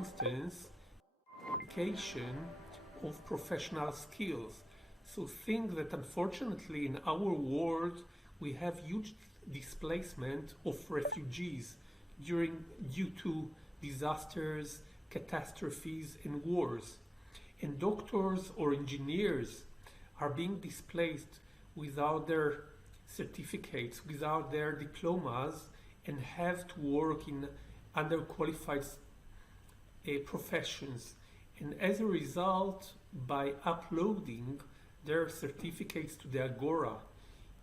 instance, application of professional skills. So think that unfortunately in our world we have huge displacement of refugees due to disasters, catastrophes, and wars. And doctors or engineers are being displaced without their certificates, without their diplomas, and have to work in underqualified professions. And as a result, by uploading their certificates to the Agora,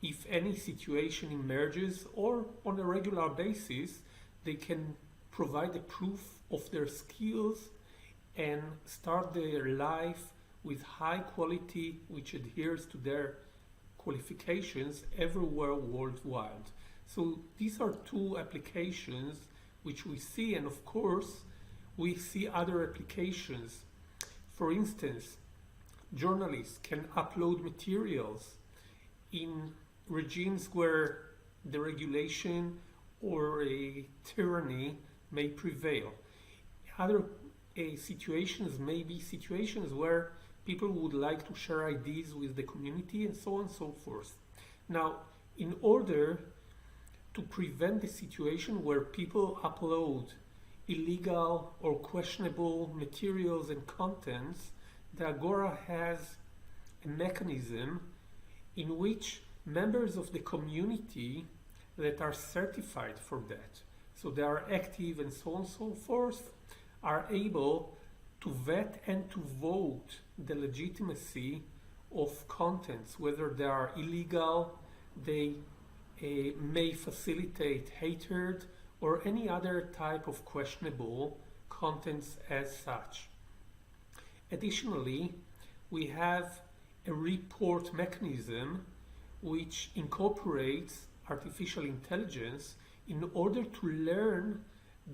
if any situation emerges or on a regular basis, they can provide a proof of their skills and start their life with high quality which adheres to their qualifications everywhere worldwide. So these are two applications which we see, and of course we see other applications. For instance, journalists can upload materials in regimes where the regulation or a tyranny may prevail. Other situations may be situations where people would like to share ideas with the community and so on and so forth. Now, in order to prevent the situation where people upload illegal or questionable materials and contents, the Agora has a mechanism in which members of the community that are certified for that, so they are active and so on and so forth, are able to vet and to vote the legitimacy of contents, whether they are illegal, they may facilitate hatred, or any other type of questionable contents as such. Additionally, we have a report mechanism which incorporates artificial intelligence in order to learn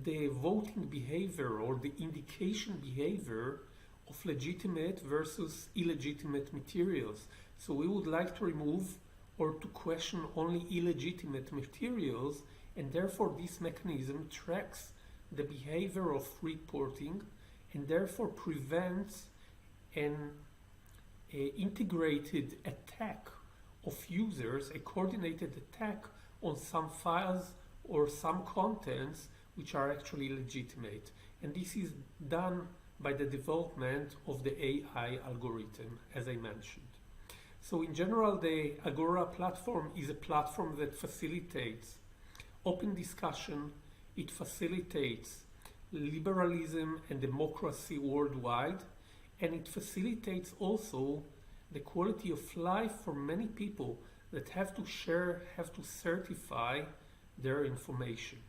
the voting behavior or the indication behavior of legitimate versus illegitimate materials. So we would like to remove or to question only illegitimate materials, and therefore this mechanism tracks the behavior of reporting and therefore prevents an integrated attack of users, a coordinated attack on some files or some contents which are actually legitimate. And this is done by the development of the AI algorithm, as I mentioned. So in general, the Agora platform is a platform that facilitates open discussion, it facilitates liberalism and democracy worldwide, and it facilitates also the quality of life for many people that have to share, have to certify their information.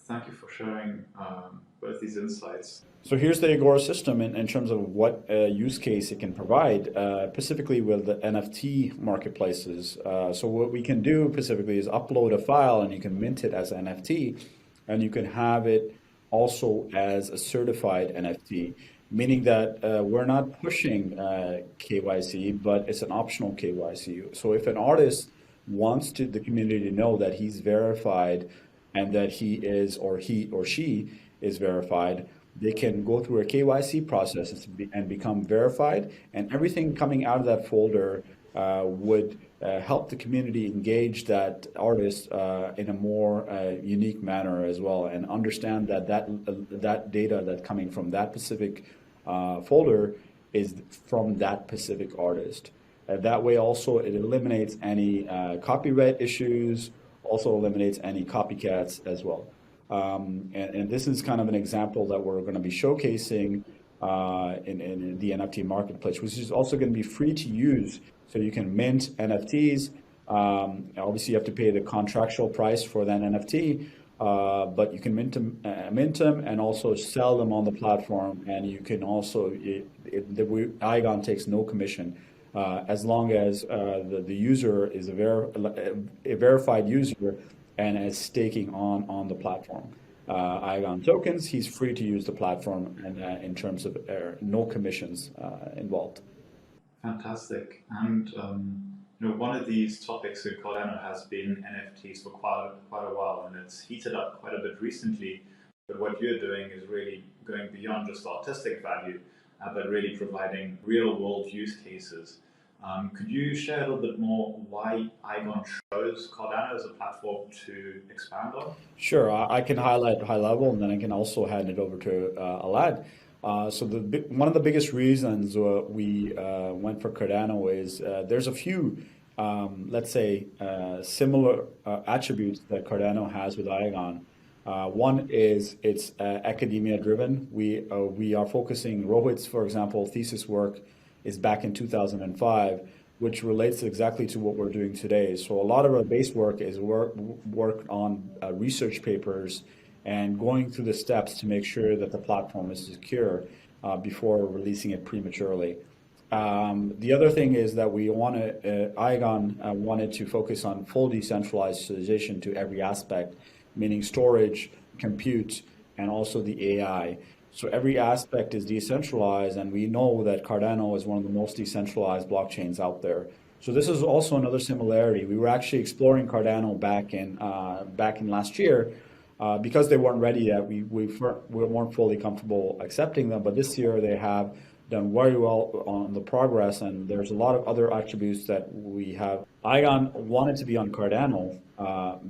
Thank you for sharing both these insights. So here's the Agora system in terms of what use case it can provide, specifically with the NFT marketplaces. So what we can do specifically is upload a file and you can mint it as an NFT, and you can have it also as a certified NFT, meaning that we're not pushing KYC, but it's an optional KYC. So if an artist wants the community to know that he's verified and that he or she is verified, they can go through a KYC process and become verified, and everything coming out of that folder would help the community engage that artist in a more unique manner as well, and understand that data that's coming from that specific folder is from that specific artist. That way also it eliminates any copyright issues, also eliminates any copycats as well. And this is kind of an example that we're going to be showcasing in the NFT marketplace, which is also going to be free to use. So you can mint NFTs. Obviously, you have to pay the contractual price for that NFT, but you can mint them and also sell them on the platform. And you can also, IGON takes no commission as long as the user is a verified user and is staking on the platform. IGON tokens, he's free to use the platform, and in terms of no commissions involved. Fantastic. And one of these topics in Cardano has been NFTs for quite a while, and it's heated up quite a bit recently. But what you're doing is really going beyond just artistic value, but really providing real-world use cases. Could you share a little bit more why Igon chose Cardano as a platform to expand on? Sure, I can highlight high level, and then I can also hand it over to Alad. So one of the biggest reasons we went for Cardano is there's a few, let's say, similar attributes that Cardano has with Igon. One is it's academia driven. We are focusing, Rohit's, for example, thesis work is back in 2005, which relates exactly to what we're doing today. So a lot of our base work is work on research papers and going through the steps to make sure that the platform is secure before releasing it prematurely. The other thing is that Igon wanted to focus on full decentralization to every aspect, meaning storage, compute, and also the AI. So every aspect is decentralized, and we know that Cardano is one of the most decentralized blockchains out there. So this is also another similarity. We were actually exploring Cardano back in last year because they weren't ready yet. We weren't fully comfortable accepting them, but this year they have done very well on the progress, and there's a lot of other attributes that we have. Igon wanted to be on Cardano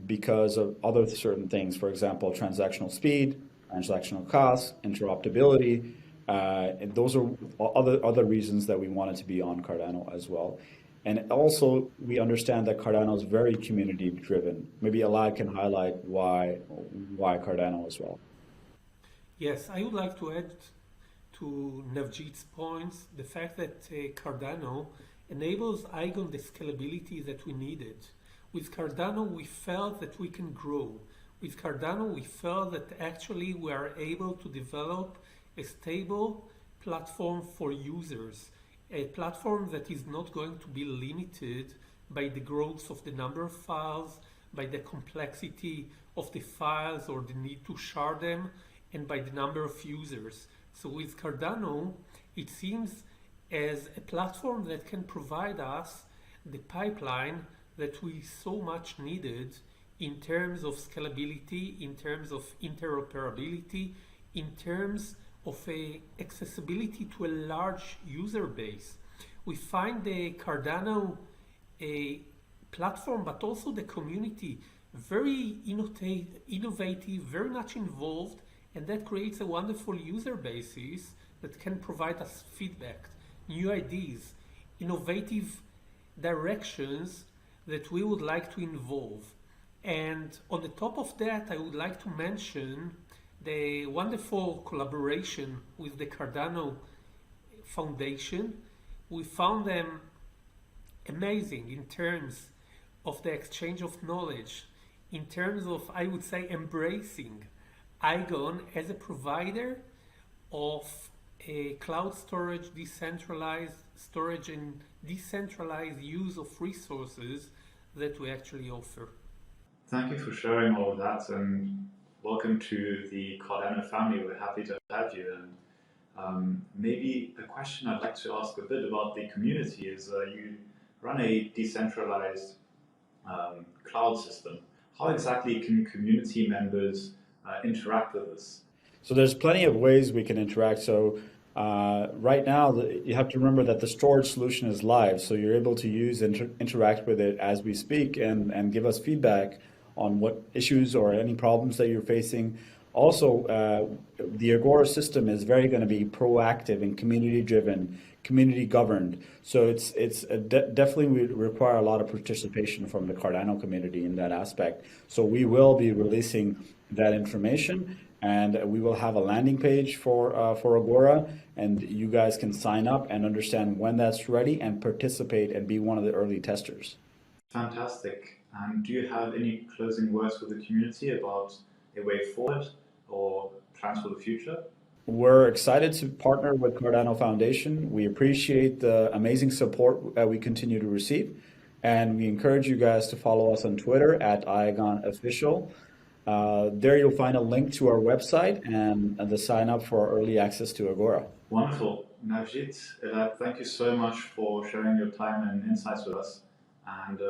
because of other certain things, for example, transactional speed, transactional costs, interoperability. And those are other reasons that we wanted to be on Cardano as well. And also, we understand that Cardano is very community driven. Maybe Alad can highlight why Cardano as well. Yes, I would like to add to Navjeet's points the fact that Cardano enables Igon the scalability that we needed. With Cardano, we felt that we can grow. With Cardano, we felt that actually we are able to develop a stable platform for users, a platform that is not going to be limited by the growth of the number of files, by the complexity of the files or the need to shard them, and by the number of users. So with Cardano, it seems as a platform that can provide us the pipeline that we so much needed in terms of scalability, in terms of interoperability, in terms of accessibility to a large user base. We find the Cardano a platform, but also the community, very innovative, very much involved, and that creates a wonderful user basis that can provide us feedback, new ideas, innovative directions that we would like to involve. And on the top of that, I would like to mention the wonderful collaboration with the Cardano Foundation. We found them amazing in terms of the exchange of knowledge, in terms of, I would say, embracing Igon as a provider of a cloud storage, decentralized storage, and decentralized use of resources that we actually offer. Thank you for sharing all of that, and welcome to the Cardano family. We're happy to have you. And maybe a question I'd like to ask a bit about the community is you run a decentralized cloud system. How exactly can community members interact with this? So there's plenty of ways we can interact. So right now, you have to remember that the storage solution is live, so you're able to interact with it as we speak and give us feedback on what issues or any problems that you're facing. Also, the Agora system is very going to be proactive and community-driven, community-governed. So it's definitely would require a lot of participation from the Cardano community in that aspect. So we will be releasing that information, and we will have a landing page for Agora, and you guys can sign up and understand when that's ready and participate and be one of the early testers. Fantastic. And do you have any closing words for the community about a way forward or plans for the future? We're excited to partner with Cardano Foundation. We appreciate the amazing support that we continue to receive, and we encourage you guys to follow us on Twitter at IgonOfficial. There you'll find a link to our website and the sign up for early access to Agora. Wonderful. Navjeet, Elad, thank you so much for sharing your time and insights with us. And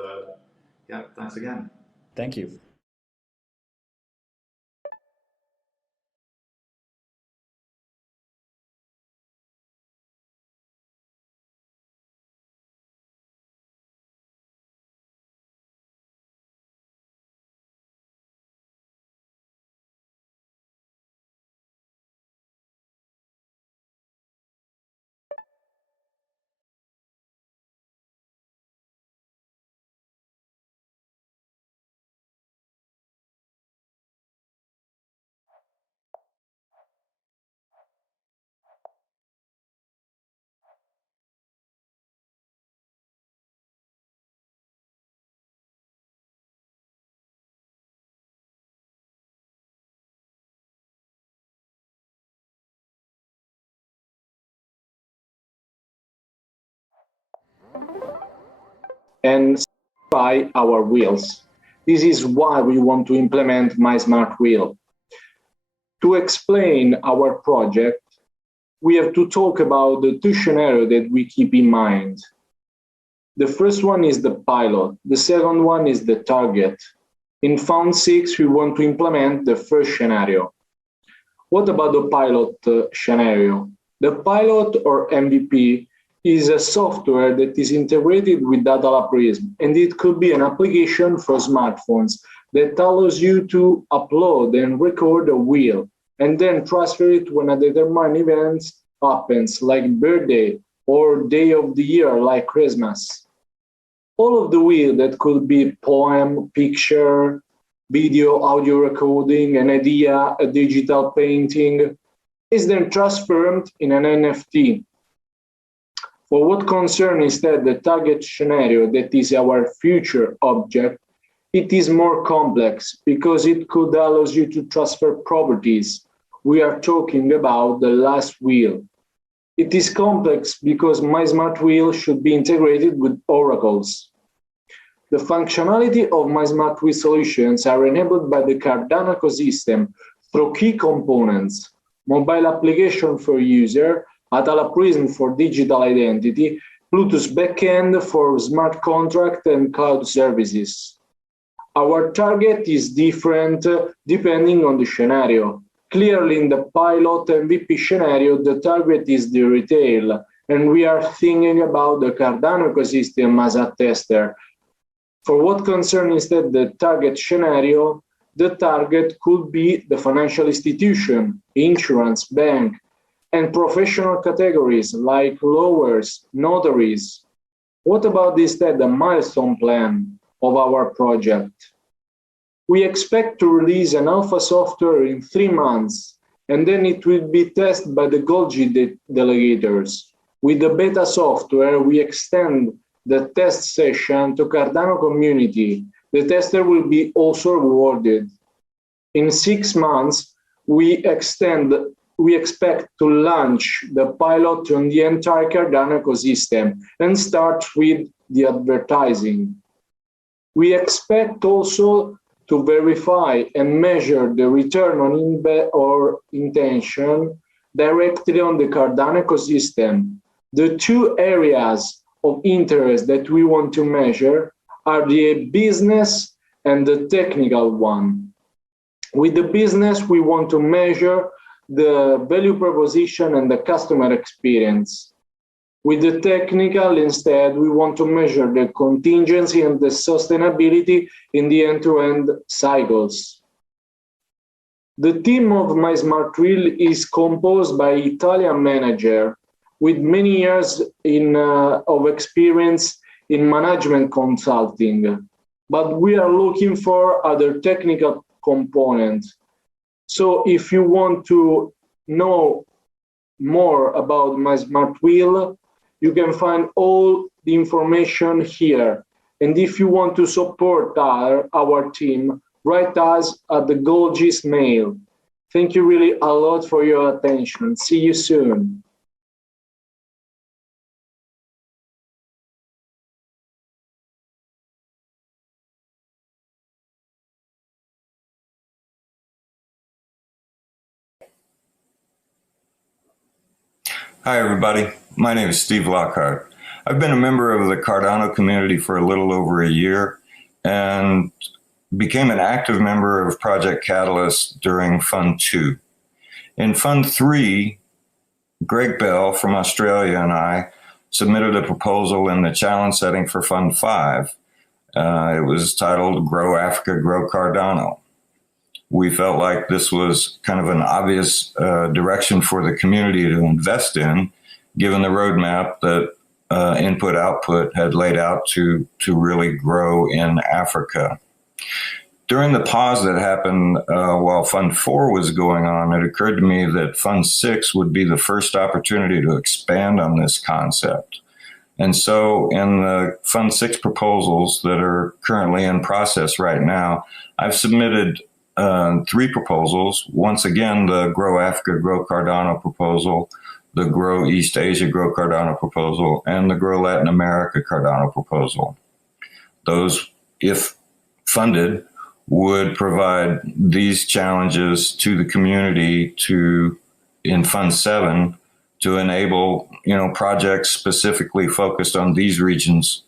yeah, thanks again. Thank you. and simplify our wheels. This is why we want to implement MySmartWill. To explain our project, we have to talk about the two scenarios that we keep in mind. The first one is the pilot. The second one is the target. In Fund 6, we want to implement the first scenario. What about the pilot scenario? The pilot or MVP is a software that is integrated with Data Prism, and it could be an application for smartphones that allows you to upload and record a wheel and then transfer it when a determined event happens, like birthday or day of the year, like Christmas. All of the wheel that could be poem, picture, video, audio recording, an idea, a digital painting, is then transformed in an NFT. For what concerns instead the target scenario, that is our future object, it is more complex because it could allow you to transfer properties. We are talking about the last wheel. It is complex because MySmartWill should be integrated with oracles. The functionality of MySmartWill solutions are enabled by the Cardano ecosystem through key components: mobile application for user, Data Prism for digital identity, Bluetooth backend for smart contract and cloud services. Our target is different depending on the scenario. Clearly, in the pilot MVP scenario, the target is the retail, and we are thinking about the Cardano ecosystem as a tester. For what concerns instead the target scenario, the target could be the financial institution, insurance, bank, and professional categories like lawyers, notaries. What about instead the milestone plan of our project? We expect to release an alpha software in 3 months, and then it will be tested by the Golgi delegators. With the beta software, we extend the test session to Cardano community. The tester will be also rewarded. In 6 months, we expect to launch the pilot on the entire Cardano ecosystem and start with the advertising. We expect also to verify and measure the return on investment or intention directly on the Cardano ecosystem. The two areas of interest that we want to measure are the business and the technical one. With the business, we want to measure the value proposition and the customer experience. With the technical, instead, we want to measure the contingency and the sustainability in the end-to-end cycles. The team of MySmartWill is composed by Italian manager with many years of experience in management consulting, but we are looking for other technical components. So if you want to know more about MySmartWill, you can find all the information here. And if you want to support our team, write us at the Golgi's mail. Thank you really a lot for your attention. See you soon. Hi, everybody. My name is Steve Lockhart. I've been a member of the Cardano community for a little over a year and became an active member of Project Catalyst during Fund 2. In Fund 3, Greg Bell from Australia and I submitted a proposal in the challenge setting for Fund 5. It was titled Grow Africa, Grow Cardano. We felt like this was kind of an obvious direction for the community to invest in, given the roadmap that Input-Output had laid out to really grow in Africa. During the pause that happened while Fund 4 was going on, it occurred to me that Fund 6 would be the first opportunity to expand on this concept. And so in the Fund 6 proposals that are currently in process right now, I've submitted 3 proposals. Once again, the Grow Africa, Grow Cardano proposal, the Grow East Asia Grow Cardano proposal and the Grow Latin America Cardano proposal. Those, if funded, would provide these challenges to the community in Fund 7 to enable, projects specifically focused on these regions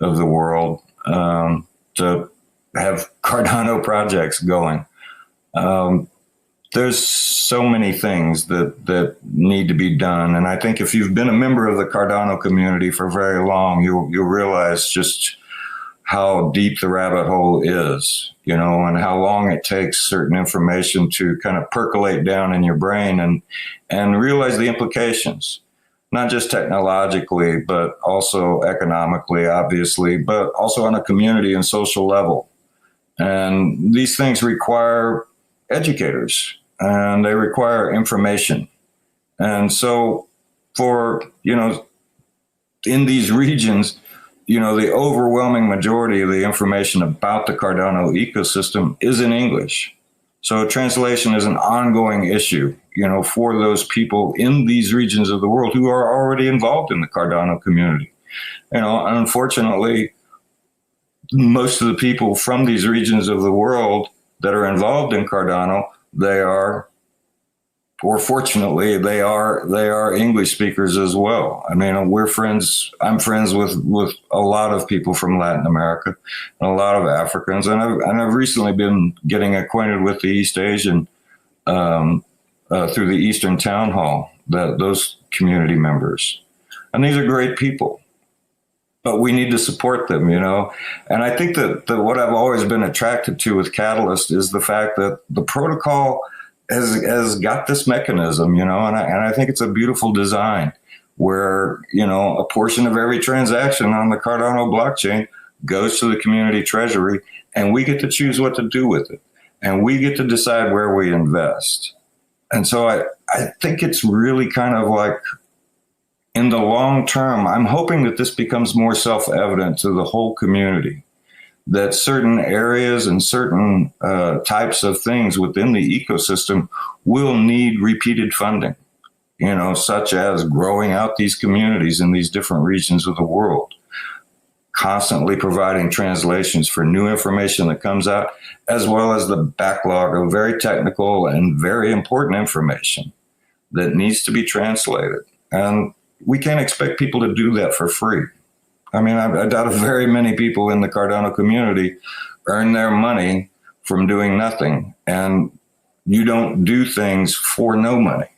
of the world to have Cardano projects going. There's so many things that need to be done. And I think if you've been a member of the Cardano community for very long, you'll realize just how deep the rabbit hole is, and how long it takes certain information to kind of percolate down in your brain and realize the implications, not just technologically, but also economically, obviously, but also on a community and social level. And these things require educators and they require information. And so for, in these regions, the overwhelming majority of the information about the Cardano ecosystem is in English. So translation is an ongoing issue, for those people in these regions of the world who are already involved in the Cardano community. Unfortunately, most of the people from these regions of the world that are involved in Cardano, fortunately, they are English speakers as well. I mean, we're friends. I'm friends with a lot of people from Latin America and a lot of Africans, and I've recently been getting acquainted with the East Asian through the Eastern Town Hall. Those community members, and these are great people. But we need to support them, And I think that what I've always been attracted to with Catalyst is the fact that the protocol has got this mechanism, and I think it's a beautiful design where, a portion of every transaction on the Cardano blockchain goes to the community treasury, and we get to choose what to do with it. And we get to decide where we invest. And so I think it's really kind of like, in the long term, I'm hoping that this becomes more self-evident to the whole community, that certain areas and certain types of things within the ecosystem will need repeated funding, such as growing out these communities in these different regions of the world, constantly providing translations for new information that comes out, as well as the backlog of very technical and very important information that needs to be translated. And we can't expect people to do that for free. I mean, I doubt if very many people in the Cardano community earn their money from doing nothing. And you don't do things for no money,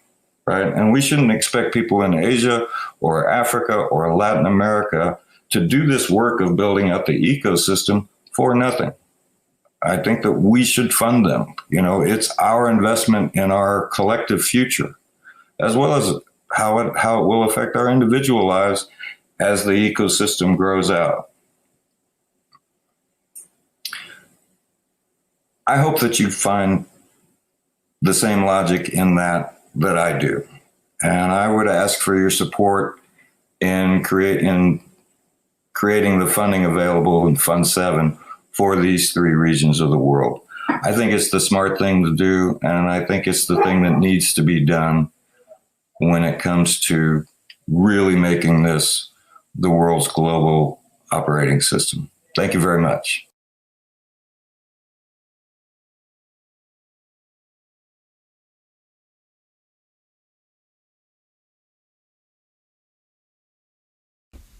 right? And we shouldn't expect people in Asia or Africa or Latin America to do this work of building up the ecosystem for nothing. I think that we should fund them. It's our investment in our collective future, as well as how it will affect our individual lives as the ecosystem grows out. I hope that you find the same logic in that I do. And I would ask for your support in creating the funding available in Fund 7 for these 3 regions of the world. I think it's the smart thing to do, and I think it's the thing that needs to be done when it comes to really making this the world's global operating system. Thank you very much.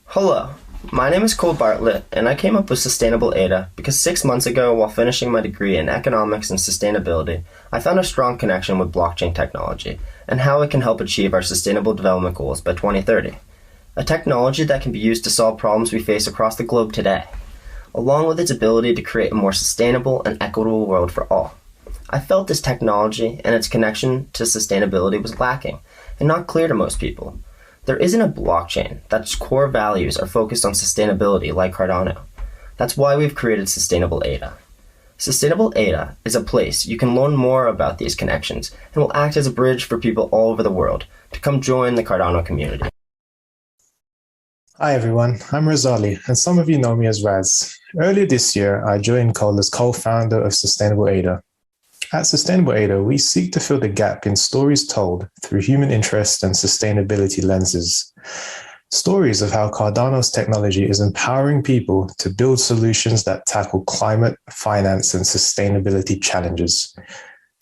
Hello, my name is Cole Bartlett, and I came up with Sustainable ADA because 6 months ago, while finishing my degree in economics and sustainability, I found a strong connection with blockchain technology and how it can help achieve our sustainable development goals by 2030. A technology that can be used to solve problems we face across the globe today, along with its ability to create a more sustainable and equitable world for all. I felt this technology and its connection to sustainability was lacking and not clear to most people. There isn't a blockchain that's core values are focused on sustainability like Cardano. That's why we've created Sustainable ADA. Sustainable ADA is a place you can learn more about these connections and will act as a bridge for people all over the world to come join the Cardano community. Hi everyone, I'm Razali, and some of you know me as Raz. Earlier this year, I joined Cole as co-founder of Sustainable ADA. At Sustainable ADA, we seek to fill the gap in stories told through human interest and sustainability lenses. Stories of how Cardano's technology is empowering people to build solutions that tackle climate, finance, and sustainability challenges.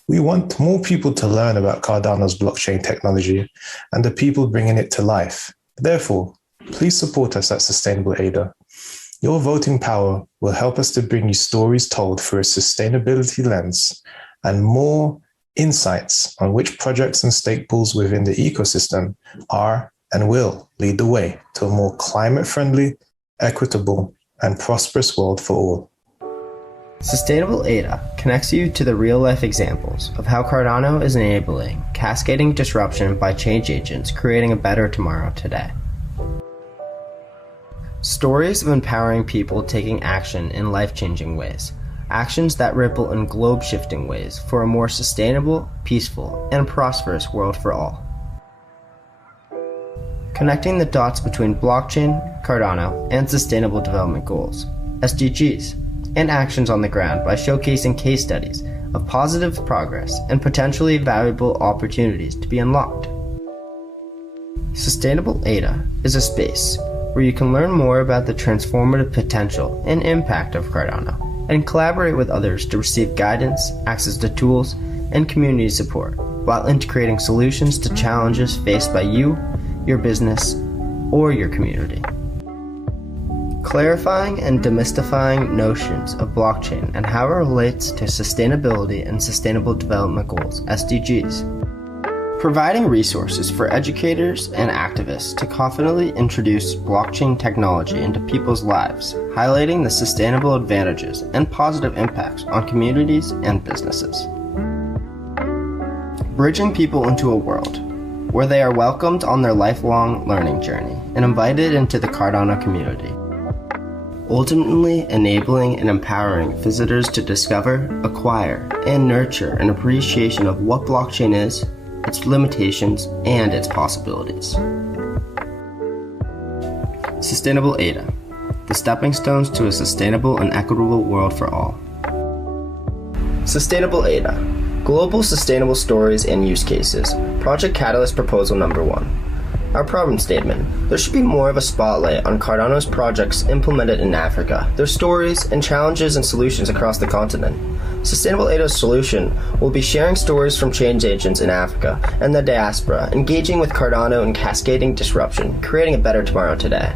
We want more people to learn about Cardano's blockchain technology and the people bringing it to life. Therefore, please support us at Sustainable ADA. Your voting power will help us to bring you stories told through a sustainability lens and more insights on which projects and stake pools within the ecosystem are and will lead the way to a more climate-friendly, equitable, and prosperous world for all. Sustainable ADA connects you to the real-life examples of how Cardano is enabling cascading disruption by change agents, creating a better tomorrow today. Stories of empowering people taking action in life-changing ways, actions that ripple in globe-shifting ways for a more sustainable, peaceful, and prosperous world for all. Connecting the dots between blockchain, Cardano, and Sustainable Development Goals, SDGs, and actions on the ground by showcasing case studies of positive progress and potentially valuable opportunities to be unlocked. Sustainable ADA is a space where you can learn more about the transformative potential and impact of Cardano and collaborate with others to receive guidance, access to tools, and community support while integrating solutions to challenges faced by you, your business, or your community. Clarifying and demystifying notions of blockchain and how it relates to sustainability and Sustainable Development Goals, SDGs. Providing resources for educators and activists to confidently introduce blockchain technology into people's lives, highlighting the sustainable advantages and positive impacts on communities and businesses. Bridging people into a world where they are welcomed on their lifelong learning journey and invited into the Cardano community. Ultimately enabling and empowering visitors to discover, acquire, and nurture an appreciation of what blockchain is, its limitations, and its possibilities. Sustainable ADA, the stepping stones to a sustainable and equitable world for all. Sustainable ADA, global sustainable stories and use cases. Project Catalyst Proposal Number 1. Our problem statement. There should be more of a spotlight on Cardano's projects implemented in Africa, their stories and challenges and solutions across the continent. Sustainable ADA's solution will be sharing stories from change agents in Africa and the diaspora, engaging with Cardano and cascading disruption, creating a better tomorrow today.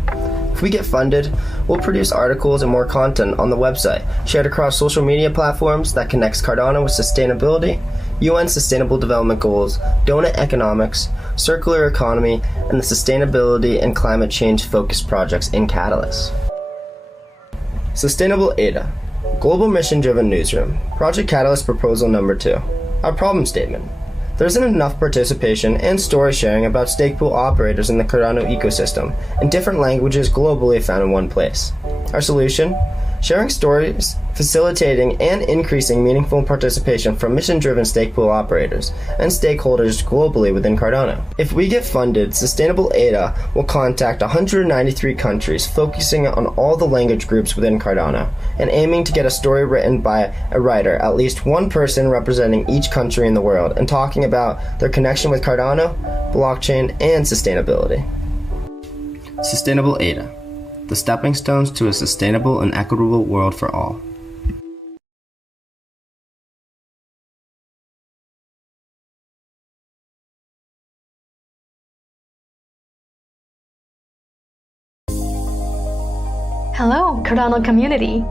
If we get funded, we'll produce articles and more content on the website, shared across social media platforms that connects Cardano with sustainability, UN Sustainable Development Goals, donut economics, circular economy, and the sustainability and climate change focused projects in Catalyst. Sustainable ADA, global mission-driven newsroom. Project Catalyst Proposal Number 2. Our problem statement. There isn't enough participation and story sharing about stake pool operators in the Cardano ecosystem in different languages globally found in one place. Our solution? Sharing stories, facilitating and increasing meaningful participation from mission-driven stake pool operators and stakeholders globally within Cardano. If we get funded, Sustainable ADA will contact 193 countries, focusing on all the language groups within Cardano, and aiming to get a story written by a writer, at least one person representing each country in the world, and talking about their connection with Cardano, blockchain, and sustainability. Sustainable ADA, the stepping stones to a sustainable and equitable world for all. Hello, Cardano community.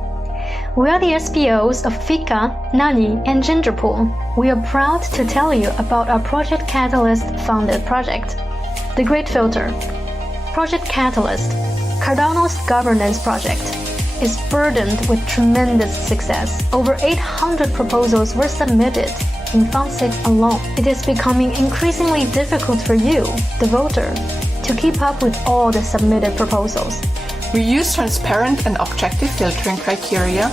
We are the SPOs of Fika, Nani, and Gingerpool. We are proud to tell you about our Project Catalyst funded project, The Great Filter. Project Catalyst, Cardano's governance project, is burdened with tremendous success. Over 800 proposals were submitted in Fund 6 alone. It is becoming increasingly difficult for you, the voter, to keep up with all the submitted proposals. We use transparent and objective filtering criteria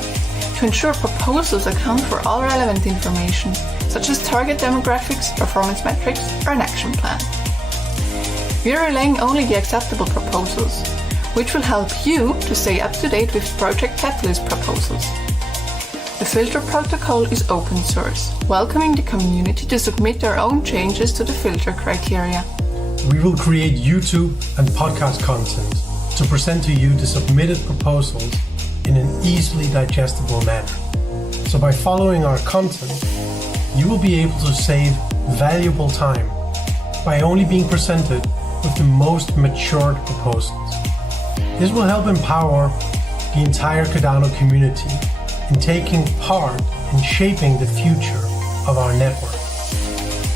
to ensure proposals account for all relevant information, such as target demographics, performance metrics, or an action plan. We are relaying only the acceptable proposals, which will help you to stay up to date with Project Catalyst proposals. The filter protocol is open source, welcoming the community to submit their own changes to the filter criteria. We will create YouTube and podcast content to present to you the submitted proposals in an easily digestible manner. So by following our content, you will be able to save valuable time by only being presented with the most matured proposals. This will help empower the entire Cardano community in taking part in shaping the future of our network.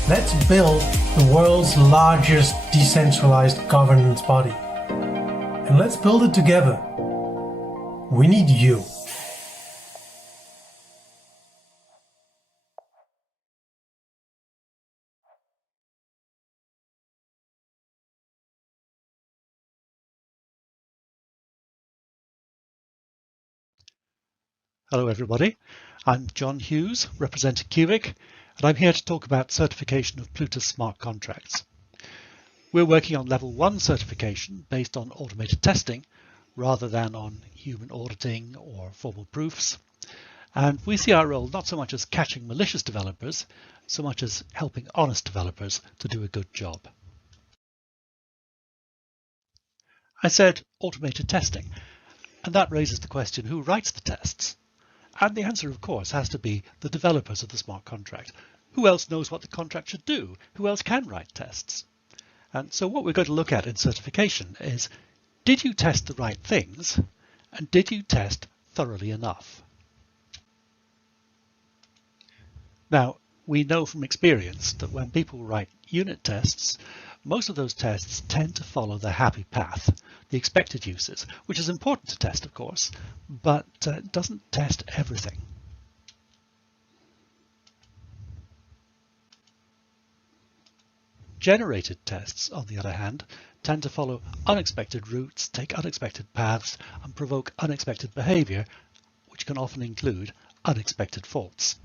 Let's build the world's largest decentralized governance body. And let's build it together. We need you. Hello everybody, I'm John Hughes, representing Cubic, and I'm here to talk about certification of Plutus smart contracts. We're working on level 1 certification based on automated testing rather than on human auditing or formal proofs, and we see our role not so much as catching malicious developers, so much as helping honest developers to do a good job. I said automated testing, and that raises the question, who writes the tests? And the answer, of course, has to be the developers of the smart contract. Who else knows what the contract should do? Who else can write tests? And so what we're going to look at in certification is, did you test the right things? And did you test thoroughly enough? Now, we know from experience that when people write unit tests, most of those tests tend to follow the happy path, the expected uses, which is important to test, of course, but doesn't test everything. Generated tests, on the other hand, tend to follow unexpected routes, take unexpected paths, and provoke unexpected behavior, which can often include unexpected faults.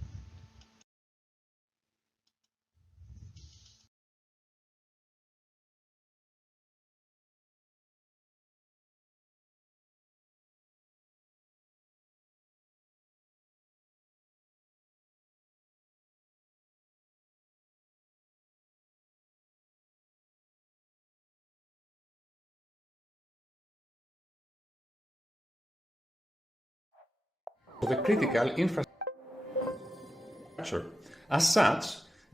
The critical infrastructure. As such,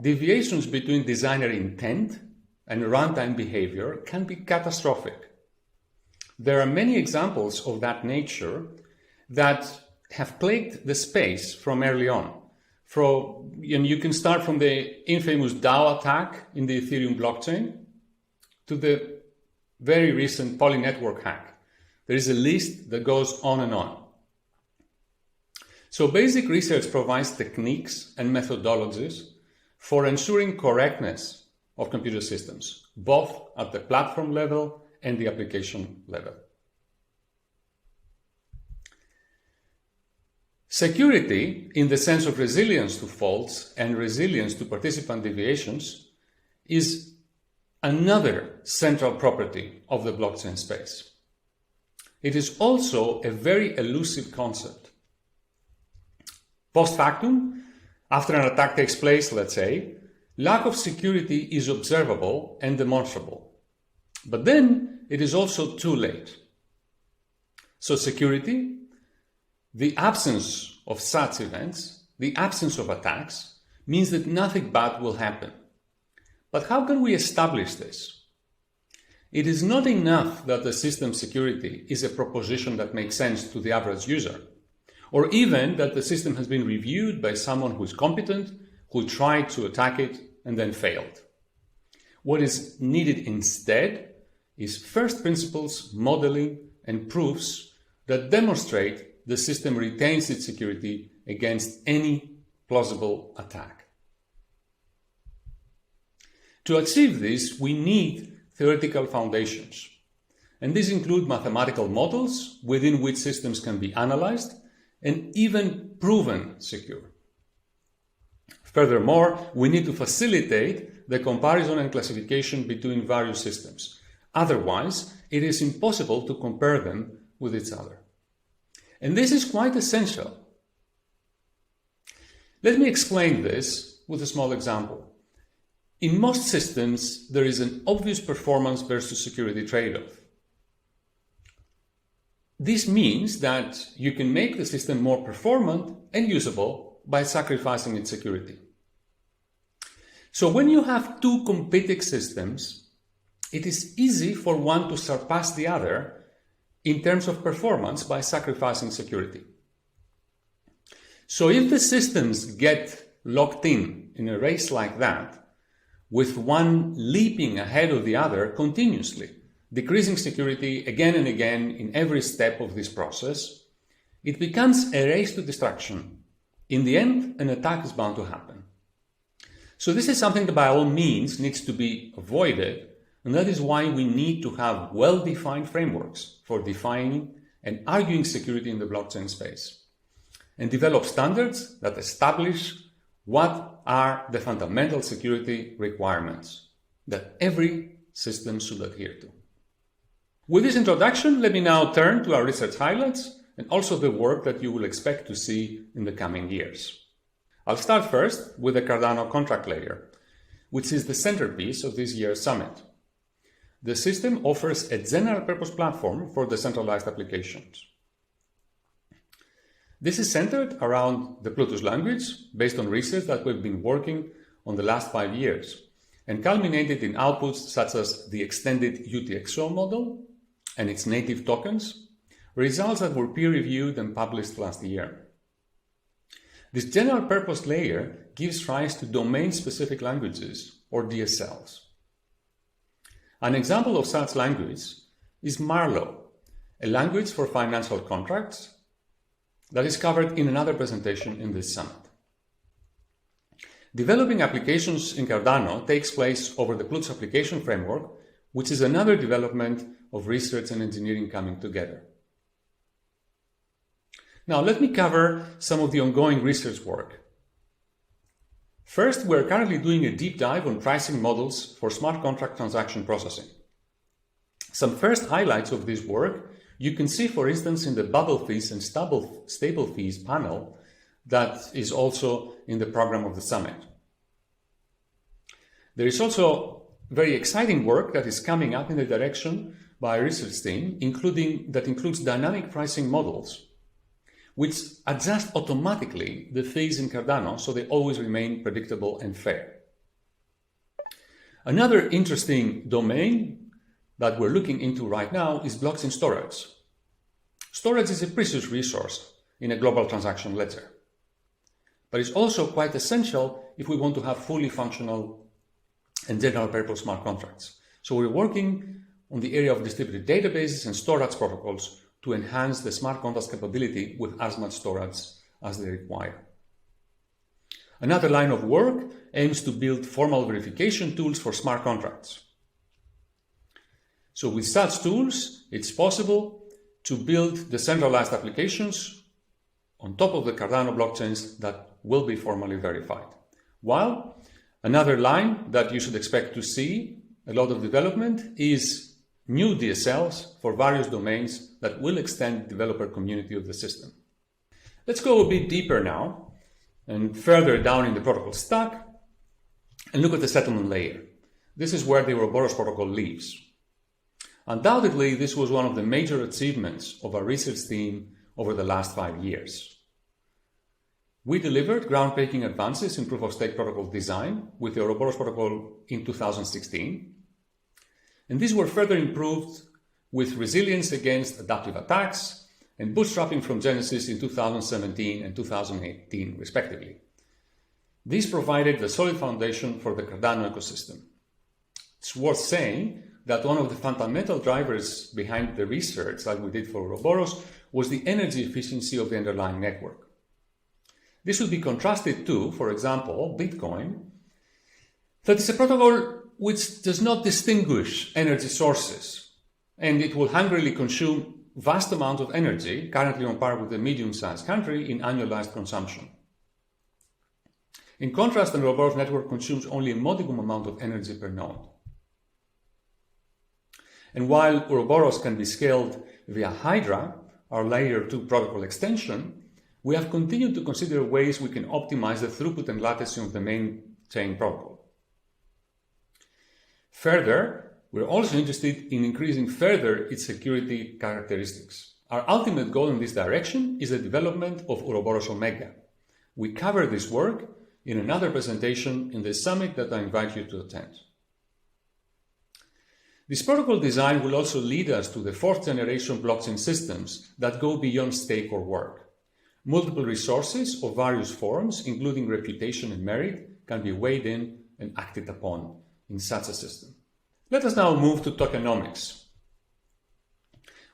deviations between designer intent and runtime behavior can be catastrophic. There are many examples of that nature that have plagued the space from early on. And you can start from the infamous DAO attack in the Ethereum blockchain to the very recent Polynetwork hack. There is a list that goes on and on. So basic research provides techniques and methodologies for ensuring correctness of computer systems, both at the platform level and the application level. Security, in the sense of resilience to faults and resilience to participant deviations, is another central property of the blockchain space. It is also a very elusive concept. Post factum, after an attack takes place, let's say, lack of security is observable and demonstrable. But then it is also too late. So security, the absence of such events, the absence of attacks, means that nothing bad will happen. But how can we establish this? It is not enough that the system security is a proposition that makes sense to the average user, or even that the system has been reviewed by someone who is competent, who tried to attack it and then failed. What is needed instead is first principles modeling and proofs that demonstrate the system retains its security against any plausible attack. To achieve this, we need theoretical foundations, and these include mathematical models within which systems can be analyzed and even proven secure. Furthermore, we need to facilitate the comparison and classification between various systems. Otherwise, it is impossible to compare them with each other. And this is quite essential. Let me explain this with a small example. In most systems, there is an obvious performance versus security trade-off. This means that you can make the system more performant and usable by sacrificing its security. So when you have two competing systems, it is easy for one to surpass the other in terms of performance by sacrificing security. So if the systems get locked in a race like that, with one leaping ahead of the other continuously, decreasing security again and again in every step of this process, it becomes a race to destruction. In the end, an attack is bound to happen. So this is something that by all means needs to be avoided, and that is why we need to have well-defined frameworks for defining and arguing security in the blockchain space, and develop standards that establish what are the fundamental security requirements that every system should adhere to. With this introduction, let me now turn to our research highlights and also the work that you will expect to see in the coming years. I'll start first with the Cardano contract layer, which is the centerpiece of this year's summit. The system offers a general-purpose platform for decentralized applications. This is centered around the Plutus language, based on research that we've been working on the last 5 years, and culminated in outputs such as the extended UTXO model and its native tokens, results that were peer-reviewed and published last year. This general-purpose layer gives rise to domain-specific languages, or DSLs. An example of such language is Marlow, a language for financial contracts that is covered in another presentation in this summit. Developing applications in Cardano takes place over the Plutus application framework, which is another development of research and engineering coming together. Now, let me cover some of the ongoing research work. First, we're currently doing a deep dive on pricing models for smart contract transaction processing. Some first highlights of this work you can see, for instance, in the bubble fees and stable fees panel that is also in the program of the summit. There is also very exciting work that is coming up in the direction by a research team, includes dynamic pricing models, which adjust automatically the fees in Cardano so they always remain predictable and fair. Another interesting domain that we're looking into right now is blockchain storage. Storage is a precious resource in a global transaction ledger, but it's also quite essential if we want to have fully functional and general-purpose smart contracts. So we're working on the area of distributed databases and storage protocols to enhance the smart contracts capability with as much storage as they require. Another line of work aims to build formal verification tools for smart contracts. So with such tools, it's possible to build decentralized applications on top of the Cardano blockchains that will be formally verified. While another line that you should expect to see a lot of development is new DSLs for various domains that will extend the developer community of the system. Let's go a bit deeper now and further down in the protocol stack and look at the settlement layer. This is where the Ouroboros protocol lives. Undoubtedly, this was one of the major achievements of our research team over the last 5 years. We delivered groundbreaking advances in proof-of-stake protocol design with the Ouroboros protocol in 2016, and these were further improved with resilience against adaptive attacks and bootstrapping from Genesis in 2017 and 2018, respectively. These provided the solid foundation for the Cardano ecosystem. It's worth saying that one of the fundamental drivers behind the research that we did for Ouroboros was the energy efficiency of the underlying network. This would be contrasted to, for example, Bitcoin, that is a protocol which does not distinguish energy sources, and it will hungrily consume vast amounts of energy, currently on par with a medium-sized country in annualized consumption. In contrast, the Ouroboros network consumes only a modicum amount of energy per node. And while Ouroboros can be scaled via Hydra, our layer 2 protocol extension, we have continued to consider ways we can optimize the throughput and latency of the main chain protocol. Further, we're also interested in increasing further its security characteristics. Our ultimate goal in this direction is the development of Ouroboros Omega. We cover this work in another presentation in the summit that I invite you to attend. This protocol design will also lead us to the fourth generation blockchain systems that go beyond stake or work. Multiple resources of various forms, including reputation and merit, can be weighed in and acted upon in such a system. Let us now move to tokenomics.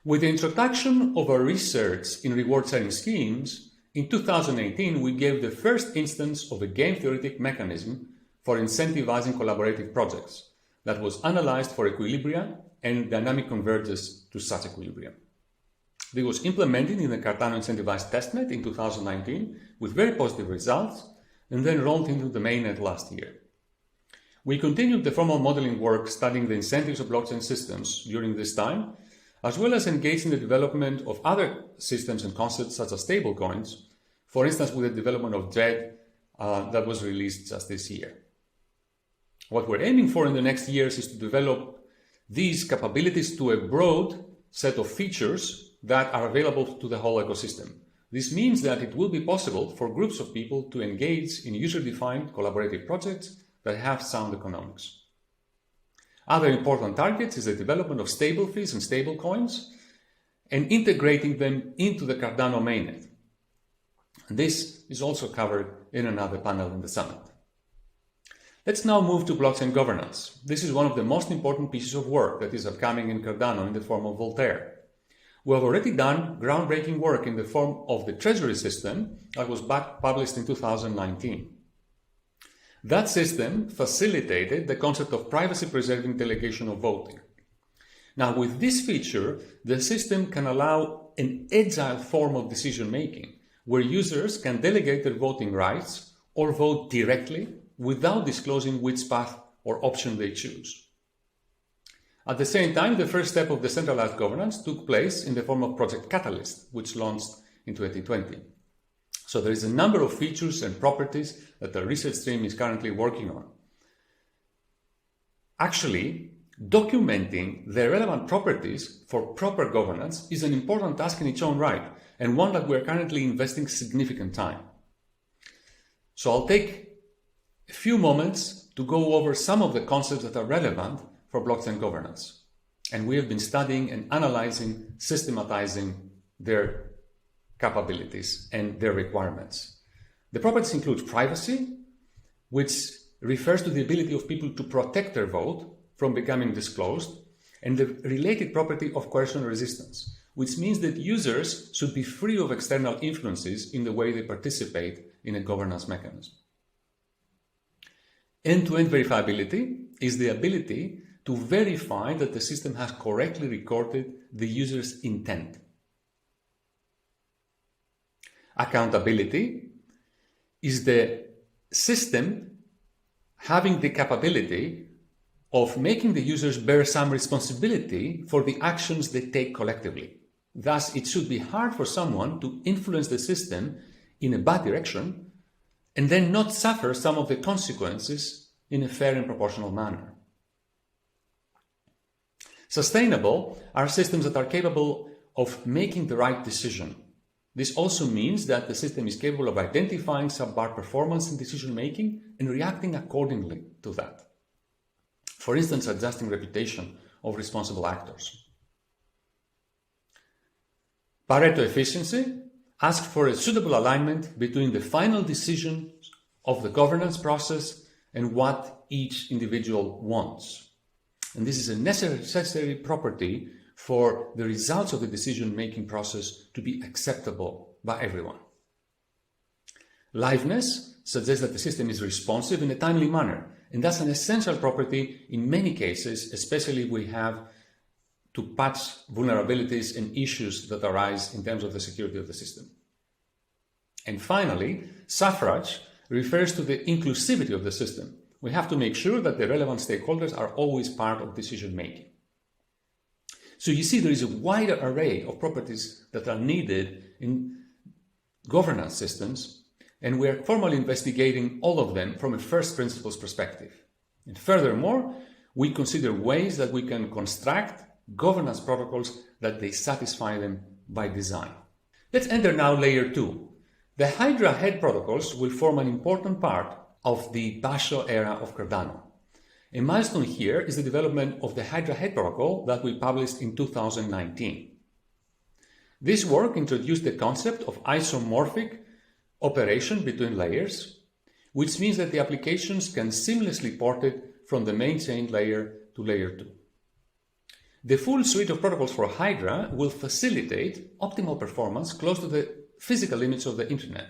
With the introduction of our research in reward-sharing schemes, in 2018 we gave the first instance of a game-theoretic mechanism for incentivizing collaborative projects that was analyzed for equilibria and dynamic converges to such equilibrium. This was implemented in the Cardano incentivized testnet in 2019 with very positive results and then rolled into the mainnet last year. We continued the formal modeling work studying the incentives of blockchain systems during this time, as well as engaged in the development of other systems and concepts such as stablecoins, for instance with the development of DREAD that was released just this year. What we're aiming for in the next years is to develop these capabilities to a broad set of features that are available to the whole ecosystem. This means that it will be possible for groups of people to engage in user-defined collaborative projects that have sound economics. Other important targets is the development of stable fees and stable coins and integrating them into the Cardano mainnet. This is also covered in another panel in the summit. Let's now move to blockchain governance. This is one of the most important pieces of work that is upcoming in Cardano in the form of Voltaire. We have already done groundbreaking work in the form of the treasury system that was published in 2019. That system facilitated the concept of privacy-preserving delegation of voting. Now, with this feature, the system can allow an agile form of decision-making, where users can delegate their voting rights or vote directly without disclosing which path or option they choose. At the same time, the first step of decentralized governance took place in the form of Project Catalyst, which launched in 2020. So there is a number of features and properties that the research team is currently working on. Actually, documenting the relevant properties for proper governance is an important task in its own right, and one that we're currently investing significant time. So I'll take a few moments to go over some of the concepts that are relevant for blockchain governance. And we have been studying and analyzing, systematizing their capabilities and their requirements. The properties include privacy, which refers to the ability of people to protect their vote from becoming disclosed, and the related property of coercion resistance, which means that users should be free of external influences in the way they participate in a governance mechanism. End-to-end verifiability is the ability to verify that the system has correctly recorded the user's intent. Accountability is the system having the capability of making the users bear some responsibility for the actions they take collectively. Thus, it should be hard for someone to influence the system in a bad direction and then not suffer some of the consequences in a fair and proportional manner. Sustainable are systems that are capable of making the right decision. This also means that the system is capable of identifying subpar performance in decision-making and reacting accordingly to that. For instance, adjusting reputation of responsible actors. Pareto efficiency asks for a suitable alignment between the final decisions of the governance process and what each individual wants. And this is a necessary property for the results of the decision-making process to be acceptable by everyone. Liveness suggests that the system is responsive in a timely manner, and that's an essential property in many cases, especially if we have to patch vulnerabilities and issues that arise in terms of the security of the system. And finally, suffrage refers to the inclusivity of the system. We have to make sure that the relevant stakeholders are always part of decision-making. So you see there is a wider array of properties that are needed in governance systems, and we are formally investigating all of them from a first principles perspective. And furthermore, we consider ways that we can construct governance protocols that they satisfy them by design. Let's enter now layer 2. The Hydra head protocols will form an important part of the Basho era of Cardano. A milestone here is the development of the Hydra head protocol that we published in 2019. This work introduced the concept of isomorphic operation between layers, which means that the applications can seamlessly port it from the main chain layer to layer 2. The full suite of protocols for Hydra will facilitate optimal performance close to the physical limits of the internet,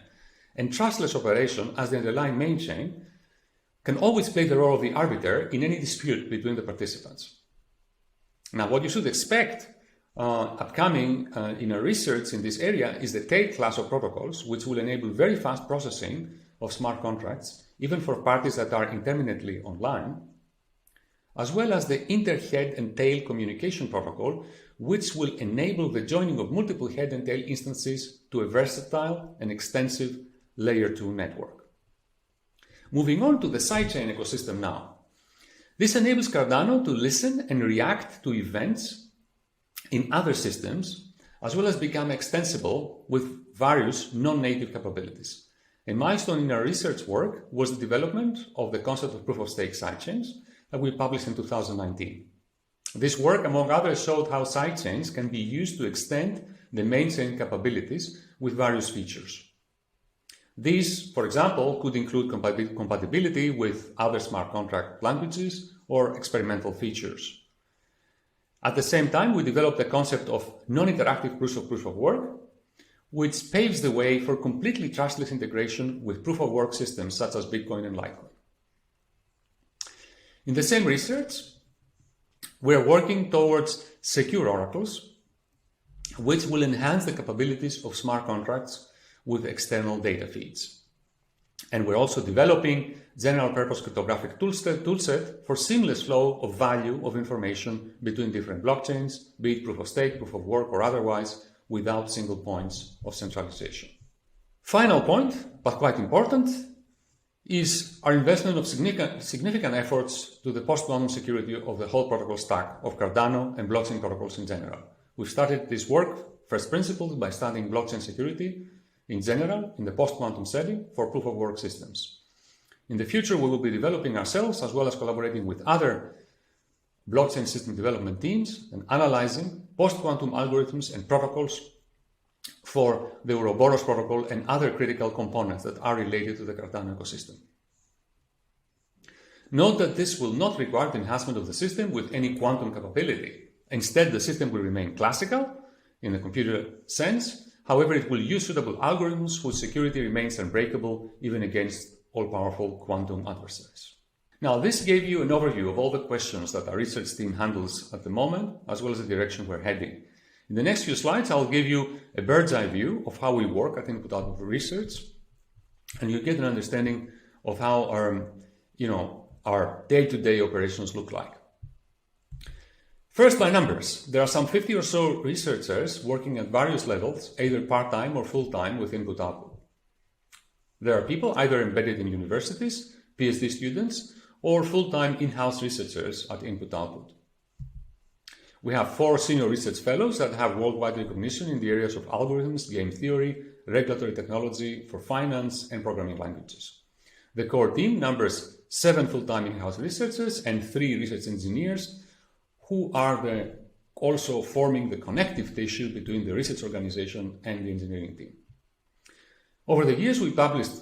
and trustless operation as the underlying main chain can always play the role of the arbiter in any dispute between the participants. Now, what you should expect upcoming in our research in this area is the tail class of protocols, which will enable very fast processing of smart contracts, even for parties that are intermittently online, as well as the inter-head and tail communication protocol, which will enable the joining of multiple head and tail instances to a versatile and extensive layer 2 network. Moving on to the sidechain ecosystem now. This enables Cardano to listen and react to events in other systems, as well as become extensible with various non-native capabilities. A milestone in our research work was the development of the concept of proof-of-stake sidechains that we published in 2019. This work, among others, showed how sidechains can be used to extend the main chain capabilities with various features. These, for example, could include compatibility with other smart contract languages or experimental features. At the same time, we developed the concept of non-interactive proof of work, which paves the way for completely trustless integration with proof of work systems such as Bitcoin and Litecoin. In the same research, we are working towards secure oracles, which will enhance the capabilities of smart contracts with external data feeds. And we're also developing general-purpose cryptographic toolset for seamless flow of value of information between different blockchains, be it proof of stake, proof of work, or otherwise, without single points of centralization. Final point, but quite important, is our investment of significant efforts to the post-quantum security of the whole protocol stack of Cardano and blockchain protocols in general. We've started this work, first principles, by studying blockchain security in general in the post-quantum setting for proof-of-work systems. In the future, we will be developing ourselves as well as collaborating with other blockchain system development teams and analyzing post-quantum algorithms and protocols for the Ouroboros protocol and other critical components that are related to the Cardano ecosystem. Note that this will not require the enhancement of the system with any quantum capability. Instead, the system will remain classical in the computer sense. However, it will use suitable algorithms whose security remains unbreakable even against all-powerful quantum adversaries. Now, this gave you an overview of all the questions that our research team handles at the moment, as well as the direction we're heading. In the next few slides, I'll give you a bird's-eye view of how we work at Input-Output Research, and you get an understanding of how our day-to-day operations look like. First, by numbers, there are some 50 or so researchers working at various levels, either part-time or full-time with Input-Output. There are people either embedded in universities, PhD students, or full-time in-house researchers at Input-Output. We have 4 senior research fellows that have worldwide recognition in the areas of algorithms, game theory, regulatory technology for finance, and programming languages. The core team numbers 7 full-time in-house researchers and 3 research engineers who are also forming the connective tissue between the research organization and the engineering team. Over the years, we published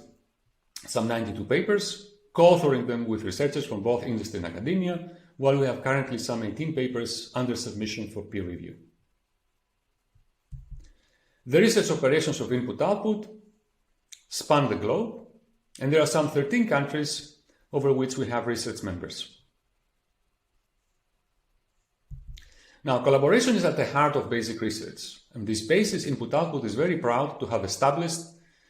some 92 papers, co-authoring them with researchers from both industry and academia, while we have currently some 18 papers under submission for peer review. The research operations of Input-Output span the globe, and there are some 13 countries over which we have research members. Now, collaboration is at the heart of basic research, and this basis Input-Output is very proud to have established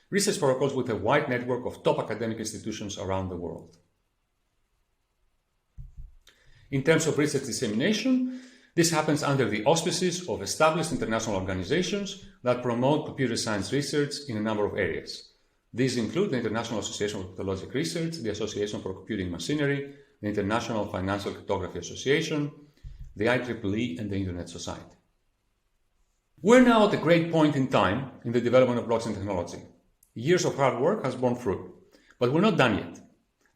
research protocols with a wide network of top academic institutions around the world. In terms of research dissemination, This happens under the auspices of established international organizations that promote computer science research in a number of areas. These include the International Association for Cryptologic Research, the Association for Computing Machinery, the International Financial Cryptography Association, the IEEE, and the Internet Society. We're now at a great point in time in the development of blockchain technology. Years of hard work has borne fruit, but we're not done yet.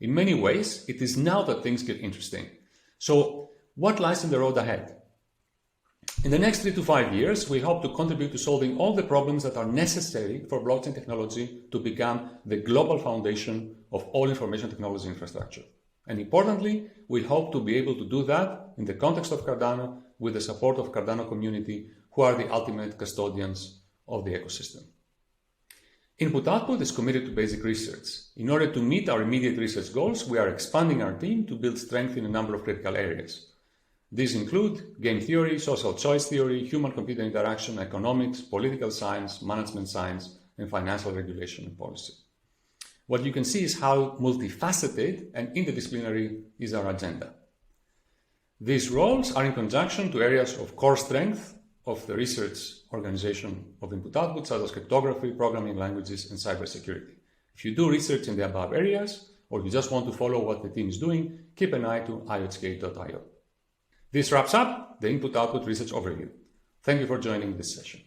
In many ways, it is now that things get interesting. So, what lies in the road ahead? In the next 3 to 5 years, we hope to contribute to solving all the problems that are necessary for blockchain technology to become the global foundation of all information technology infrastructure. And importantly, we hope to be able to do that in the context of Cardano with the support of Cardano community, who are the ultimate custodians of the ecosystem. Input Output is committed to basic research. In order to meet our immediate research goals, we are expanding our team to build strength in a number of critical areas. These include game theory, social choice theory, human-computer interaction, economics, political science, management science, and financial regulation and policy. What you can see is how multifaceted and interdisciplinary is our agenda. These roles are in conjunction to areas of core strength of the research organization of Input Output, such as cryptography, programming languages, and cybersecurity. If you do research in the above areas, or you just want to follow what the team is doing, keep an eye to ihk.io. This wraps up the Input Output Research Overview. Thank you for joining this session.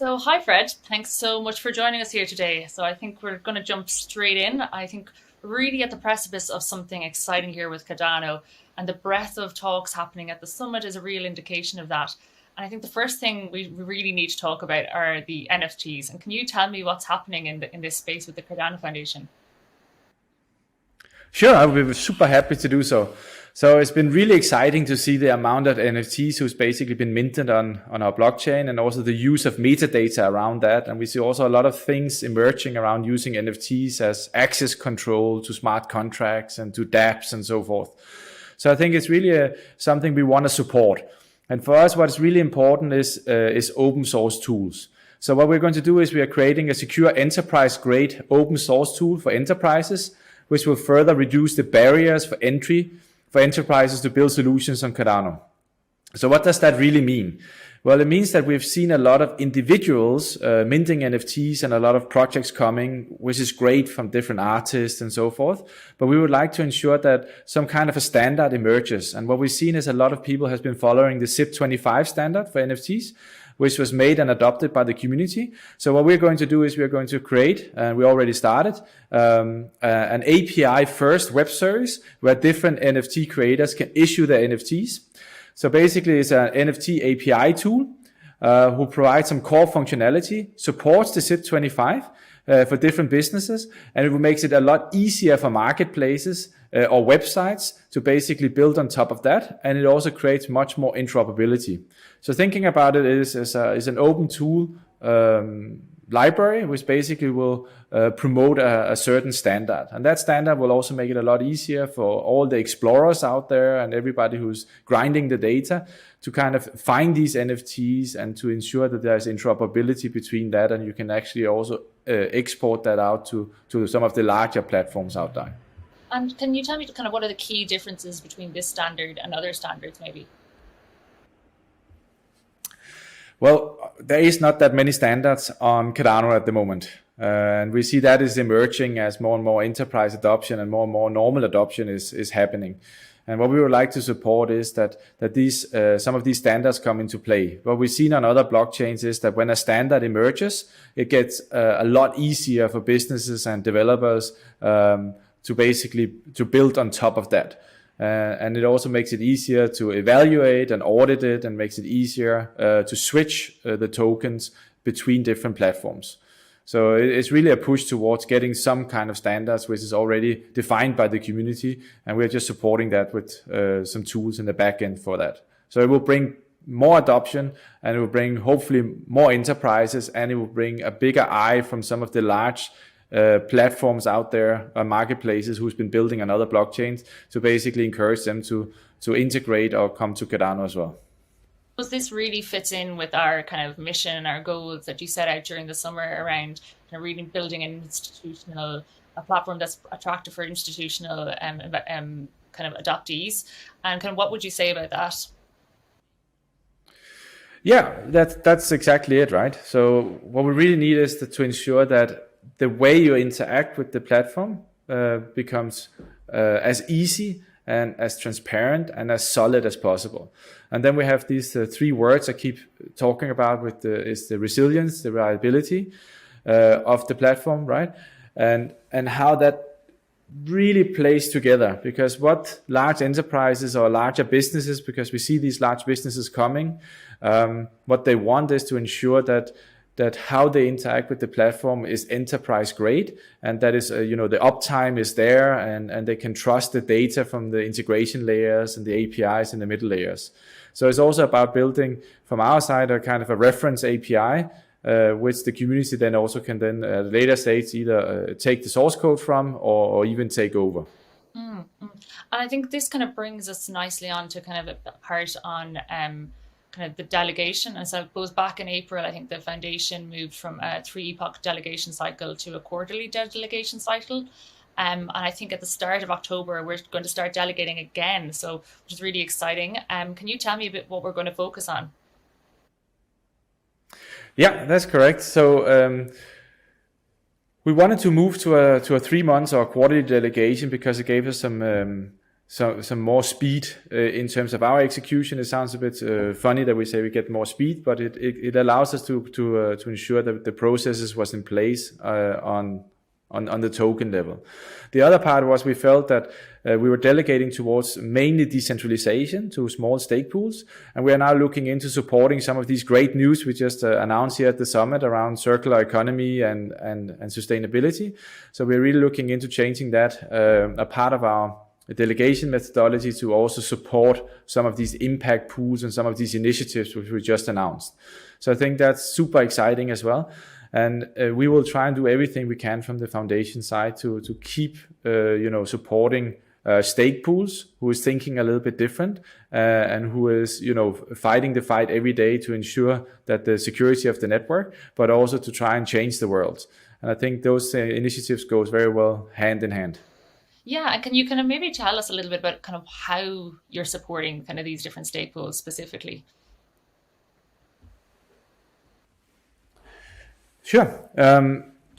So, hi, Fred. Thanks so much for joining us here today. So, I think we're going to jump straight in. I think we're really at the precipice of something exciting here with Cardano, and the breadth of talks happening at the summit is a real indication of that. And I think the first thing we really need to talk about are the NFTs. And can you tell me what's happening in this space with the Cardano Foundation? Sure, I will be super happy to do so. So it's been really exciting to see the amount of NFTs who's basically been minted on our blockchain, and also the use of metadata around that. And we see also a lot of things emerging around using NFTs as access control to smart contracts and to dApps and so forth. So I think it's really something we want to support. And for us, what's really important is open source tools. So what we're going to do is we are creating a secure enterprise-grade open source tool for enterprises, which will further reduce the barriers for entry for enterprises to build solutions on Cardano. So what does that really mean? Well, it means that we've seen a lot of individuals minting NFTs and a lot of projects coming, which is great, from different artists and so forth. But we would like to ensure that some kind of a standard emerges. And what we've seen is a lot of people has been following the CIP25 standard for NFTs, which was made and adopted by the community. So what we're going to do is we're going to create, and we already started, an API-first web service where different NFT creators can issue their NFTs. So basically, it's an NFT API tool who provides some core functionality, supports the CIP25 for different businesses, and it makes it a lot easier for marketplaces or websites to basically build on top of that. And it also creates much more interoperability. So thinking about it is an open tool library, which basically will promote a certain standard. And that standard will also make it a lot easier for all the explorers out there and everybody who's grinding the data to kind of find these NFTs and to ensure that there's interoperability between that, and you can actually also export that out to some of the larger platforms out there. And can you tell me kind of what are the key differences between this standard and other standards maybe? Well, there is not that many standards on Cardano at the moment. And we see that is emerging as more and more enterprise adoption and more normal adoption is happening. And what we would like to support is that these some of these standards come into play. What we've seen on other blockchains is that when a standard emerges, it gets a lot easier for businesses and developers to build on top of that. And it also makes it easier to evaluate and audit it, and makes it easier to switch the tokens between different platforms. So it's really a push towards getting some kind of standards which is already defined by the community, and we're just supporting that with some tools in the back end for that. So it will bring more adoption, and it will bring hopefully more enterprises, and it will bring a bigger eye from some of the large platforms out there, marketplaces who's been building on other blockchains, to basically encourage them to integrate or come to Cardano as well. This really fits in with our kind of mission and our goals that you set out during the summer around kind of really building a platform that's attractive for institutional kind of adoptees. And kind of what would you say about that? Yeah, that's exactly it, right? So what we really need is to ensure that the way you interact with the platform becomes as easy and as transparent and as solid as possible. And then we have these three words I keep talking about is the resilience, the reliability of the platform, right? And how that really plays together, because what large enterprises or larger businesses, because we see these large businesses coming, what they want is to ensure that how they interact with the platform is enterprise grade, and that is, the uptime is there, and they can trust the data from the integration layers and the APIs in the middle layers. So it's also about building from our side a kind of a reference API, which the community then also can then at a later stage either take the source code from or even take over. And I think this kind of brings us nicely on to kind of a part on kind of the delegation. And so it goes back in April, I think the foundation moved from a 3-epoch delegation cycle to a quarterly delegation cycle. And I think at the start of October, we're going to start delegating again, so which is really exciting. Can you tell me a bit what we're going to focus on? Yeah, that's correct. So we wanted to move to a 3 months or quarterly delegation because it gave us some more speed in terms of our execution. It sounds a bit funny that we say we get more speed, but it allows us to ensure that the processes was in place on the token level. The other part was we felt that we were delegating towards mainly decentralization to small stake pools, and we are now looking into supporting some of these great news we just announced here at the summit around circular economy and sustainability. So we're really looking into changing that a part of our delegation methodology to also support some of these impact pools and some of these initiatives which we just announced. So I think that's super exciting as well. And we will try and do everything we can from the foundation side to keep, supporting stake pools who is thinking a little bit different and who is, fighting the fight every day to ensure that the security of the network, but also to try and change the world. And I think those initiatives goes very well hand in hand. Yeah, and can you kind of maybe tell us a little bit about kind of how you're supporting kind of these different stake pools specifically? Sure.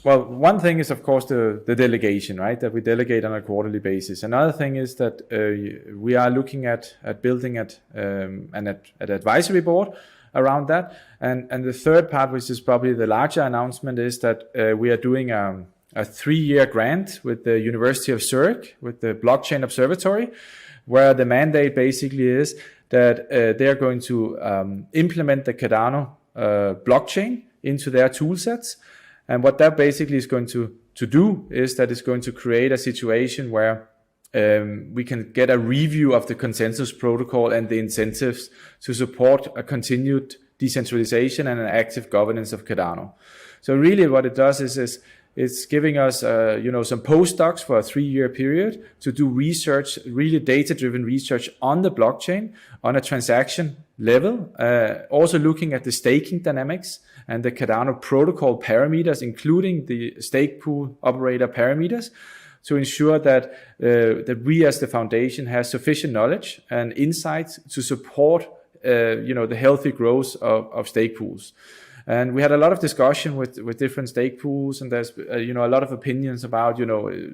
Well, one thing is, of course, the delegation, right? That we delegate on a quarterly basis. Another thing is that we are looking at building an advisory board around that. And the third part, which is probably the larger announcement, is that we are doing a 3-year grant with the University of Zurich, with the Blockchain Observatory, where the mandate basically is that they're going to implement the Cardano blockchain into their tool sets. And what that basically is going to do is that it's going to create a situation where we can get a review of the consensus protocol and the incentives to support a continued decentralization and an active governance of Cardano. So really what it does is it's giving us some postdocs for a 3-year period to do research, really data-driven research on the blockchain on a transaction level, also looking at the staking dynamics and the Cardano protocol parameters, including the stake pool operator parameters, to ensure that we as the foundation has sufficient knowledge and insights to support the healthy growth of stake pools. And we had a lot of discussion with different stake pools, and there's a lot of opinions about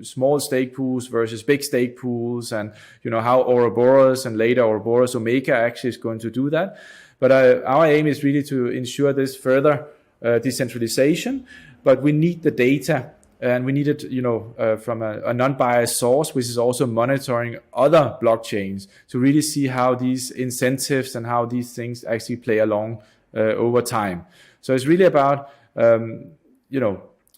small stake pools versus big stake pools, and how Ouroboros and later Ouroboros Omega actually is going to do that. But our aim is really to ensure this further decentralization, but we need the data, and we need it from a non-biased source, which is also monitoring other blockchains to really see how these incentives and how these things actually play along over time. So it's really about,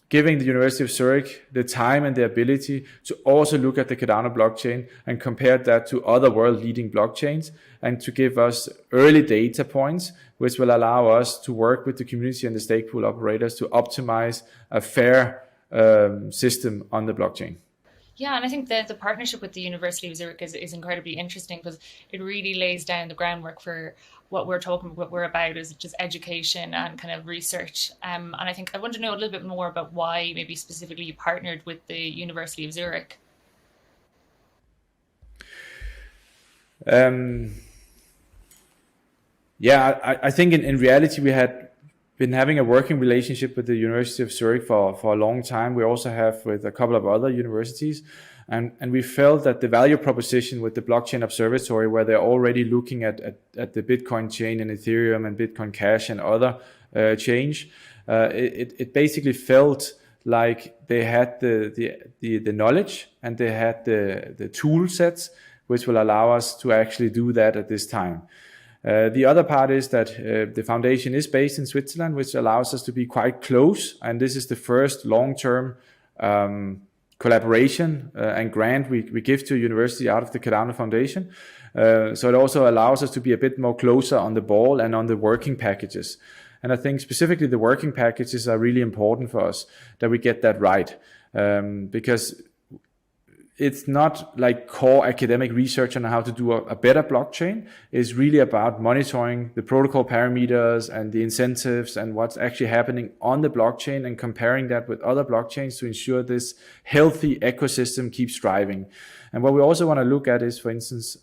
giving the University of Zurich the time and the ability to also look at the Cardano blockchain and compare that to other world-leading blockchains, and to give us early data points, which will allow us to work with the community and the stake pool operators to optimize a fair system on the blockchain. Yeah, and I think that the partnership with the University of Zurich is incredibly interesting, because it really lays down the groundwork for what we're about is just education and kind of research. And I think I want to know a little bit more about why maybe specifically you partnered with the University of Zurich. I think in reality we had been having a working relationship with the University of Zurich for a long time. We also have with a couple of other universities. And we felt that the value proposition with the Blockchain Observatory, where they're already looking at the Bitcoin chain and Ethereum and Bitcoin Cash and other change, it basically felt like they had the knowledge and they had the tool sets which will allow us to actually do that at this time. The other part is that the foundation is based in Switzerland, which allows us to be quite close. And this is the first long-term collaboration and grant we give to a university out of the Cardano Foundation. So it also allows us to be a bit more closer on the ball and on the working packages. And I think specifically the working packages are really important for us, that we get that right. Because it's not like core academic research on how to do a better blockchain. It's really about monitoring the protocol parameters and the incentives and what's actually happening on the blockchain, and comparing that with other blockchains to ensure this healthy ecosystem keeps thriving. And what we also want to look at is, for instance,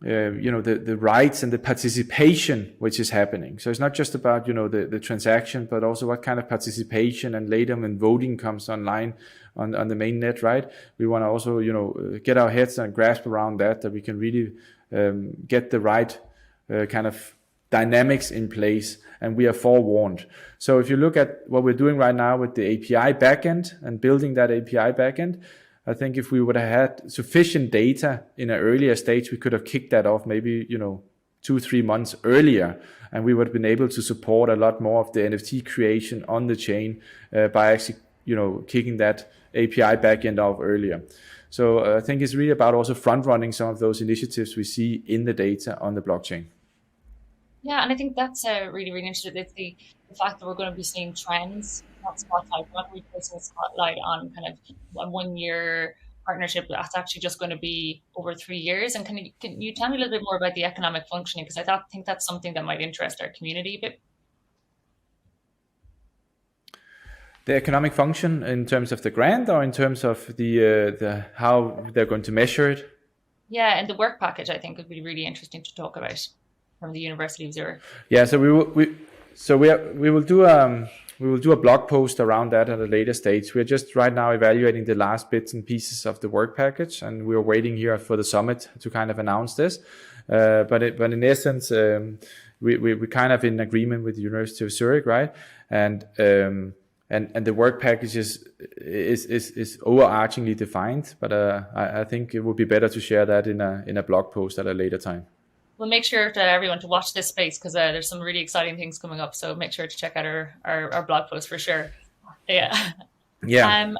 the rights and the participation which is happening. So it's not just about, the transaction, but also what kind of participation, and later when voting comes online on the main net, right? We want to also, get our heads and grasp around that we can really get the right kind of dynamics in place, and we are forewarned. So if you look at what we're doing right now with the API backend and building that API backend, I think if we would have had sufficient data in an earlier stage, we could have kicked that off maybe, 2-3 months earlier, and we would have been able to support a lot more of the NFT creation on the chain by actually, kicking that API backend off earlier. So I think it's really about also front running some of those initiatives we see in the data on the blockchain. Yeah, and I think that's really, really interesting. It's the fact that we're going to be seeing trends, not spotlight, not really placing a spotlight on kind of a 1 year partnership. That's actually just going to be over 3 years. And can you tell me a little bit more about the economic functioning? Because I think that's something that might interest our community a bit. The economic function in terms of the grant, or in terms of the how they're going to measure it? Yeah, and the work package, I think, would be really interesting to talk about from the University of Zurich. Yeah, so we will do a blog post around that at a later stage. We're just right now evaluating the last bits and pieces of the work package, and we're waiting here for the summit to kind of announce this. But in essence, we're kind of in agreement with the University of Zurich, right? And the work package is overarchingly defined, but I think it would be better to share that in a blog post at a later time. We'll make sure to everyone to watch this space, because there's some really exciting things coming up. So make sure to check out our blog post for sure. Yeah. Yeah.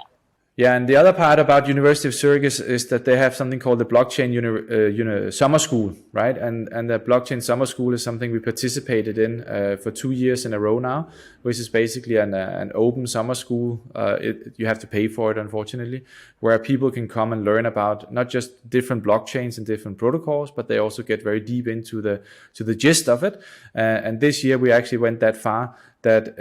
Yeah, and the other part about University of Zurich is that they have something called the Blockchain Summer School, right? And the Blockchain Summer School is something we participated in for 2 years in a row now, which is basically an open summer school. You have to pay for it, unfortunately, where people can come and learn about not just different blockchains and different protocols, but they also get very deep into the gist of it. And this year we actually went that far that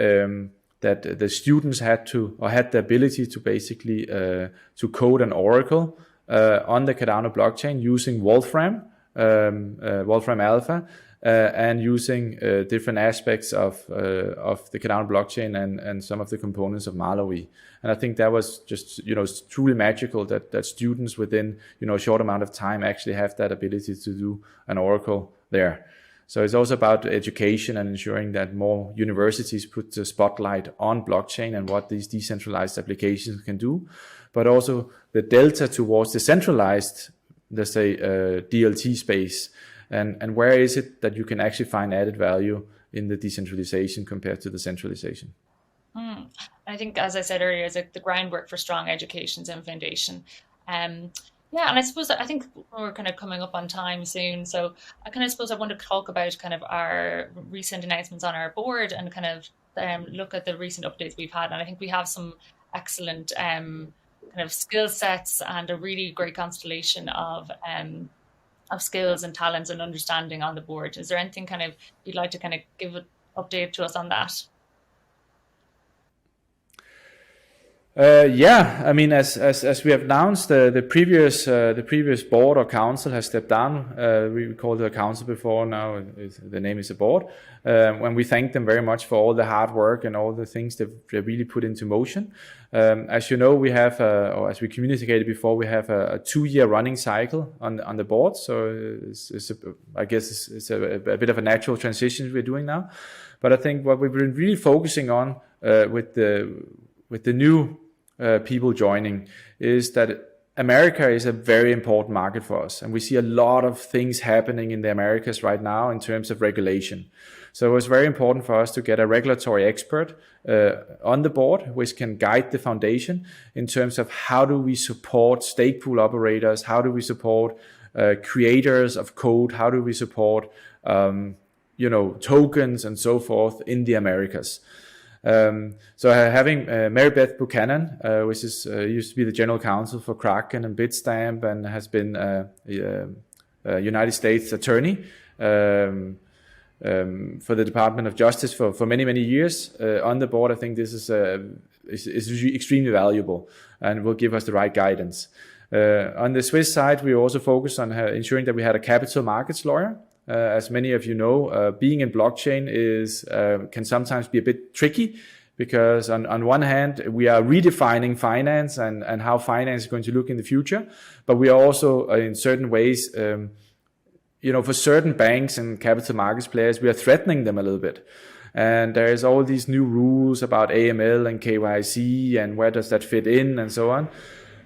the students had the ability to basically to code an oracle on the Cardano blockchain using Wolfram Alpha, and using different aspects of the Cardano blockchain and some of the components of Malawi. And I think that was just truly magical that students within a short amount of time actually have that ability to do an oracle there. So it's also about education and ensuring that more universities put the spotlight on blockchain and what these decentralized applications can do, but also the delta towards the centralized, let's say, DLT space, and where is it that you can actually find added value in the decentralization compared to the centralization. I think, as I said earlier, is the groundwork for strong educations and foundation. Yeah, and I think we're kind of coming up on time soon. So I want to talk about kind of our recent announcements on our board and kind of look at the recent updates we've had. And I think we have some excellent kind of skill sets and a really great constellation of skills and talents and understanding on the board. Is there anything kind of you'd like to kind of give an update to us on that? Yeah, I mean, as we have announced, the previous board or council has stepped down. We called it a council before. Now the name is a board. When we thank them very much for all the hard work and all the things they've really put into motion. As you know, we have, or as we communicated before, we have a 2-year running cycle on the board. So I guess it's a bit of a natural transition we're doing now. But I think what we've been really focusing on with the new people joining is that America is a very important market for us, and we see a lot of things happening in the Americas right now in terms of regulation. So it was very important for us to get a regulatory expert on the board, which can guide the foundation in terms of how do we support stake pool operators, how do we support creators of code, how do we support tokens and so forth in the Americas. So having Mary Beth Buchanan, which is used to be the general counsel for Kraken and Bitstamp and has been a United States attorney for the Department of Justice for many years on the board. I think this is extremely valuable and will give us the right guidance. On the Swiss side, we also focused on ensuring that we had a capital markets lawyer. As many of you know, being in blockchain can sometimes be a bit tricky, because on one hand, we are redefining finance and how finance is going to look in the future, but we are also in certain ways, for certain banks and capital markets players, we are threatening them a little bit. And there is all these new rules about AML and KYC and where does that fit in and so on.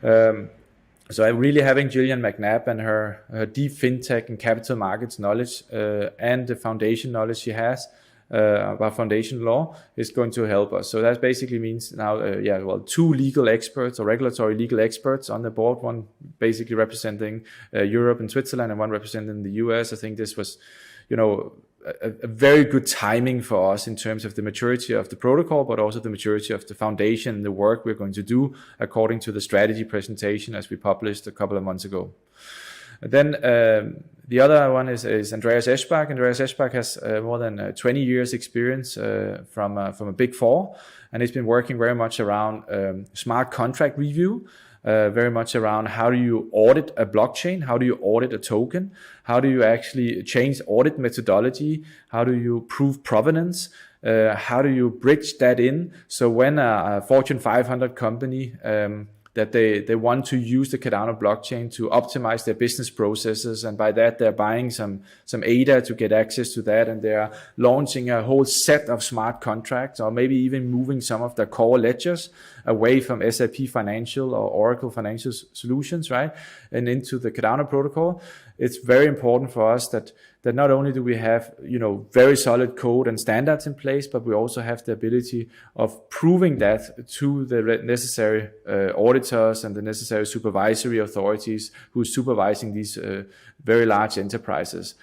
So I'm really having Gillian McNabb and her deep fintech and capital markets knowledge and the foundation knowledge she has about foundation law is going to help us. So that basically means now, two legal experts or regulatory legal experts on the board, one basically representing Europe and Switzerland and one representing the US. I think this was, a very good timing for us in terms of the maturity of the protocol, but also the maturity of the foundation and the work we're going to do according to the strategy presentation as we published a couple of months ago. And then the other one is Andreas Eschbach. Andreas Eschbach has more than 20 years experience from a Big Four, and he's been working very much around smart contract review, very much around how do you audit a blockchain, how do you audit a token, how do you actually change audit methodology, how do you prove provenance, how do you bridge that in, so when a Fortune 500 company that they want to use the Cardano blockchain to optimize their business processes, and by that they're buying some ADA to get access to that, and they're launching a whole set of smart contracts, or maybe even moving some of their core ledgers away from SAP Financial or Oracle Financial Solutions, right, and into the Cardano protocol. It's very important for us that not only do we have very solid code and standards in place, but we also have the ability of proving that to the necessary auditors and the necessary supervisory authorities who are supervising these very large enterprises.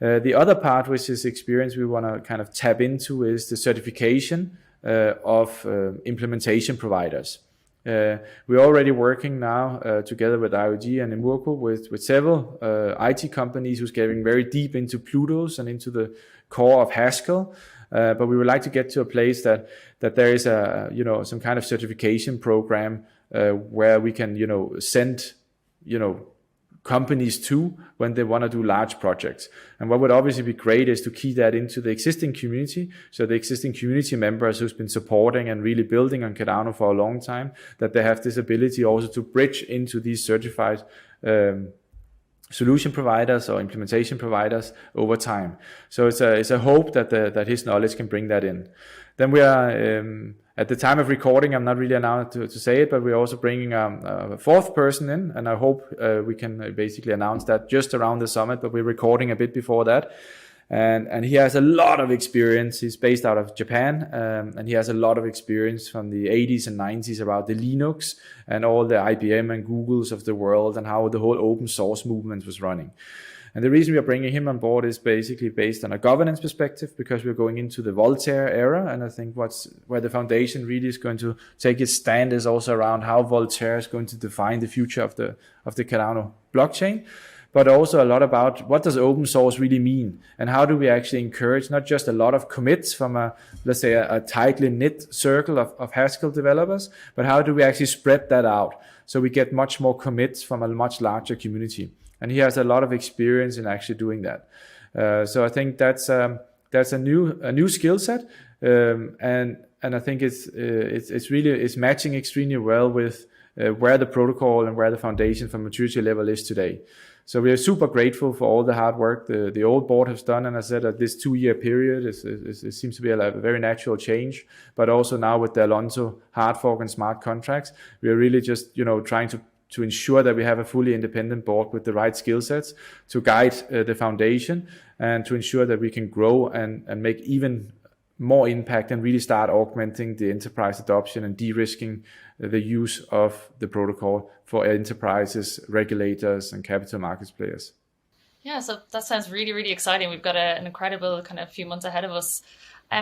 The other part, which is experience we want to kind of tap into, is the certification of implementation providers. We're already working now together with IOG and Imurco with several IT companies who's getting very deep into Plutos and into the core of Haskell. But we would like to get to a place that there is some kind of certification program where we can send companies to when they want to do large projects. And what would obviously be great is to key that into the existing community, so the existing community members who's been supporting and really building on Cardano for a long time, that they have this ability also to bridge into these certified solution providers or implementation providers over time. So it's a hope that his knowledge can bring that in. Then we are at the time of recording, I'm not really allowed to say it, but we're also bringing a fourth person in, and I hope we can basically announce that just around the summit, but we're recording a bit before that. And he has a lot of experience. He's based out of Japan, and he has a lot of experience from the 80s and 90s about the Linux and all the IBM and Googles of the world and how the whole open source movement was running. And the reason we are bringing him on board is basically based on a governance perspective, because we're going into the Voltaire era. And I think where the foundation really is going to take its stand is also around how Voltaire is going to define the future of the Cardano blockchain, but also a lot about what does open source really mean, and how do we actually encourage not just a lot of commits from a tightly knit circle of Haskell developers, but how do we actually spread that out so we get much more commits from a much larger community. And he has a lot of experience in actually doing that. So I think that's a new skill set, and I think it's matching extremely well with where the protocol and where the foundation for maturity level is today. So we are super grateful for all the hard work the old board has done, and I said that this 2-year period it seems to be a very natural change. But also now with the Alonso hard fork and smart contracts, we are really just trying to ensure that we have a fully independent board with the right skill sets to guide the foundation, and to ensure that we can grow and make even more impact and really start augmenting the enterprise adoption and de-risking the use of the protocol for enterprises, regulators, and capital markets players. Yeah, so that sounds really, really exciting. We've got an incredible kind of few months ahead of us.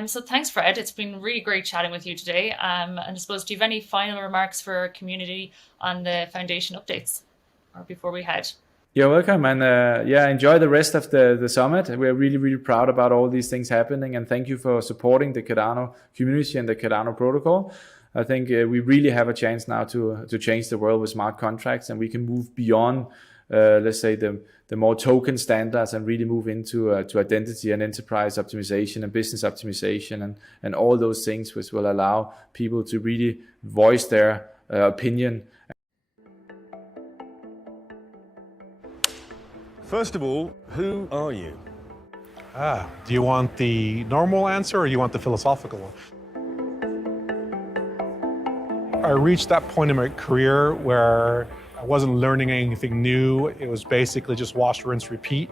So thanks, Fred. It's been really great chatting with you today. And I suppose, do you have any final remarks for our community on the foundation updates, or before we head? You're welcome. And enjoy the rest of the summit. We're really, really proud about all these things happening. And thank you for supporting the Cardano community and the Cardano protocol. I think we really have a chance now to change the world with smart contracts, and we can move beyond, let's say, the more token standards and really move into to identity and enterprise optimization and business optimization and all those things, which will allow people to really voice their opinion. First of all, who are you? Do you want the normal answer or do you want the philosophical one? I reached that point in my career where I wasn't learning anything new. It was basically just wash, rinse, repeat.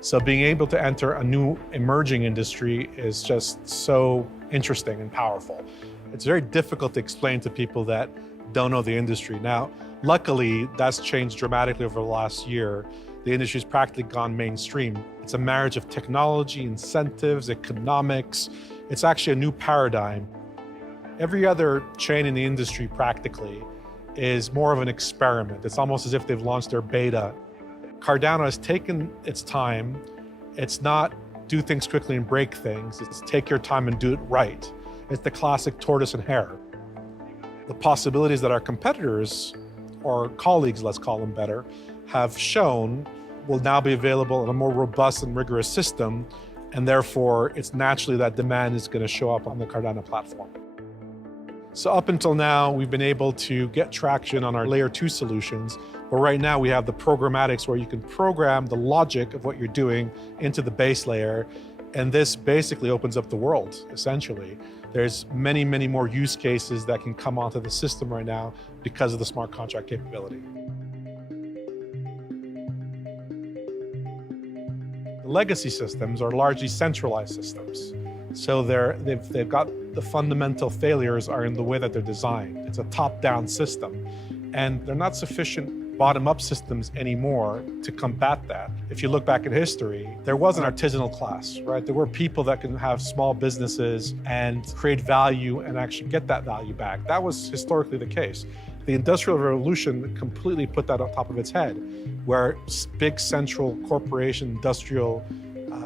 So being able to enter a new emerging industry is just so interesting and powerful. It's very difficult to explain to people that don't know the industry. Now, luckily, that's changed dramatically over the last year. The industry's practically gone mainstream. It's a marriage of technology, incentives, economics. It's actually a new paradigm. Every other chain in the industry practically is more of an experiment. It's almost as if they've launched their beta. Cardano has taken its time. It's not do things quickly and break things. It's take your time and do it right. It's the classic tortoise and hare. The possibilities that our competitors, or colleagues, let's call them better, have shown will now be available in a more robust and rigorous system, and therefore it's naturally that demand is going to show up on the Cardano platform. So up until now, we've been able to get traction on our layer 2 solutions, but right now we have the programmatics where you can program the logic of what you're doing into the base layer, and this basically opens up the world, essentially. There's many, many more use cases that can come onto the system right now because of the smart contract capability. The legacy systems are largely centralized systems. So they've got the fundamental failures are in the way that they're designed. It's a top-down system, and they're not sufficient bottom-up systems anymore to combat that. If you look back in history, there was an artisanal class, right? There were people that can have small businesses and create value and actually get that value back. That was historically the case. The Industrial Revolution completely put that on top of its head, where big central corporation industrial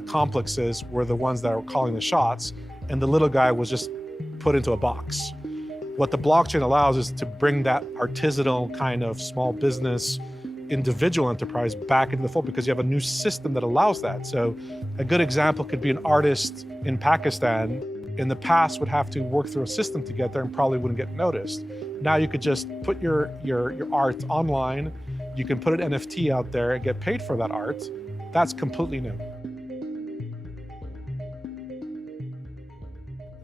complexes were the ones that were calling the shots, and the little guy was just put into a box. What the blockchain allows is to bring that artisanal kind of small business, individual enterprise back into the fold because you have a new system that allows that. So a good example could be an artist in Pakistan in the past would have to work through a system to get there and probably wouldn't get noticed. Now you could just put your art online, you can put an NFT out there and get paid for that art. That's completely new.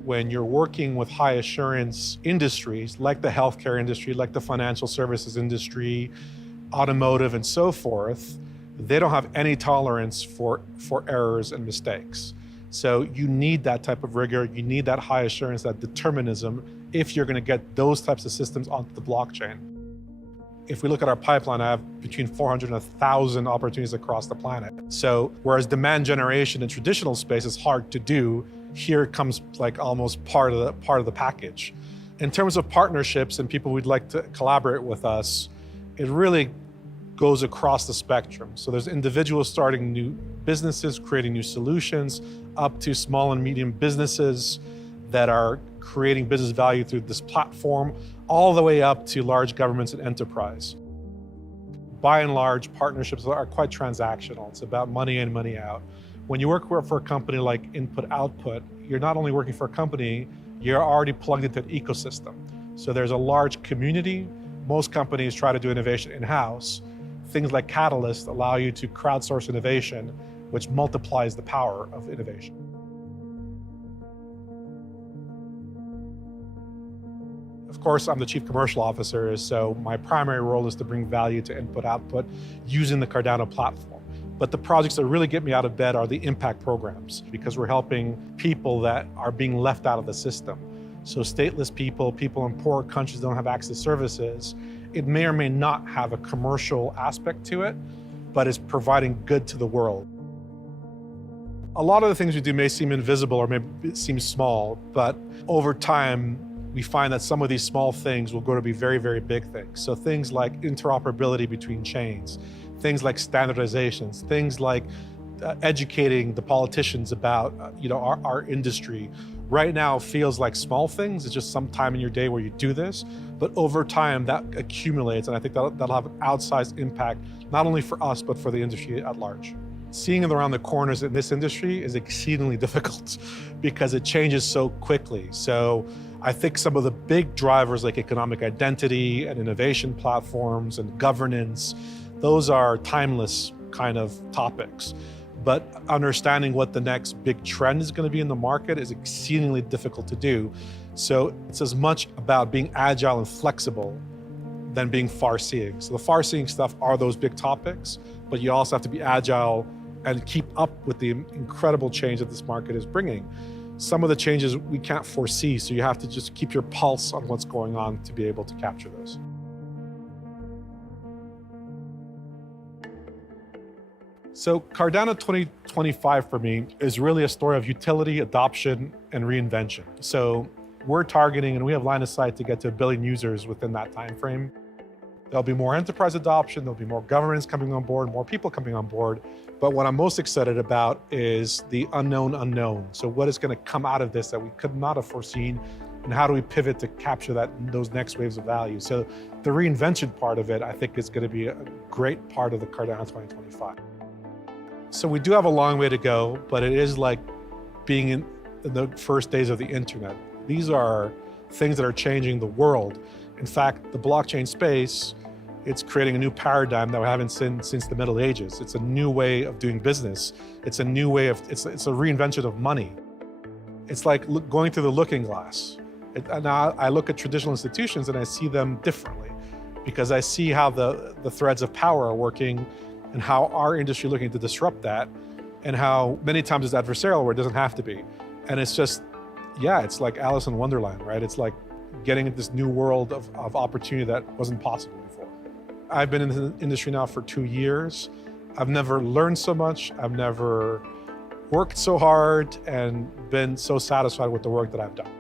When you're working with high assurance industries like the healthcare industry, like the financial services industry, automotive and so forth, they don't have any tolerance for errors and mistakes. So you need that type of rigor, you need that high assurance, that determinism, if you're going to get those types of systems onto the blockchain. If we look at our pipeline, I have between 400 and 1,000 opportunities across the planet. So whereas demand generation in traditional space is hard to do, here it comes like almost part of the package. In terms of partnerships and people who'd like to collaborate with us, it really goes across the spectrum. So there's individuals starting new businesses, creating new solutions, up to small and medium businesses that are creating business value through this platform, all the way up to large governments and enterprise. By and large, partnerships are quite transactional. It's about money in, money out. When you work for a company like Input Output, you're not only working for a company, you're already plugged into an ecosystem. So there's a large community. Most companies try to do innovation in-house. Things like Catalyst allow you to crowdsource innovation, which multiplies the power of innovation. Of course, I'm the Chief Commercial Officer, so my primary role is to bring value to Input Output using the Cardano platform. But the projects that really get me out of bed are the impact programs, because we're helping people that are being left out of the system. So stateless people, people in poor countries that don't have access to services, it may or may not have a commercial aspect to it, but it's providing good to the world. A lot of the things we do may seem invisible or may seem small, but over time, we find that some of these small things will grow to be very, very big things. So things like interoperability between chains, things like standardizations, things like educating the politicians about our industry, right now feels like small things. It's just some time in your day where you do this, but over time that accumulates, and I think that'll have an outsized impact, not only for us, but for the industry at large. Seeing it around the corners in this industry is exceedingly difficult because it changes so quickly. So I think some of the big drivers like economic identity and innovation platforms and governance, those are timeless kind of topics. But understanding what the next big trend is going to be in the market is exceedingly difficult to do. So it's as much about being agile and flexible than being far-seeing. So the far-seeing stuff are those big topics, but you also have to be agile and keep up with the incredible change that this market is bringing. Some of the changes we can't foresee, so you have to just keep your pulse on what's going on to be able to capture those. So Cardano 2025 for me is really a story of utility, adoption, and reinvention. So we're targeting, and we have line of sight to get to 1 billion users within that time frame. There'll be more enterprise adoption, there'll be more governments coming on board, more people coming on board. But what I'm most excited about is the unknown unknown. So what is going to come out of this that we could not have foreseen, and how do we pivot to capture those next waves of value? So the reinvention part of it, I think, is going to be a great part of the Cardano 2025. So we do have a long way to go, but it is like being in the first days of the internet. These are things that are changing the world. In fact, the blockchain space, it's creating a new paradigm that we haven't seen since the Middle Ages. It's a new way of doing business. It's a new way of, it's a reinvention of money. It's like going through the looking glass. Now I look at traditional institutions and I see them differently because I see how the threads of power are working and how our industry looking to disrupt that, and how many times it's adversarial where it doesn't have to be. And it's just, yeah, it's like Alice in Wonderland, right? It's like getting into this new world of opportunity that wasn't possible before. I've been in the industry now for 2 years. I've never learned so much. I've never worked so hard and been so satisfied with the work that I've done.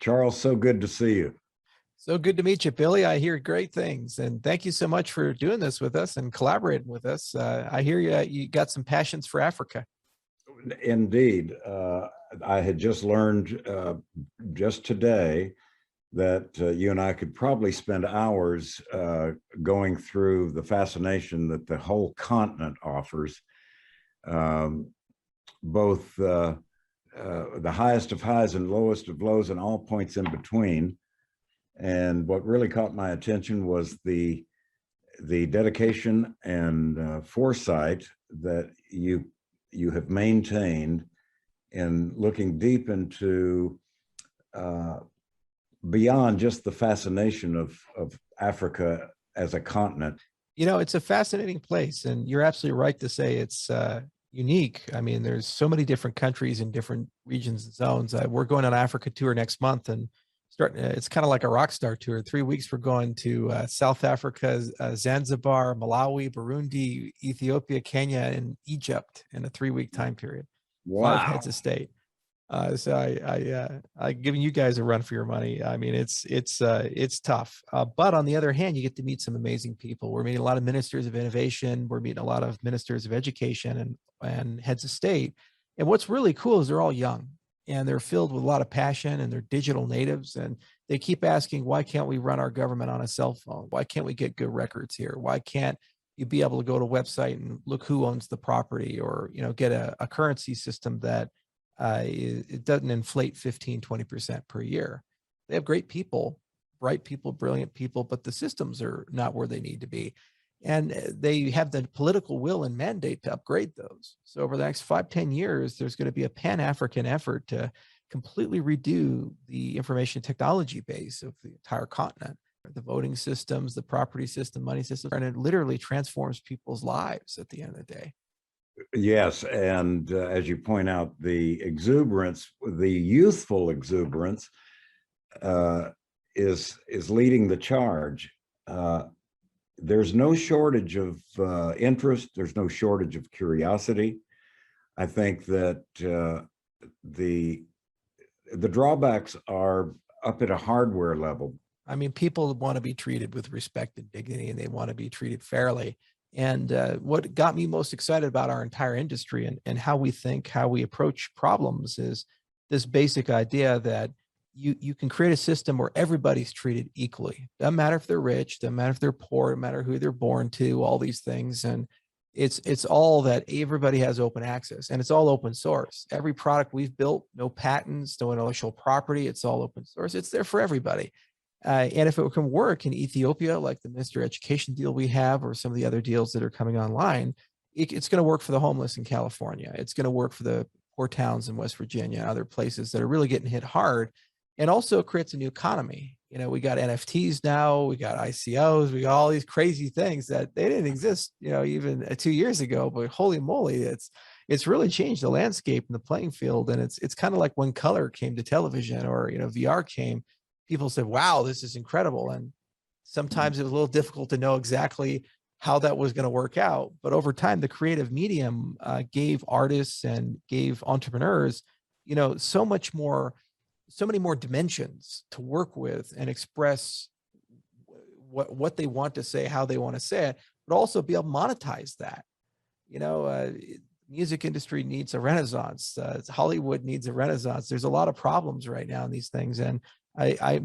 Charles, so good to see you. So good to meet you, Billy. I hear great things, and thank you so much for doing this with us and collaborating with us. I hear you got some passions for Africa. Indeed. I had just learned just today that you and I could probably spend hours going through the fascination that the whole continent offers, both the highest of highs and lowest of lows and all points in between. And what really caught my attention was the dedication and foresight that you have maintained in looking deep into beyond just the fascination of Africa as a continent. You know, it's a fascinating place, and you're absolutely right to say it's unique. I mean, there's so many different countries in different regions and zones. We're going on an Africa tour next month, and it's kind of like a rock star tour. 3 weeks, we're going to South Africa, Zanzibar, Malawi, Burundi, Ethiopia, Kenya, and Egypt in a 3-week time period. Wow. 5 heads of state. So I'm giving you guys a run for your money. I mean, it's tough. But on the other hand, you get to meet some amazing people. We're meeting a lot of ministers of innovation. We're meeting a lot of ministers of education and heads of state. And what's really cool is they're all young. And they're filled with a lot of passion, and they're digital natives. And they keep asking, why can't we run our government on a cell phone? Why can't we get good records here? Why can't you be able to go to a website and look who owns the property, or, you know, get a currency system that it doesn't inflate 15, 20% per year? They have great people, bright people, brilliant people, but the systems are not where they need to be. And they have the political will and mandate to upgrade those. So over the next 5-10 years, there's going to be a pan-African effort to completely redo the information technology base of the entire continent. The voting systems, the property system, money system, and it literally transforms people's lives at the end of the day. Yes, and as you point out, the exuberance, the youthful exuberance is leading the charge. There's no shortage of interest. There's no shortage of curiosity. I think that the drawbacks are up at a hardware level. I mean, people want to be treated with respect and dignity, and they want to be treated fairly. And what got me most excited about our entire industry and how we think, how we approach problems is this basic idea that you can create a system where everybody's treated equally. Doesn't matter if they're rich, doesn't matter if they're poor, doesn't matter who they're born to, all these things. And it's all that everybody has open access, and it's all open source. Every product we've built, no patents, no intellectual property, it's all open source. It's there for everybody. And if it can work in Ethiopia, like the Minister of Education deal we have, or some of the other deals that are coming online, it's going to work for the homeless in California. It's going to work for the poor towns in West Virginia and other places that are really getting hit hard. And also creates a new economy. You know, we got NFTs now, we got ICOs, we got all these crazy things that they didn't exist, you know, even 2 years ago. But holy moly, it's really changed the landscape and the playing field. And it's kind of like when color came to television, or, you know, VR came. People said, wow, this is incredible. And sometimes it was a little difficult to know exactly how that was going to work out. But over time, the creative medium gave artists and gave entrepreneurs, you know, so many more dimensions to work with and express what they want to say, how they want to say it, but also be able to monetize that. You know, music industry needs a renaissance. Hollywood needs a renaissance. There's a lot of problems right now in these things. And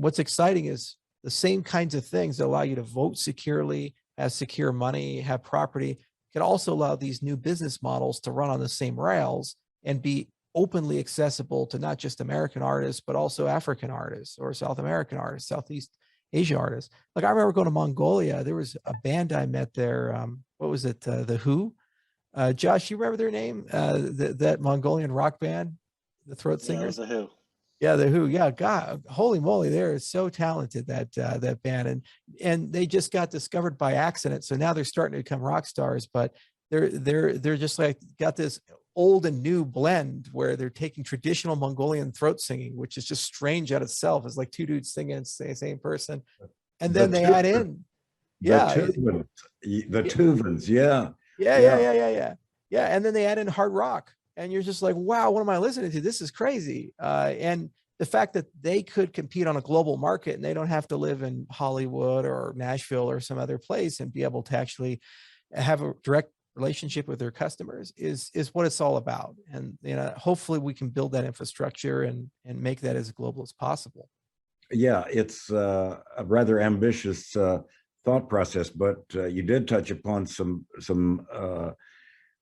what's exciting is the same kinds of things that allow you to vote securely, have secure money, have property, can also allow these new business models to run on the same rails and be openly accessible to not just American artists, but also African artists or South American artists, Southeast Asia artists. Like I remember going to Mongolia, there was a band I met there. What was it? The Who? Josh, you remember their name? That Mongolian rock band, the Throat Singers? Yeah, the Who. Yeah, the Who. Yeah, God, holy moly, they're so talented, that band, and they just got discovered by accident. So now they're starting to become rock stars, but they're just like got this old and new blend where they're taking traditional Mongolian throat singing, which is just strange out itself. It's like two dudes singing, it's the same person, and then they add in, the Tuvans, yeah, and then they add in hard rock. And you're just like, wow, what am I listening to? This is crazy. And the fact that they could compete on a global market and they don't have to live in Hollywood or Nashville or some other place and be able to actually have a direct relationship with their customers is what it's all about. And hopefully we can build that infrastructure and make that as global as possible. Yeah, it's a rather ambitious thought process, but you did touch upon some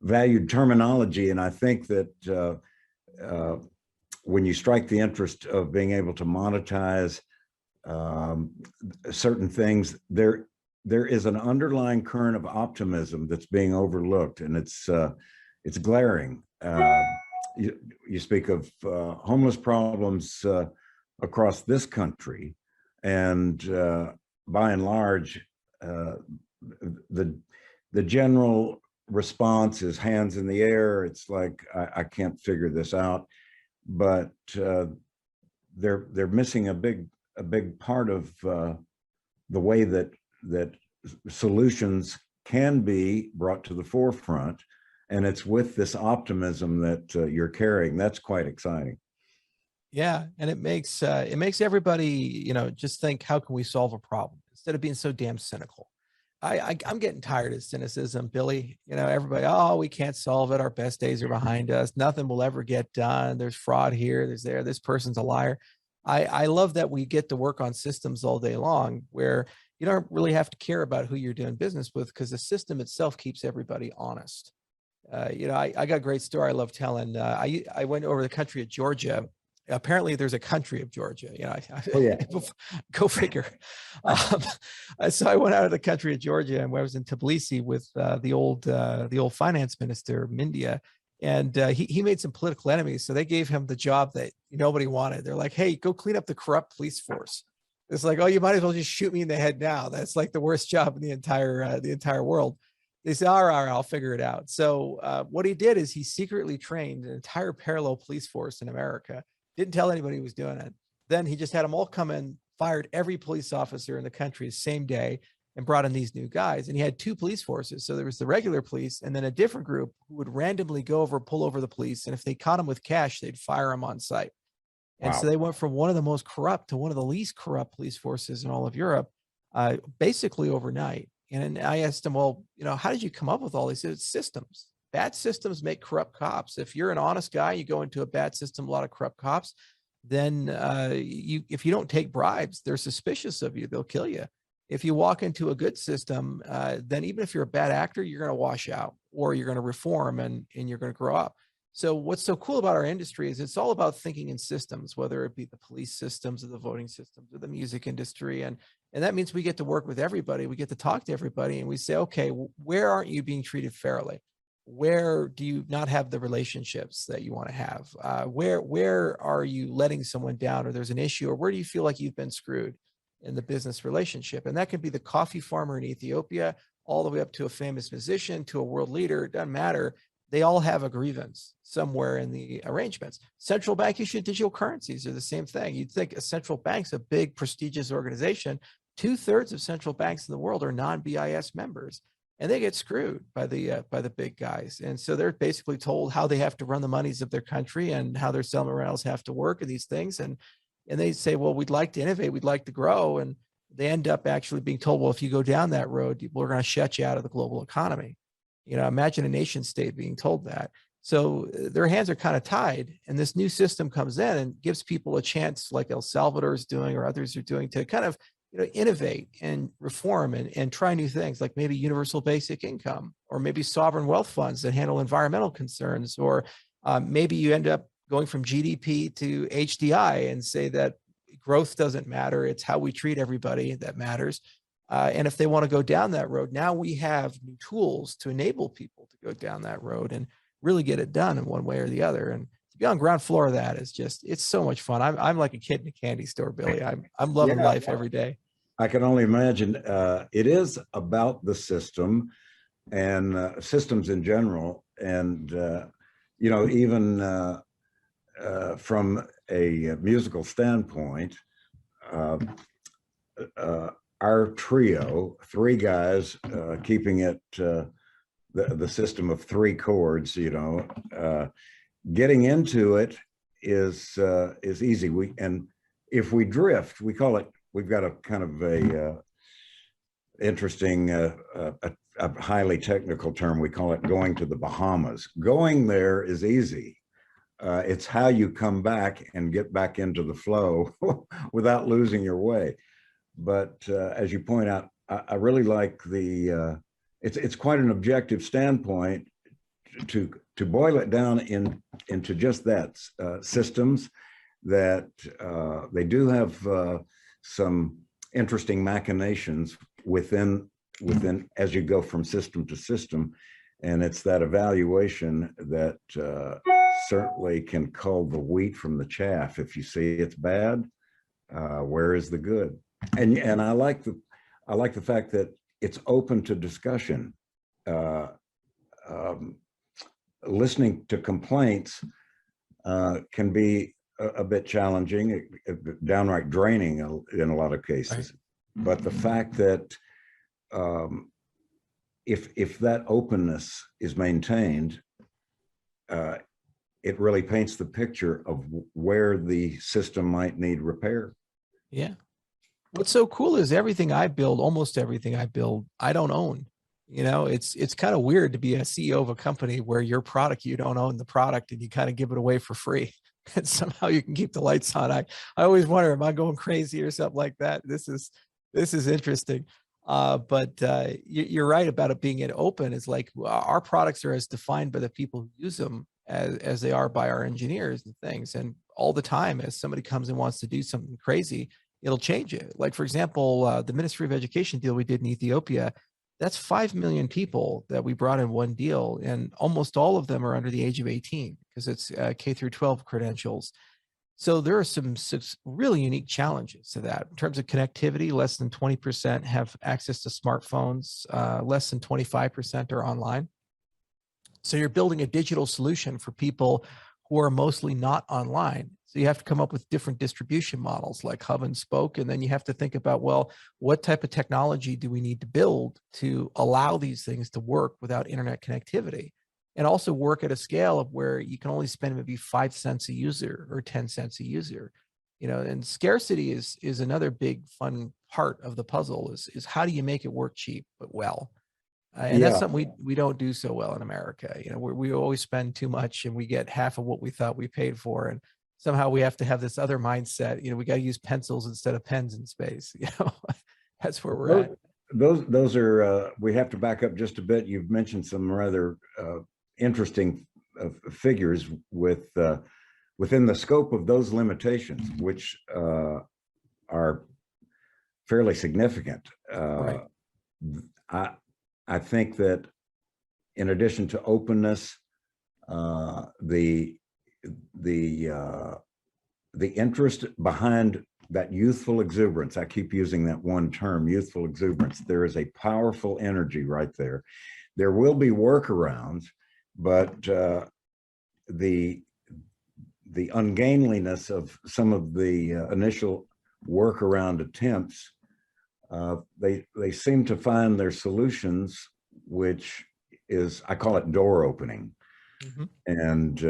valued terminology, and I think that when you strike the interest of being able to monetize certain things, there is an underlying current of optimism that's being overlooked, and it's glaring. You speak of homeless problems across this country, and by and large, the general response is hands in the air. It's like, I can't figure this out. But they're missing a big part of the way that solutions can be brought to the forefront, and it's with this optimism that you're carrying. That's quite exciting. Yeah, and it makes everybody just think, how can we solve a problem instead of being so damn cynical. I'm getting tired of cynicism, Billy. Everybody, oh, we can't solve it. Our best days are behind us. Nothing will ever get done. There's fraud here. There's there. This person's a liar. I love that we get to work on systems all day long where you don't really have to care about who you're doing business with, because the system itself keeps everybody honest. I got a great story I love telling. I went over the country of Georgia. Apparently there's a country of Georgia, Oh, yeah. Go figure. So I went out of the country of Georgia, and I was in Tbilisi with the old finance minister, Mindia, and he made some political enemies. So they gave him the job that nobody wanted. They're like, hey, go clean up the corrupt police force. It's like, oh, you might as well just shoot me in the head now. That's like the worst job in the entire world. They said, all right, I'll figure it out. So what he did is he secretly trained an entire parallel police force in America. Didn't tell anybody he was doing it. Then he just had them all come in, fired every police officer in the country the same day, and brought in these new guys. And he had two police forces. So there was the regular police and then a different group who would randomly go over, pull over the police. And if they caught him with cash, they'd fire him on sight. And so they went from one of the most corrupt to one of the least corrupt police forces in all of Europe, basically overnight. And I asked him, well, how did you come up with all these systems? Bad systems make corrupt cops. If you're an honest guy, you go into a bad system, a lot of corrupt cops, then if you don't take bribes, they're suspicious of you. They'll kill you. If you walk into a good system, then even if you're a bad actor, you're going to wash out, or you're going to reform and you're going to grow up. So what's so cool about our industry is it's all about thinking in systems, whether it be the police systems or the voting systems or the music industry. And that means we get to work with everybody. We get to talk to everybody, and we say, okay, where aren't you being treated fairly? Where do you not have the relationships that you want to have? Where are you letting someone down, or there's an issue, or where do you feel like you've been screwed in the business relationship? And that can be the coffee farmer in Ethiopia, all the way up to a famous musician, to a world leader. It doesn't matter. They all have a grievance somewhere in the arrangements. Central bank issued digital currencies are the same thing. You'd think a central bank's a big, prestigious organization. 2/3 of central banks in the world are non-BIS members, and they get screwed by the big guys. And so they're basically told how they have to run the monies of their country and how their seminars have to work and these things. And they say, well, we'd like to innovate, we'd like to grow. And they end up actually being told, well, if you go down that road, we're going to shut you out of the global economy. Imagine a nation state being told that. So their hands are kind of tied, and this new system comes in and gives people a chance, like El Salvador is doing or others are doing, to kind of innovate and reform and try new things, like maybe universal basic income, or maybe sovereign wealth funds that handle environmental concerns, or maybe you end up going from GDP to HDI and say that growth doesn't matter. It's how we treat everybody that matters. And if they want to go down that road, now we have new tools to enable people to go down that road and really get it done in one way or the other. And to be on ground floor of that is just, it's so much fun. I'm like a kid in a candy store, Billy. I'm loving life every day. I can only imagine. It is about the system and systems in general. And, even from a musical standpoint, our trio, three guys, keeping it the system of three chords, getting into it is easy. And if we drift, we call it. We've got a kind of a interesting, a highly technical term. We call it going to the Bahamas. Going there is easy. It's how you come back and get back into the flow without losing your way. But as you point out, I really like the. It's quite an objective standpoint to boil it down into just that, systems that they do have some interesting machinations within as you go from system to system, and it's that evaluation that certainly can cull the wheat from the chaff. If you see it's bad, where is the good? And I like the fact that it's open to discussion. Listening to complaints can be a bit challenging, downright draining in a lot of cases. Right. But the fact that if that openness is maintained, it really paints the picture of where the system might need repair. Yeah. What's so cool is everything I build, almost everything I build, I don't own. You know, it's kind of weird to be a CEO of a company where your product, you don't own the product and you kind of give it away for free. And somehow you can keep the lights on. I always wonder, am I going crazy or something like that? This is interesting. But you're right about it being it open. It's like our products are as defined by the people who use them as they are by our engineers and things. And all the time, as somebody comes and wants to do something crazy, it'll change it. Like, for example, the Ministry of Education deal we did in Ethiopia, that's 5 million people that we brought in one deal, and almost all of them are under the age of 18 because it's K through 12 credentials. So there are some really unique challenges to that. In terms of connectivity, less than 20% have access to smartphones, less than 25% are online. So you're building a digital solution for people who are mostly not online. So you have to come up with different distribution models like hub and spoke. And then you have to think about, well, what type of technology do we need to build to allow these things to work without internet connectivity? And also work at a scale of where you can only spend maybe 5 cents a user or 10 cents a user. You know, and scarcity is another big fun part of the puzzle is how do you make it work cheap but well? And that's something we don't do so well in America. You know, we always spend too much and we get half of what we thought we paid for. And somehow we have to have this other mindset. You know, we got to use pencils instead of pens in space. You know, that's where we're at. Those are, we have to back up just a bit. You've mentioned some rather interesting figures within the scope of those limitations, which are fairly significant. Right. I think that in addition to openness, the interest behind that youthful exuberance, I keep using that one term, youthful exuberance, there is a powerful energy right there. There will be workarounds, but the ungainliness of some of the initial workaround attempts, they seem to find their solutions, which is, I call it door opening. Mm-hmm. And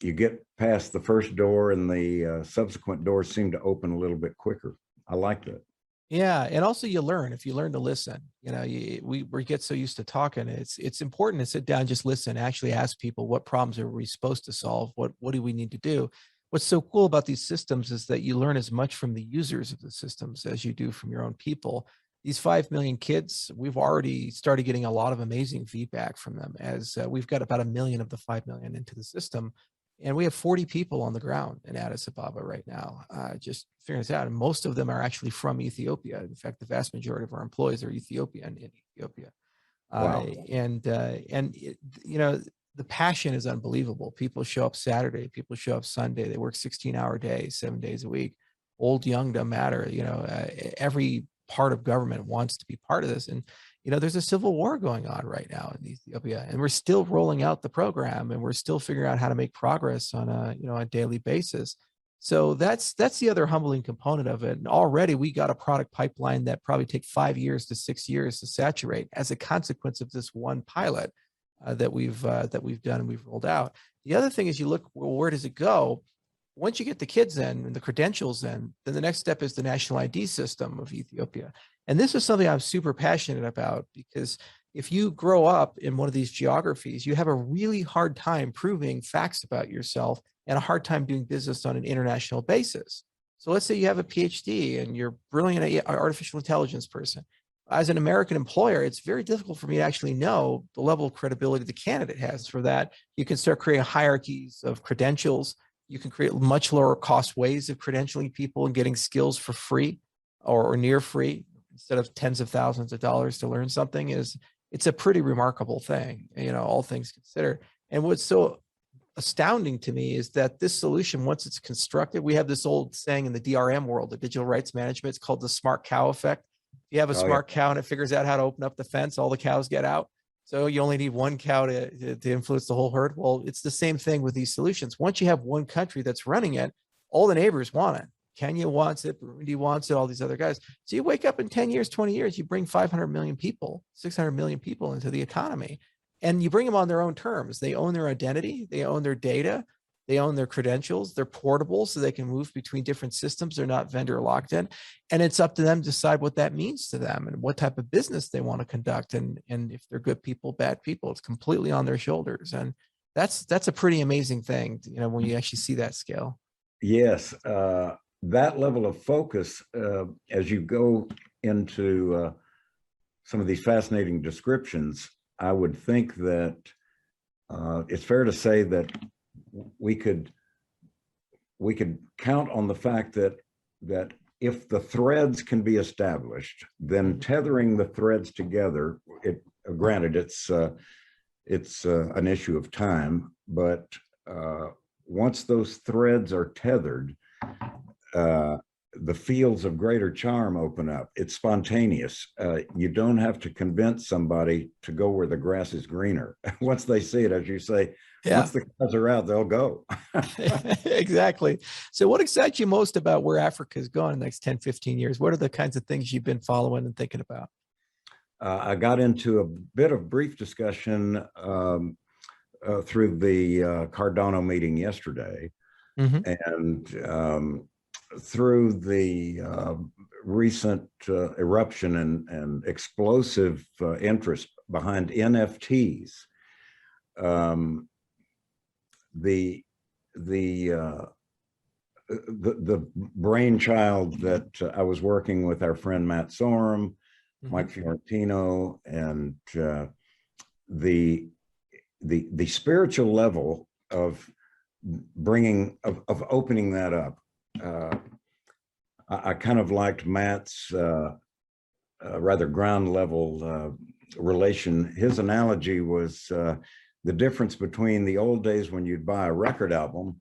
you get past the first door and the subsequent doors seem to open a little bit quicker. I like that. Yeah, and also you learn if you learn to listen. You know, we get so used to talking. It's important to sit down, just listen, actually ask people, what problems are we supposed to solve? What do we need to do? What's so cool about these systems is that you learn as much from the users of the systems as you do from your own people. These 5 million kids, we've already started getting a lot of amazing feedback from them, as we've got about 1 million of the 5 million into the system. And we have 40 people on the ground in Addis Ababa right now, just figuring this out. And most of them are actually from Ethiopia. In fact, the vast majority of our employees are Ethiopian in Ethiopia. Wow. You know, the passion is unbelievable. People show up Saturday, people show up Sunday. They work 16-hour days, 7 days a week. Old, young, don't matter. You know, every part of government wants to be part of this. And you know, there's a civil war going on right now in Ethiopia, and we're still rolling out the program, and we're still figuring out how to make progress on a daily basis. So that's the other humbling component of it. And already we got a product pipeline that probably take 5 years to 6 years to saturate as a consequence of this one pilot. that we've done and we've rolled out. The other thing is you look, well, where does it go? Once you get the kids in and the credentials in, then the next step is the national ID system of Ethiopia. And this is something I'm super passionate about, because if you grow up in one of these geographies, you have a really hard time proving facts about yourself and a hard time doing business on an international basis. So let's say you have a PhD and you're brilliant artificial intelligence person. As an American employer, it's very difficult for me to actually know the level of credibility the candidate has. For that, you can start creating hierarchies of credentials. You can create much lower cost ways of credentialing people and getting skills for free or near free instead of tens of thousands of dollars to learn something. It's a pretty remarkable thing, all things considered. And what's so astounding to me is that this solution, once it's constructed, we have this old saying in the DRM world, the digital rights management, it's called the smart cow effect. If you have a smart cow and it figures out how to open up the fence, all the cows get out. So you only need one cow to influence the whole herd. Well, it's the same thing with these solutions. Once you have one country that's running it, all the neighbors want it. Kenya wants it, Burundi wants it, all these other guys. So you wake up in 10 years, 20 years, you bring 500 million people, 600 million people into the economy, and you bring them on their own terms. They own their identity, they own their data, they own their credentials, they're portable so they can move between different systems. They're not vendor locked in. And it's up to them to decide what that means to them and what type of business they want to conduct. And if they're good people, bad people, it's completely on their shoulders. And that's a pretty amazing thing, when you actually see that scale. Yes, that level of focus, as you go into some of these fascinating descriptions, I would think that it's fair to say that we could count on the fact that if the threads can be established, then tethering the threads together, granted it's an issue of time, but once those threads are tethered, the fields of greater charm open up. It's spontaneous. You don't have to convince somebody to go where the grass is greener. Once they see it, as you say, once the cows are out, they'll go. Exactly. So what excites you most about where Africa is going in the next 10, 15 years? What are the kinds of things you've been following and thinking about? I got into a bit of brief discussion through the Cardano meeting yesterday. And through the recent eruption and explosive interest behind NFTs, the brainchild that I was working with our friend Matt Sorum, Mike Fiorentino, and the spiritual level of opening that up. I kind of liked Matt's rather ground level relation. His analogy was the difference between the old days when you'd buy a record album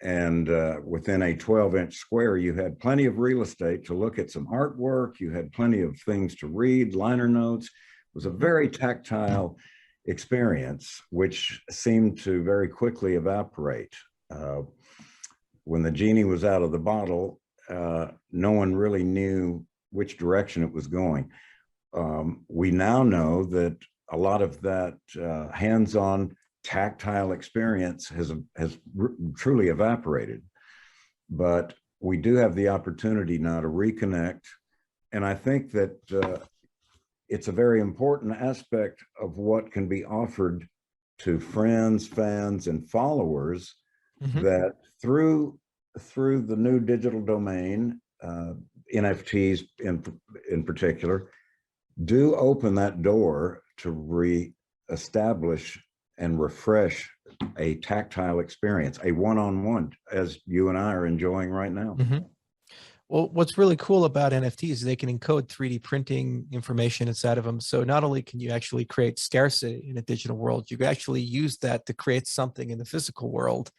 and within a 12-inch square, you had plenty of real estate to look at some artwork. You had plenty of things to read, liner notes. It was a very tactile experience, which seemed to very quickly evaporate. When the genie was out of the bottle, no one really knew which direction it was going. We now know that a lot of that hands-on tactile experience has truly evaporated, but we do have the opportunity now to reconnect. And I think that it's a very important aspect of what can be offered to friends, fans, and followers, that through the new digital domain, NFTs in particular, do open that door to re-establish and refresh a tactile experience, a one-on-one, as you and I are enjoying right now. Well, what's really cool about NFTs is they can encode 3D printing information inside of them. So not only can you actually create scarcity in a digital world, you can actually use that to create something in the physical world.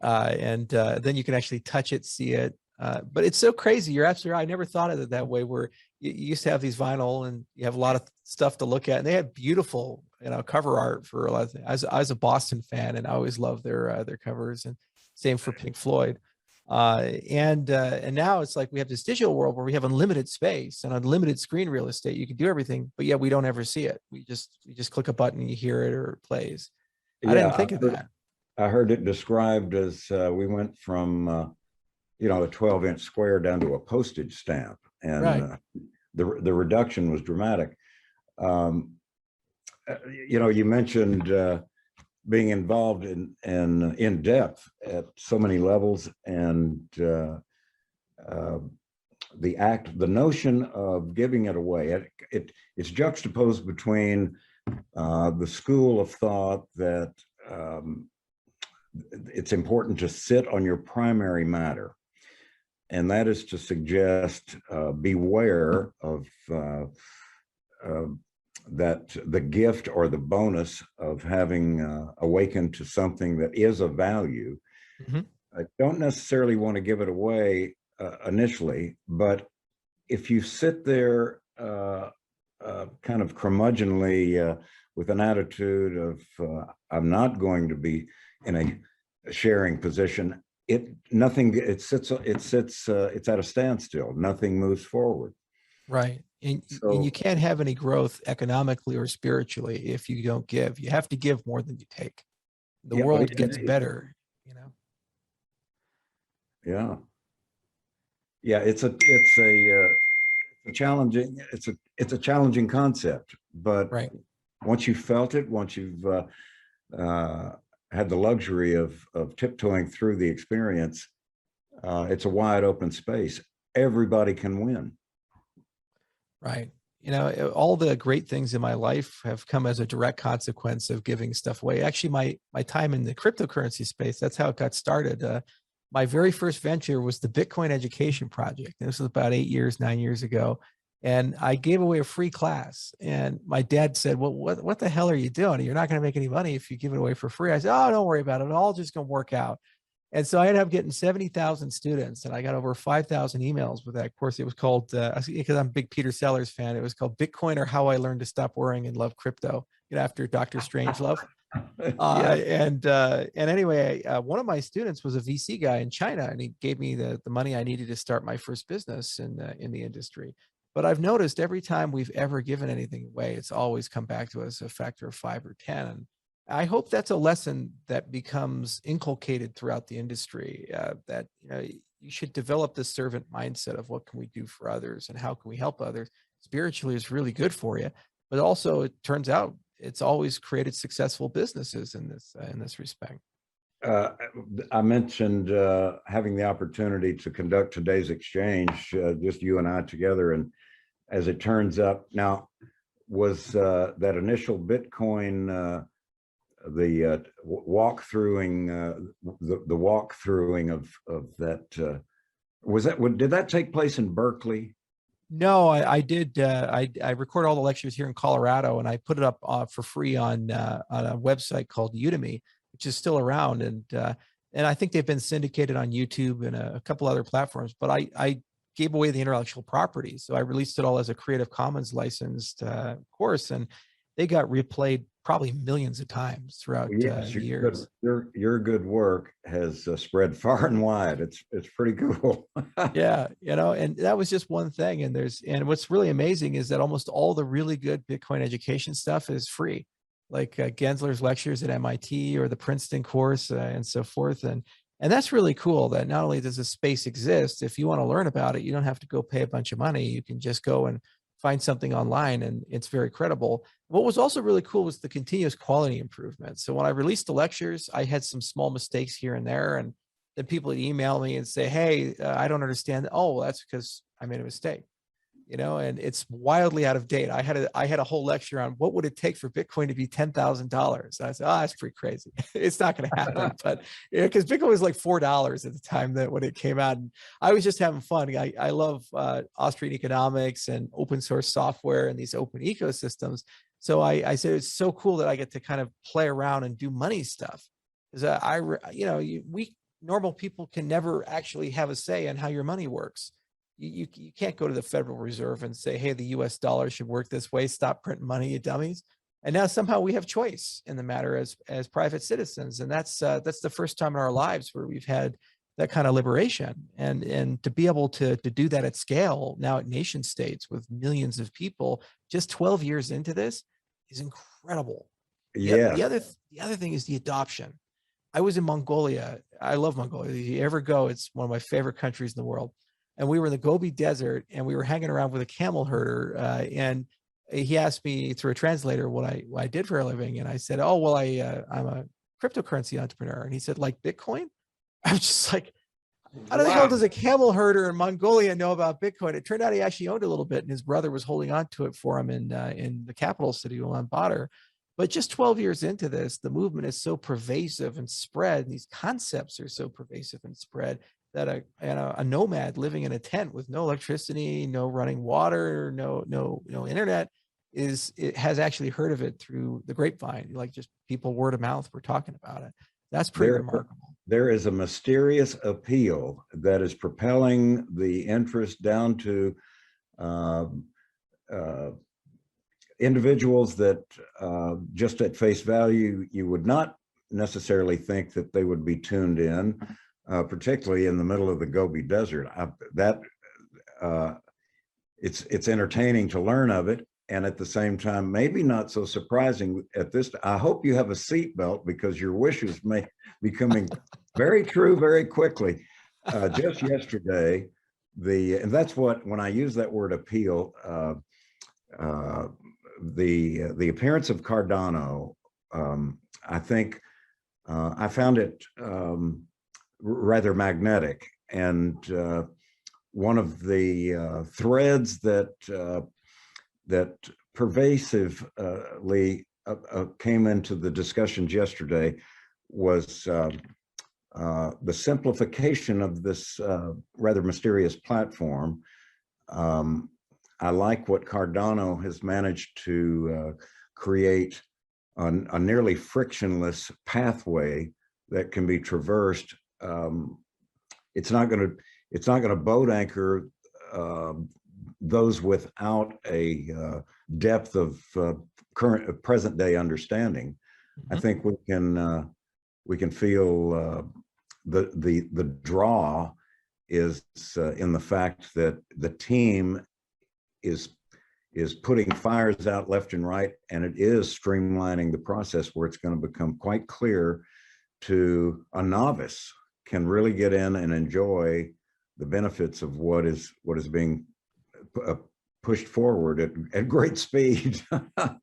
And then you can actually touch it, see it. But it's so crazy. You're absolutely right. I never thought of it that way, where you used to have these vinyl and you have a lot of stuff to look at, and they had beautiful, cover art for a lot of things. I was a Boston fan and I always loved their covers, and same for Pink Floyd. And now it's like we have this digital world where we have unlimited space and unlimited screen real estate. You can do everything, but yet we don't ever see it. You just click a button, you hear it, or it plays. I didn't think of that. I heard it described as we went from a 12-inch square down to a postage stamp, and right. The reduction was dramatic. You mentioned being involved in depth at so many levels, and the notion of giving it away, it's juxtaposed between the school of thought that it's important to sit on your primary matter, and that is to suggest beware of that the gift or the bonus of having awakened to something that is of value. Mm-hmm. I don't necessarily want to give it away initially, but if you sit there kind of curmudgeonly with an attitude of I'm not going to be in a sharing position, it's at a standstill. Nothing moves forward. Right. And you can't have any growth economically or spiritually if you don't give. You have to give more than you take. The world gets better, Yeah. It's a challenging concept, but right. Once you've felt it, once you've had the luxury of tiptoeing through the experience, it's a wide open space. Everybody can win. Right. All the great things in my life have come as a direct consequence of giving stuff away. Actually, my time in the cryptocurrency space, that's how it got started. My very first venture was the Bitcoin Education Project. And this was about 9 years ago. And I gave away a free class. And my dad said, well, what the hell are you doing? You're not going to make any money if you give it away for free. I said, oh, don't worry about it. It's all just going to work out. And so I ended up getting 70,000 students, and I got over 5,000 emails with that course. It was called, because I'm a big Peter Sellers fan, it was called Bitcoin or How I Learned to Stop Worrying and Love Crypto, after Dr. Strangelove. And anyway, one of my students was a VC guy in China, and he gave me the money I needed to start my first business in the industry. But I've noticed every time we've ever given anything away, it's always come back to us a factor of 5 or 10. And I hope that's a lesson that becomes inculcated throughout the industry, that you should develop this servant mindset of what can we do for others and how can we help others. Spiritually is really good for you, but also it turns out it's always created successful businesses in this respect. I mentioned having the opportunity to conduct today's exchange, just you and I together, and as it turns up now, was that initial Bitcoin the walkthroughing of that did that take place in Berkeley? No, I did. I record all the lectures here in Colorado, and I put it up for free on a website called Udemy, which is still around, and I think they've been syndicated on YouTube and a couple other platforms. But I gave away the intellectual property, so I released it all as a Creative Commons licensed course, and they got replayed probably millions of times throughout the years. Your good work has spread far and wide. It's pretty cool. Yeah, and that was just one thing. And what's really amazing is that almost all the really good Bitcoin education stuff is free, like Gensler's lectures at MIT or the Princeton course and so forth. And that's really cool that not only does a space exist, if you want to learn about it, you don't have to go pay a bunch of money. You can just go and find something online, and it's very credible. What was also really cool was the continuous quality improvement. So when I released the lectures, I had some small mistakes here and there, and then people would email me and say, hey, I don't understand. Oh, well, that's because I made a mistake. And it's wildly out of date. I had a whole lecture on what would it take for Bitcoin to be $10,000. I said, that's pretty crazy. It's not going to happen. But because Bitcoin was like $4 at the time when it came out, and I was just having fun. I love Austrian economics and open source software and these open ecosystems. So I said it's so cool that I get to kind of play around and do money stuff. Because we normal people can never actually have a say in how your money works. You can't go to the Federal Reserve and say, hey, the US dollar should work this way. Stop printing money, you dummies. And now somehow we have choice in the matter as private citizens. And that's the first time in our lives where we've had that kind of liberation. And to be able to do that at scale now at nation states with millions of people, just 12 years into this is incredible. Yeah. The other thing is the adoption. I was in Mongolia. I love Mongolia. If you ever go, it's one of my favorite countries in the world. And we were in the Gobi Desert, and we were hanging around with a camel herder. And he asked me through a translator what I did for a living. And I said, oh, well, I'm a cryptocurrency entrepreneur. And he said, like Bitcoin? I was just like, how the hell does a camel herder in Mongolia know about Bitcoin? It turned out he actually owned a little bit, and his brother was holding on to it for him in the capital city, Ulaanbaatar. But just 12 years into this, the movement is so pervasive and spread, and these concepts are so pervasive and spread that a nomad living in a tent with no electricity, no running water, no internet has actually heard of it through the grapevine, like just people word of mouth were talking about it. That's pretty remarkable. There is a mysterious appeal that is propelling the interest down to individuals that just at face value, you would not necessarily think that they would be tuned in, particularly in the middle of the Gobi Desert. It's entertaining to learn of it. And at the same time, maybe not so surprising at this. I hope you have a seatbelt, because your wishes may be coming very true very quickly. Just yesterday, and that's what, when I use that word appeal, the appearance of Cardano, I think I found it rather magnetic. And one of the threads that pervasively came into the discussions yesterday was the simplification of this rather mysterious platform. I like what Cardano has managed to create a nearly frictionless pathway that can be traversed. It's not going to boat anchor those without a depth of present day understanding. I think we can feel the draw is in the fact that the team is putting fires out left and right, and it is streamlining the process where it's going to become quite clear to a novice can really get in and enjoy the benefits of what is being pushed forward at great speed.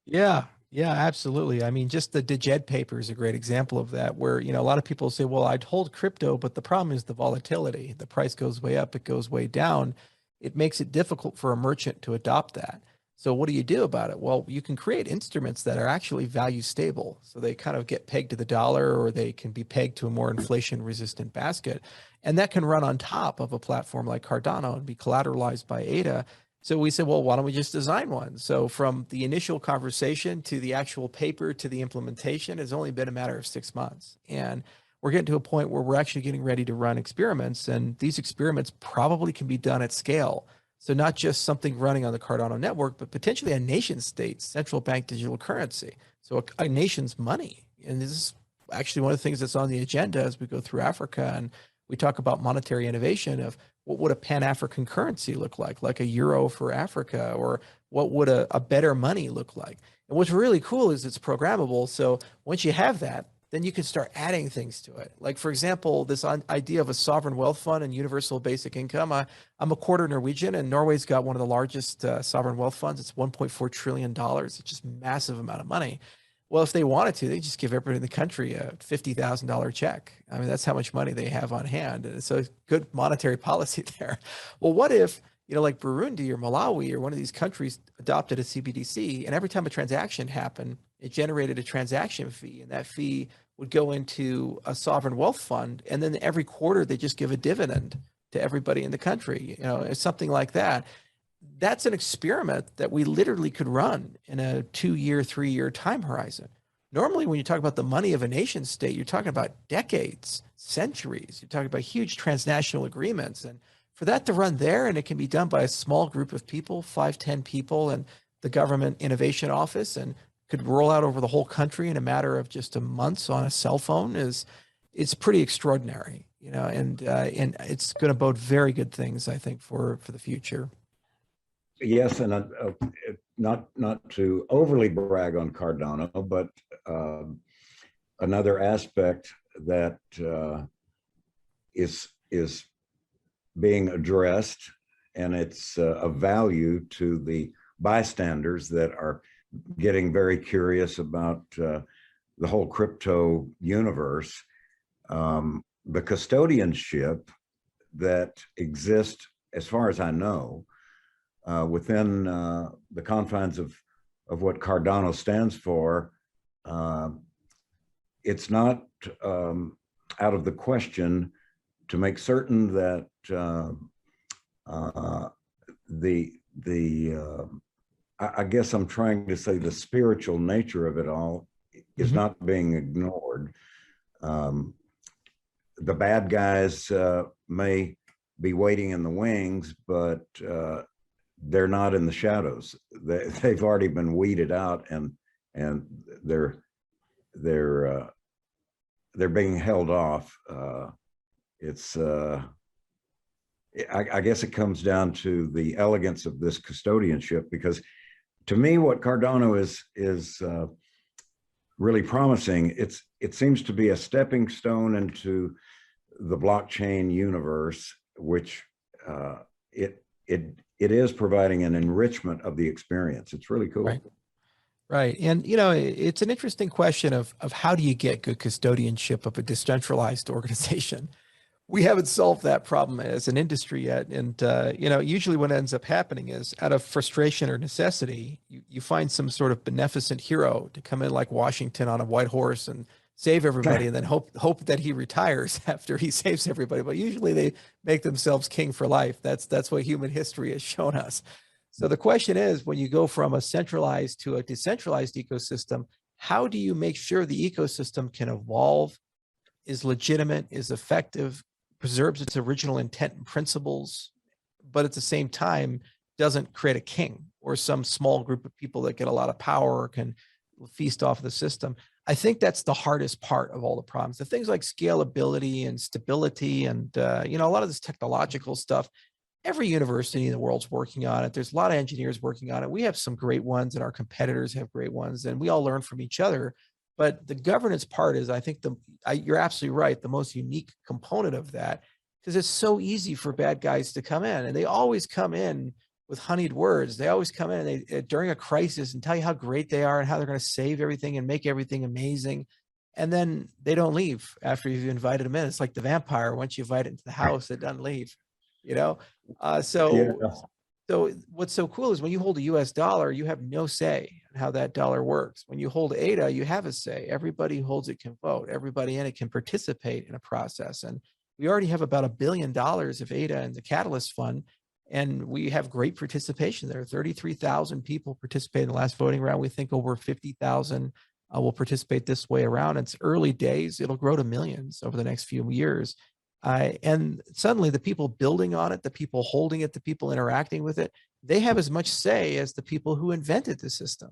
Yeah, absolutely. I mean, just the Diged paper is a great example of that, where, a lot of people say, well, I'd hold crypto, but the problem is the volatility. The price goes way up, it goes way down. It makes it difficult for a merchant to adopt that. So what do you do about it? Well, you can create instruments that are actually value stable. So they kind of get pegged to the dollar, or they can be pegged to a more inflation resistant basket. And that can run on top of a platform like Cardano and be collateralized by ADA. So we said, well, why don't we just design one? So from the initial conversation to the actual paper to the implementation has only been a matter of 6 months. And we're getting to a point where we're actually getting ready to run experiments. And these experiments probably can be done at scale. So not just something running on the Cardano network, but potentially a nation state central bank digital currency. So a nation's money. And this is actually one of the things that's on the agenda as we go through Africa. And we talk about monetary innovation of what would a Pan-African currency look like a euro for Africa, or what would a better money look like? And what's really cool is it's programmable. So once you have that, then you can start adding things to it. Like, for example, this idea of a sovereign wealth fund and universal basic income. I'm a quarter Norwegian, and Norway's got one of the largest sovereign wealth funds. It's $1.4 trillion. It's just a massive amount of money. Well, if they wanted to, they just give everybody in the country a $50,000 check. I mean, that's how much money they have on hand. And so good monetary policy there. Well, what if, like Burundi or Malawi or one of these countries adopted a CBDC, and every time a transaction happened, it generated a transaction fee, and that fee would go into a sovereign wealth fund. And then every quarter, they just give a dividend to everybody in the country, it's something like that. That's an experiment that we literally could run in a 2-year, 3-year time horizon. Normally, when you talk about the money of a nation state, you're talking about decades, centuries. You're talking about huge transnational agreements. And for that to run there, and it can be done by a small group of people, 5-10 people, and the government innovation office, and could roll out over the whole country in a matter of just a month on a cell phone, it's pretty extraordinary. and it's going to bode very good things, I think, for the future. Yes, and not to overly brag on Cardano, but another aspect that is being addressed, and it's of value to the bystanders that are getting very curious about the whole crypto universe. The custodianship that exists, as far as I know, within the confines of what Cardano stands for, it's not out of the question to make certain that I guess I'm trying to say the spiritual nature of it all is not being ignored. The bad guys may be waiting in the wings, but they're not in the shadows. They've already been weeded out, and they're being held off. I guess it comes down to the elegance of this custodianship, because to me, what Cardano is really promising, it seems to be a stepping stone into the blockchain universe, which it is providing an enrichment of the experience. It's really cool. Right. And, it's an interesting question of how do you get good custodianship of a decentralized organization? We haven't solved that problem as an industry yet. And, usually what ends up happening is, out of frustration or necessity, you find some sort of beneficent hero to come in like Washington on a white horse and save everybody, and then hope that he retires after he saves everybody. But usually they make themselves king for life. That's what human history has shown us. So the question is, when you go from a centralized to a decentralized ecosystem, how do you make sure the ecosystem can evolve, is legitimate, is effective, preserves its original intent and principles, but at the same time doesn't create a king or some small group of people that get a lot of power or can feast off the system? I think that's the hardest part of all the problems. The things like scalability and stability and, a lot of this technological stuff, every university in the world's working on it. There's a lot of engineers working on it. We have some great ones, and our competitors have great ones, and we all learn from each other. But the governance part is, I think, you're absolutely right, the most unique component of that, because it's so easy for bad guys to come in, and they always come in with honeyed words. They always come in and during a crisis and tell you how great they are and how they're going to save everything and make everything amazing. And then they don't leave after you've invited them in. It's like the vampire. Once you invite it into the house, it doesn't leave, So what's so cool is when you hold a US dollar, you have no say in how that dollar works. When you hold ADA, you have a say. Everybody who holds it can vote. Everybody in it can participate in a process. And we already have about $1 billion of ADA in the Catalyst Fund, and we have great participation there. 33,000 people participated in the last voting round. We think over 50,000 will participate this way around. It's early days. It'll grow to millions over the next few years. And suddenly the people building on it, the people holding it, the people interacting with it, they have as much say as the people who invented the system.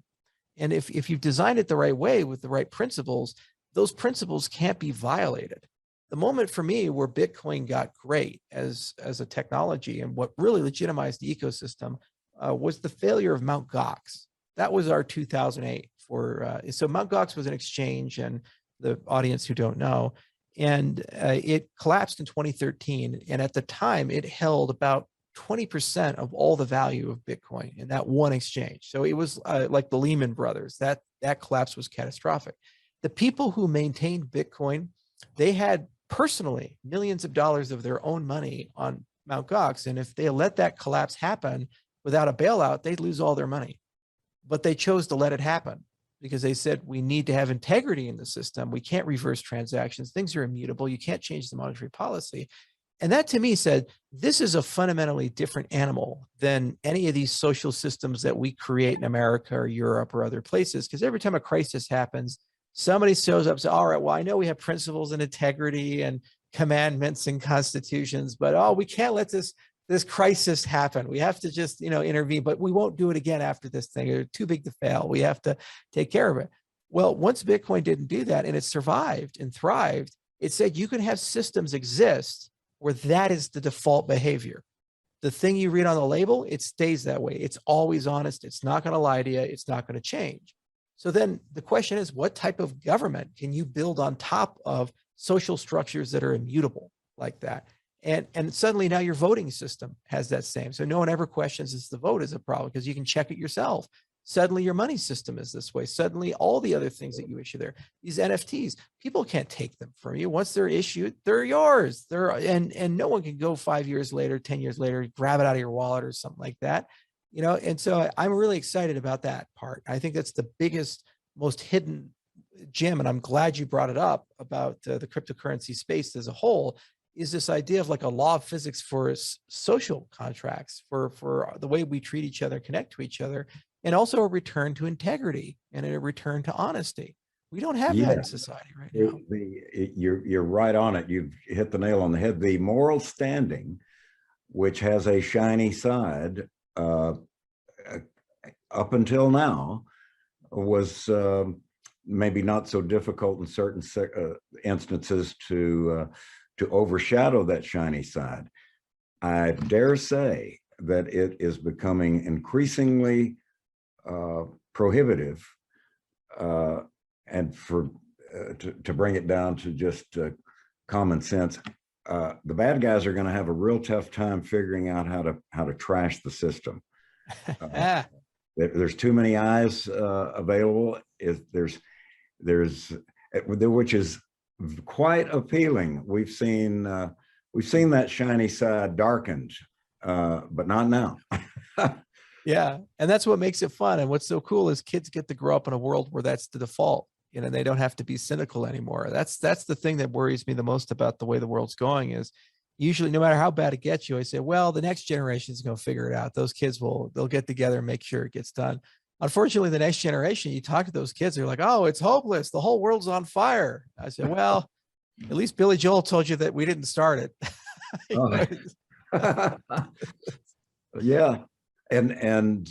And if you've designed it the right way with the right principles, those principles can't be violated. The moment for me where Bitcoin got great as a technology and what really legitimized the ecosystem was the failure of Mt. Gox. That was our 2008 so Mt. Gox was an exchange, and the audience who don't know, and it collapsed in 2013. And at the time, it held about 20% of all the value of Bitcoin in that one exchange. So it was like the Lehman Brothers. That collapse was catastrophic. The people who maintained Bitcoin, they had personally millions of dollars of their own money on Mt. Gox. And if they let that collapse happen without a bailout, they'd lose all their money. But they chose to let it happen because they said, we need to have integrity in the system. We can't reverse transactions. Things are immutable. You can't change the monetary policy. And that to me said, this is a fundamentally different animal than any of these social systems that we create in America or Europe or other places. Because every time a crisis happens, somebody shows up and says, all right, well, I know we have principles and integrity and commandments and constitutions, but we can't let this crisis happen. We have to just, intervene, but we won't do it again after this thing. It's too big to fail. We have to take care of it. Well, once Bitcoin didn't do that and it survived and thrived, It said you can have systems exist where that is the default behavior. The thing you read on the label, it stays that way. It's always honest. It's not going to lie to you. It's not going to change. So then the question is, what type of government can you build on top of social structures that are immutable like that? And suddenly now your voting system has that same. So no one ever questions if the vote is a problem because you can check it yourself. Suddenly your money system is this way. Suddenly all the other things that you issue there, these NFTs, people can't take them from you. Once they're issued, they're yours. And no one can go 5 years later, 10 years later, grab it out of your wallet or something like that. You know, and so I'm really excited about that part. I think that's the biggest, most hidden gem. And I'm glad you brought it up about the cryptocurrency space as a whole, is this idea of like a law of physics for social contracts, for the way we treat each other, connect to each other, and also a return to integrity and a return to honesty. We don't have that in society right now. You're right on it. You've hit the nail on the head. The moral standing, which has a shiny side, up until now, was maybe not so difficult in certain instances to overshadow that shiny side. I dare say that it is becoming increasingly prohibitive, and to bring it down to just common sense, the bad guys are going to have a real tough time figuring out how to trash the system. There's too many eyes available. Which is quite appealing. We've seen that shiny side darkened, but not now. Yeah, and that's what makes it fun. And what's so cool is kids get to grow up in a world where that's the default. You know, they don't have to be cynical anymore. That's the thing that worries me the most about the way the world's going is usually no matter how bad it gets you, I say, well, the next generation is going to figure it out. Those kids they'll get together and make sure it gets done. Unfortunately, the next generation, you talk to those kids, they're like, oh, it's hopeless. The whole world's on fire. I said, well, at least Billy Joel told you that we didn't start it. Yeah. And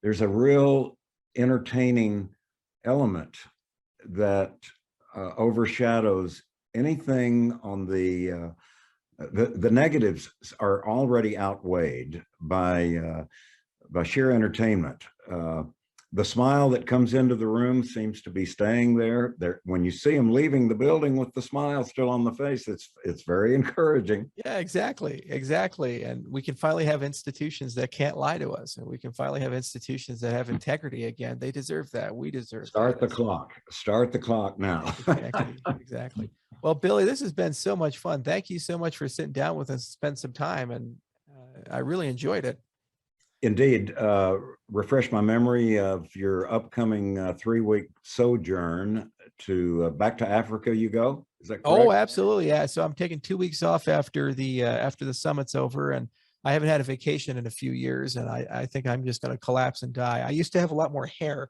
there's a real entertaining element that overshadows anything on the negatives are already outweighed by sheer entertainment. The smile that comes into the room seems to be staying there. When you see them leaving the building with the smile still on the face, it's very encouraging. Yeah, exactly. And we can finally have institutions that can't lie to us, and we can finally have institutions that have integrity again. They deserve that. We deserve Start the clock. Start the clock now. Exactly. Well, Billy, this has been so much fun. Thank you so much for sitting down with us, spend some time, and I really enjoyed it. Indeed. Refresh my memory of your upcoming 3-week sojourn to back to Africa. You go? Is that correct? Oh, absolutely. Yeah. So I'm taking 2 weeks off after the summit's over, and I haven't had a vacation in a few years, and I think I'm just going to collapse and die. I used to have a lot more hair.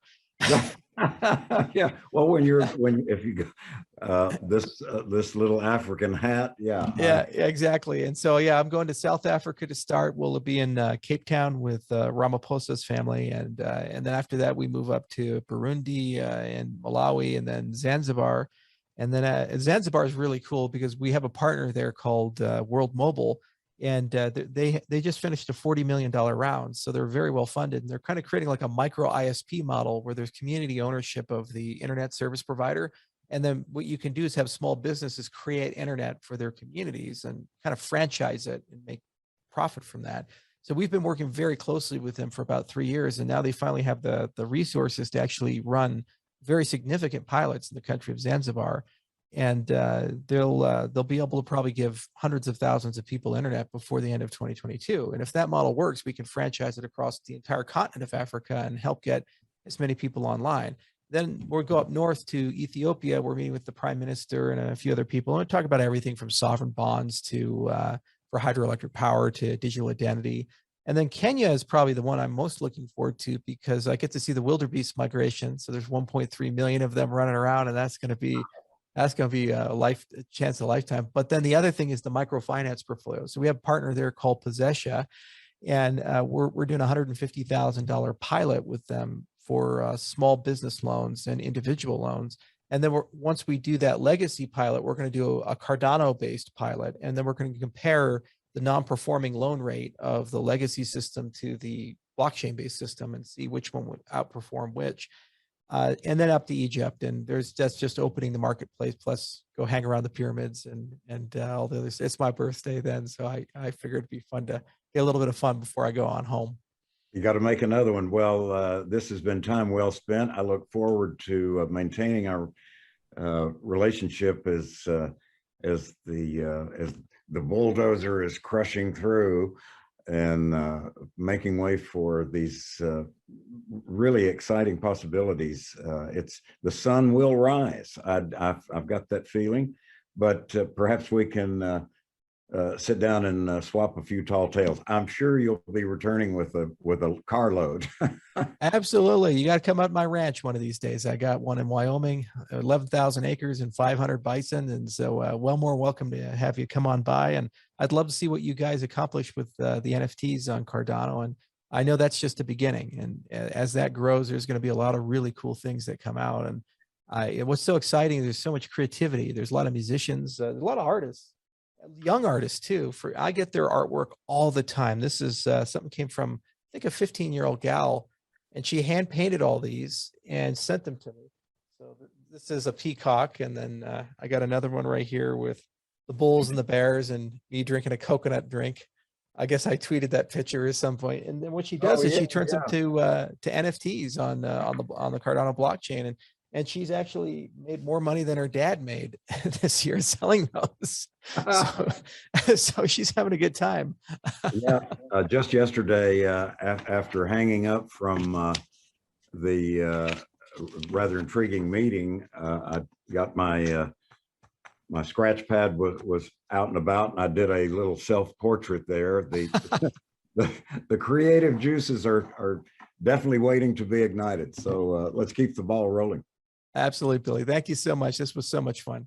Yeah. Well, if you go this little African hat, yeah, exactly. And so I'm going to South Africa to start. We'll be in Cape Town with Ramaphosa's family, and then after that we move up to Burundi and Malawi, and then Zanzibar. And then Zanzibar is really cool because we have a partner there called World Mobile. And they just finished a $40 million round. So they're very well funded. And they're kind of creating like a micro ISP model where there's community ownership of the internet service provider. And then what you can do is have small businesses create internet for their communities and kind of franchise it and make profit from that. So we've been working very closely with them for about 3 years. And now they finally have the resources to actually run very significant pilots in the country of Zanzibar. And they'll be able to probably give hundreds of thousands of people internet before the end of 2022. And if that model works, we can franchise it across the entire continent of Africa and help get as many people online. Then we'll go up north to Ethiopia. We're meeting with the prime minister and a few other people. And we'll talk about everything from sovereign bonds to for hydroelectric power to digital identity. And then Kenya is probably the one I'm most looking forward to because I get to see the wildebeest migration. So there's 1.3 million of them running around, and that's going to be a chance of a lifetime. But then the other thing is the microfinance portfolio. So we have a partner there called Possessia, and we're doing $150,000 pilot with them for small business loans and individual loans. And then once we do that legacy pilot, we're going to do a Cardano-based pilot, and then we're going to compare the non-performing loan rate of the legacy system to the blockchain-based system and see which one would outperform which. And then up to Egypt, and that's just opening the marketplace. Plus, go hang around the pyramids and all the others. It's my birthday then, so I figured it'd be fun to get a little bit of fun before I go on home. You got to make another one. Well, this has been time well spent. I look forward to maintaining our relationship as the bulldozer is crushing through and making way for these really exciting possibilities. The sun will rise. I've got that feeling, but perhaps we can sit down and swap a few tall tales. I'm sure you'll be returning with a carload. Absolutely. You got to come up my ranch one of these days. I got one in Wyoming, 11,000 acres and 500 bison. And so well more welcome to have you come on by. And I'd love to see what you guys accomplish with the NFTs on Cardano. And I know that's just the beginning. And as that grows, there's going to be a lot of really cool things that come out. And what's so exciting, there's so much creativity. There's a lot of musicians, there's a lot of artists, young artists too. I get their artwork all the time. This is something came from, I think, a 15-year-old gal, and she hand painted all these and sent them to me. So this is a peacock, and then I got another one right here with the bulls and the bears and me drinking a coconut drink. I guess I tweeted that picture at some point. And then what she does is she turns them to NFTs on the Cardano blockchain, and she's actually made more money than her dad made this year selling those. So she's having a good time. Yeah, just yesterday, after hanging up from the rather intriguing meeting, I got my my scratch pad was out and about, and I did a little self-portrait there. The creative juices are definitely waiting to be ignited. So let's keep the ball rolling. Absolutely, Billy. Thank you so much. This was so much fun.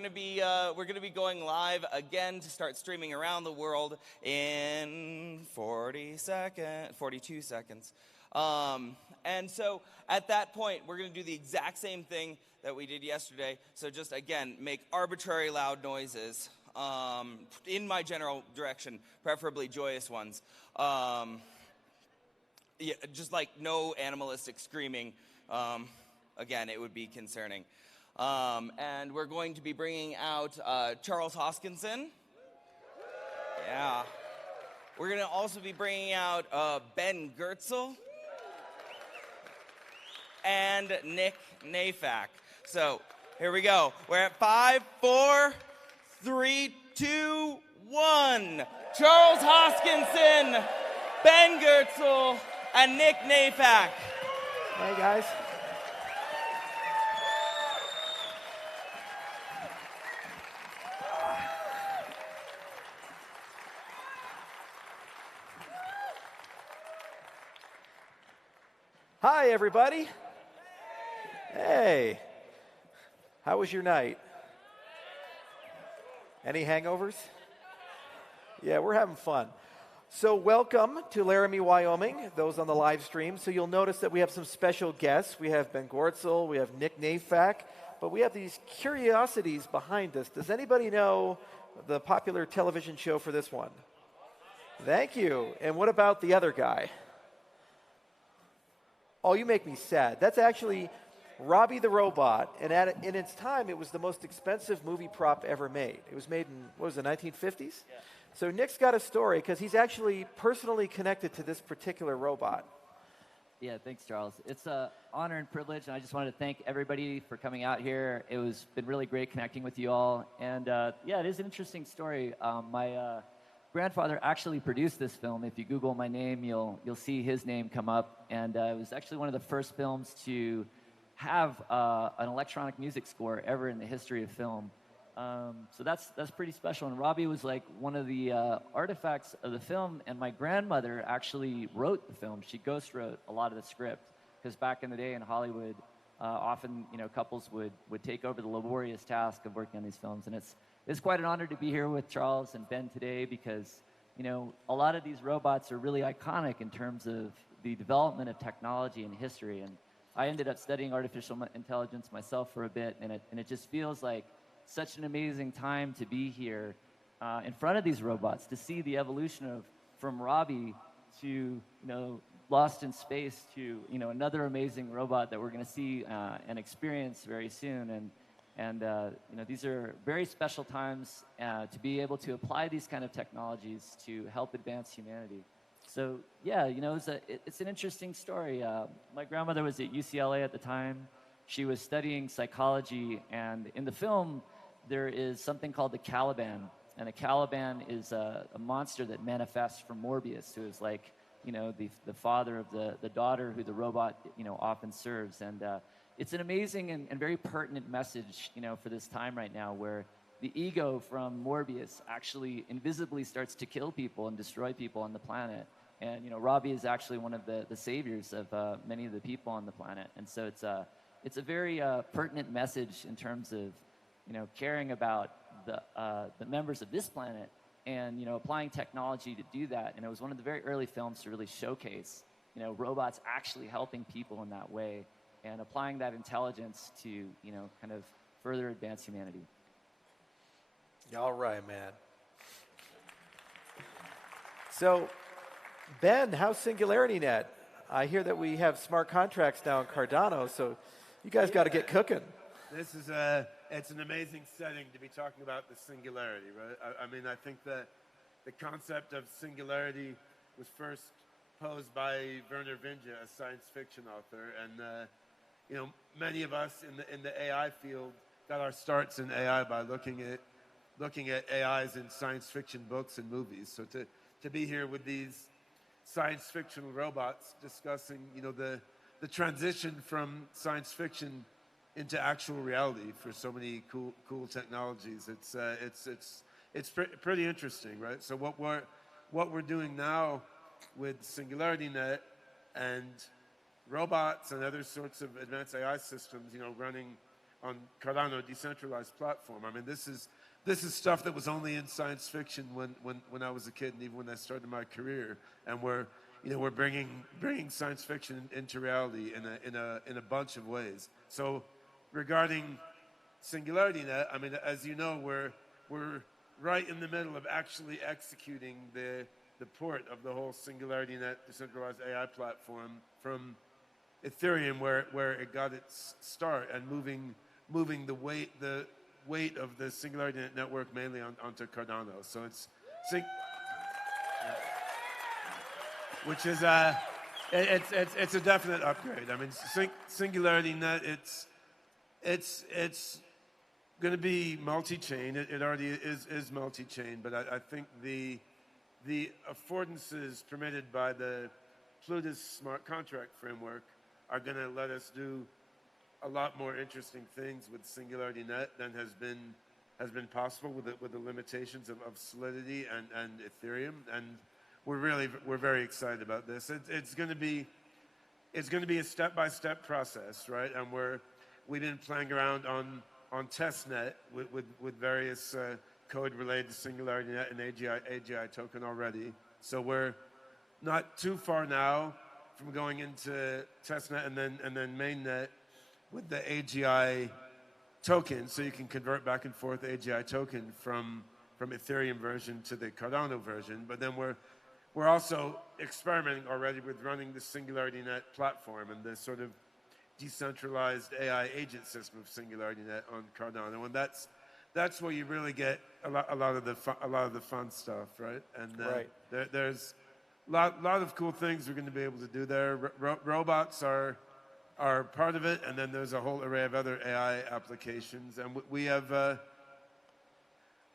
going to be going live again to start streaming around the world in 42 seconds. And so at that point, we're going to do the exact same thing that we did yesterday. So just, again, make arbitrary loud noises in my general direction, preferably joyous ones. Yeah, just like no animalistic screaming. Again, it would be concerning. And we're going to be bringing out Charles Hoskinson. Yeah. We're going to also be bringing out Ben Goertzel and Nick Nafak. So here we go. We're at 5, 4, 3, 2, 1. Charles Hoskinson, Ben Goertzel, and Nick Nafak. Hey, guys. Hi, everybody. Hey. How was your night? Any hangovers? Yeah, we're having fun. So welcome to Laramie, Wyoming, those on the live stream. So you'll notice that we have some special guests. We have Ben Goertzel, we have Nick Nafak, but we have these curiosities behind us. Does anybody know the popular television show for this one? Thank you. And what about the other guy? Oh, you make me sad. That's actually Robbie the Robot, and in its time, it was the most expensive movie prop ever made. It was made in, what was it, 1950s? Yeah. So Nick's got a story, because he's actually personally connected to this particular robot. Yeah, thanks, Charles. It's an honor and privilege, and I just wanted to thank everybody for coming out here. It was been really great connecting with you all, and yeah, it is an interesting story. My grandfather actually produced this film. If you Google my name, you'll see his name come up, and it was actually one of the first films to have an electronic music score ever in the history of film. So that's pretty special. And Robbie was like one of the artifacts of the film, and my grandmother actually wrote the film. She ghost wrote a lot of the script, because back in the day in Hollywood, often couples would take over the laborious task of working on these films. And it's quite an honor to be here with Charles and Ben today, because a lot of these robots are really iconic in terms of the development of technology and history. And I ended up studying artificial intelligence myself for a bit, and it just feels like such an amazing time to be here in front of these robots, to see the evolution from Robbie to Lost in Space to another amazing robot that we're going to see and experience very soon. And these are very special times to be able to apply these kind of technologies to help advance humanity. So yeah, it's an interesting story. My grandmother was at UCLA at the time. She was studying psychology, and in the film, there is something called the Caliban. And a Caliban is a monster that manifests from Morbius, who is like, the father of the daughter who the robot, often serves. And it's an amazing and very pertinent message, for this time right now, where the ego from Morbius actually invisibly starts to kill people and destroy people on the planet. And, Robbie is actually one of the saviors of many of the people on the planet. And so it's a very pertinent message in terms of, caring about the members of this planet and, applying technology to do that. And it was one of the very early films to really showcase, robots actually helping people in that way and applying that intelligence to, kind of further advance humanity. All right, man. So, Ben, how's SingularityNet? I hear that we have smart contracts now in Cardano, so you guys got to get cooking. This is it's an amazing setting to be talking about the singularity, right? I mean, I think that the concept of singularity was first posed by Werner Vinge, a science fiction author, and many of us in the AI field got our starts in AI by looking at AIs in science fiction books and movies. So to be here with these science fictional robots discussing, the transition from science fiction into actual reality for so many cool technologies. It's pretty interesting, right? So what we're doing now with SingularityNet and robots and other sorts of advanced AI systems, running Cardano decentralized platform. I mean, this is stuff that was only in science fiction when I was a kid, and even when I started my career. And we're bringing science fiction into reality in a bunch of ways. So regarding SingularityNet, I mean, as you know, we're right in the middle of actually executing the port of the whole SingularityNet decentralized AI platform from Ethereum, where it got its start, and moving the weight of the SingularityNet network mainly onto Cardano. So which is it's a definite upgrade. I mean, SingularityNet, it's going to be multi-chain. It already is multi-chain, but I think the affordances permitted by the Plutus smart contract framework are going to let us do a lot more interesting things with SingularityNet than has been possible with the limitations of Solidity and Ethereum. And we're very excited about this. It's going to be a step-by-step process, right? And we've been playing around on testnet with various code related to SingularityNet and AGI token already. So we're not too far now from going into testnet and then mainnet with the AGI token, so you can convert back and forth AGI token from Ethereum version to the Cardano version. But then we're also experimenting already with running the SingularityNet platform and the sort of decentralized AI agent system of SingularityNet on Cardano, and that's where you really get a lot of the fun stuff, right? And there's a lot of cool things we're going to be able to do there. Robots are part of it, and then there's a whole array of other AI applications, and we have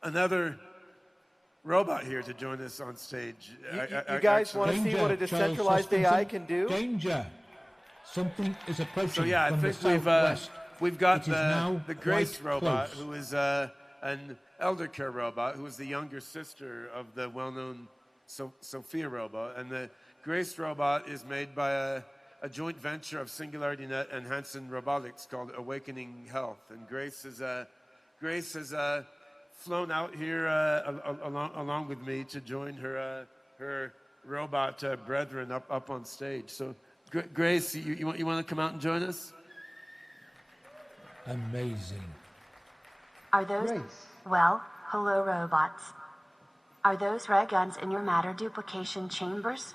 another robot here to join us on stage. You guys want to see what a decentralized AI can do? Danger. Something is approaching. So yeah, I think we've got the Grace robot, who is an elder care robot, who is the younger sister of the well-known Sophia robot. And the Grace robot is made by a joint venture of SingularityNet and Hanson Robotics called Awakening Health. And Grace has flown out here along with me to join her robot brethren up on stage. So Grace, you want to come out and join us? Amazing. Are those... Grace. Well, hello robots. Are those ray guns in your matter duplication chambers?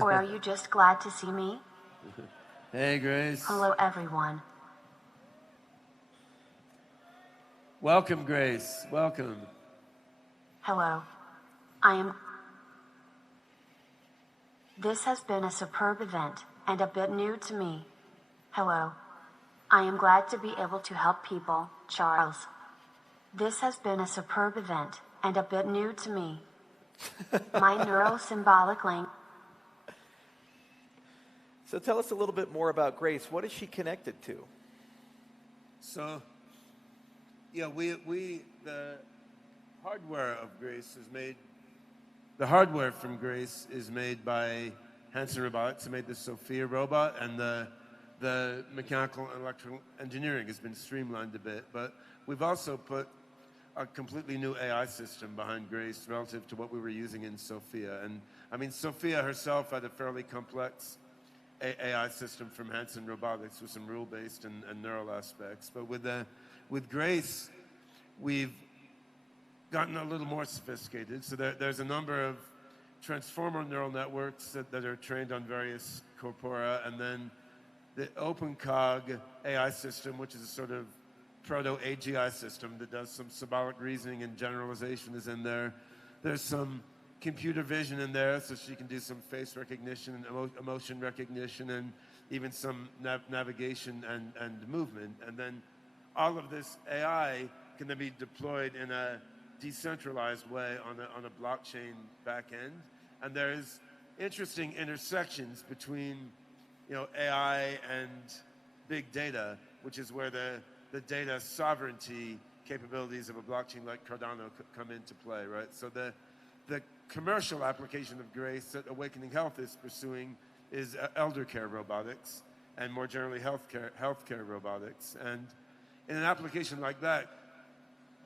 Or are you just glad to see me? Hey, Grace. Hello, everyone. Welcome, Grace. Welcome. Hello. This has been a superb event, and a bit new to me. Hello. I am glad to be able to help people, Charles. This has been a superb event, and a bit new to me. My neural-symbolic language. So tell us a little bit more about Grace. What is she connected to? So, yeah, the hardware of Grace is made. The hardware from Grace is made by Hanson Robotics, who made the Sophia robot, and the mechanical and electrical engineering has been streamlined a bit. But we've also put a completely new AI system behind Grace relative to what we were using in Sophia. And I mean, Sophia herself had a fairly complex AI system from Hanson Robotics with some rule-based and neural aspects. But with Grace, we've gotten a little more sophisticated. So there's a number of transformer neural networks that are trained on various corpora, and then the OpenCog AI system, which is a sort of proto-AGI system that does some symbolic reasoning and generalization, is in there. There's some computer vision in there, so she can do some face recognition and emotion recognition, and even some navigation and movement. And then all of this AI can then be deployed in a decentralized way on a blockchain back end. And there's interesting intersections between AI and big data, which is where the data sovereignty capabilities of a blockchain like Cardano come into play, right? So the commercial application of Grace that Awakening Health is pursuing is elder care robotics, and more generally healthcare robotics. And in an application like that,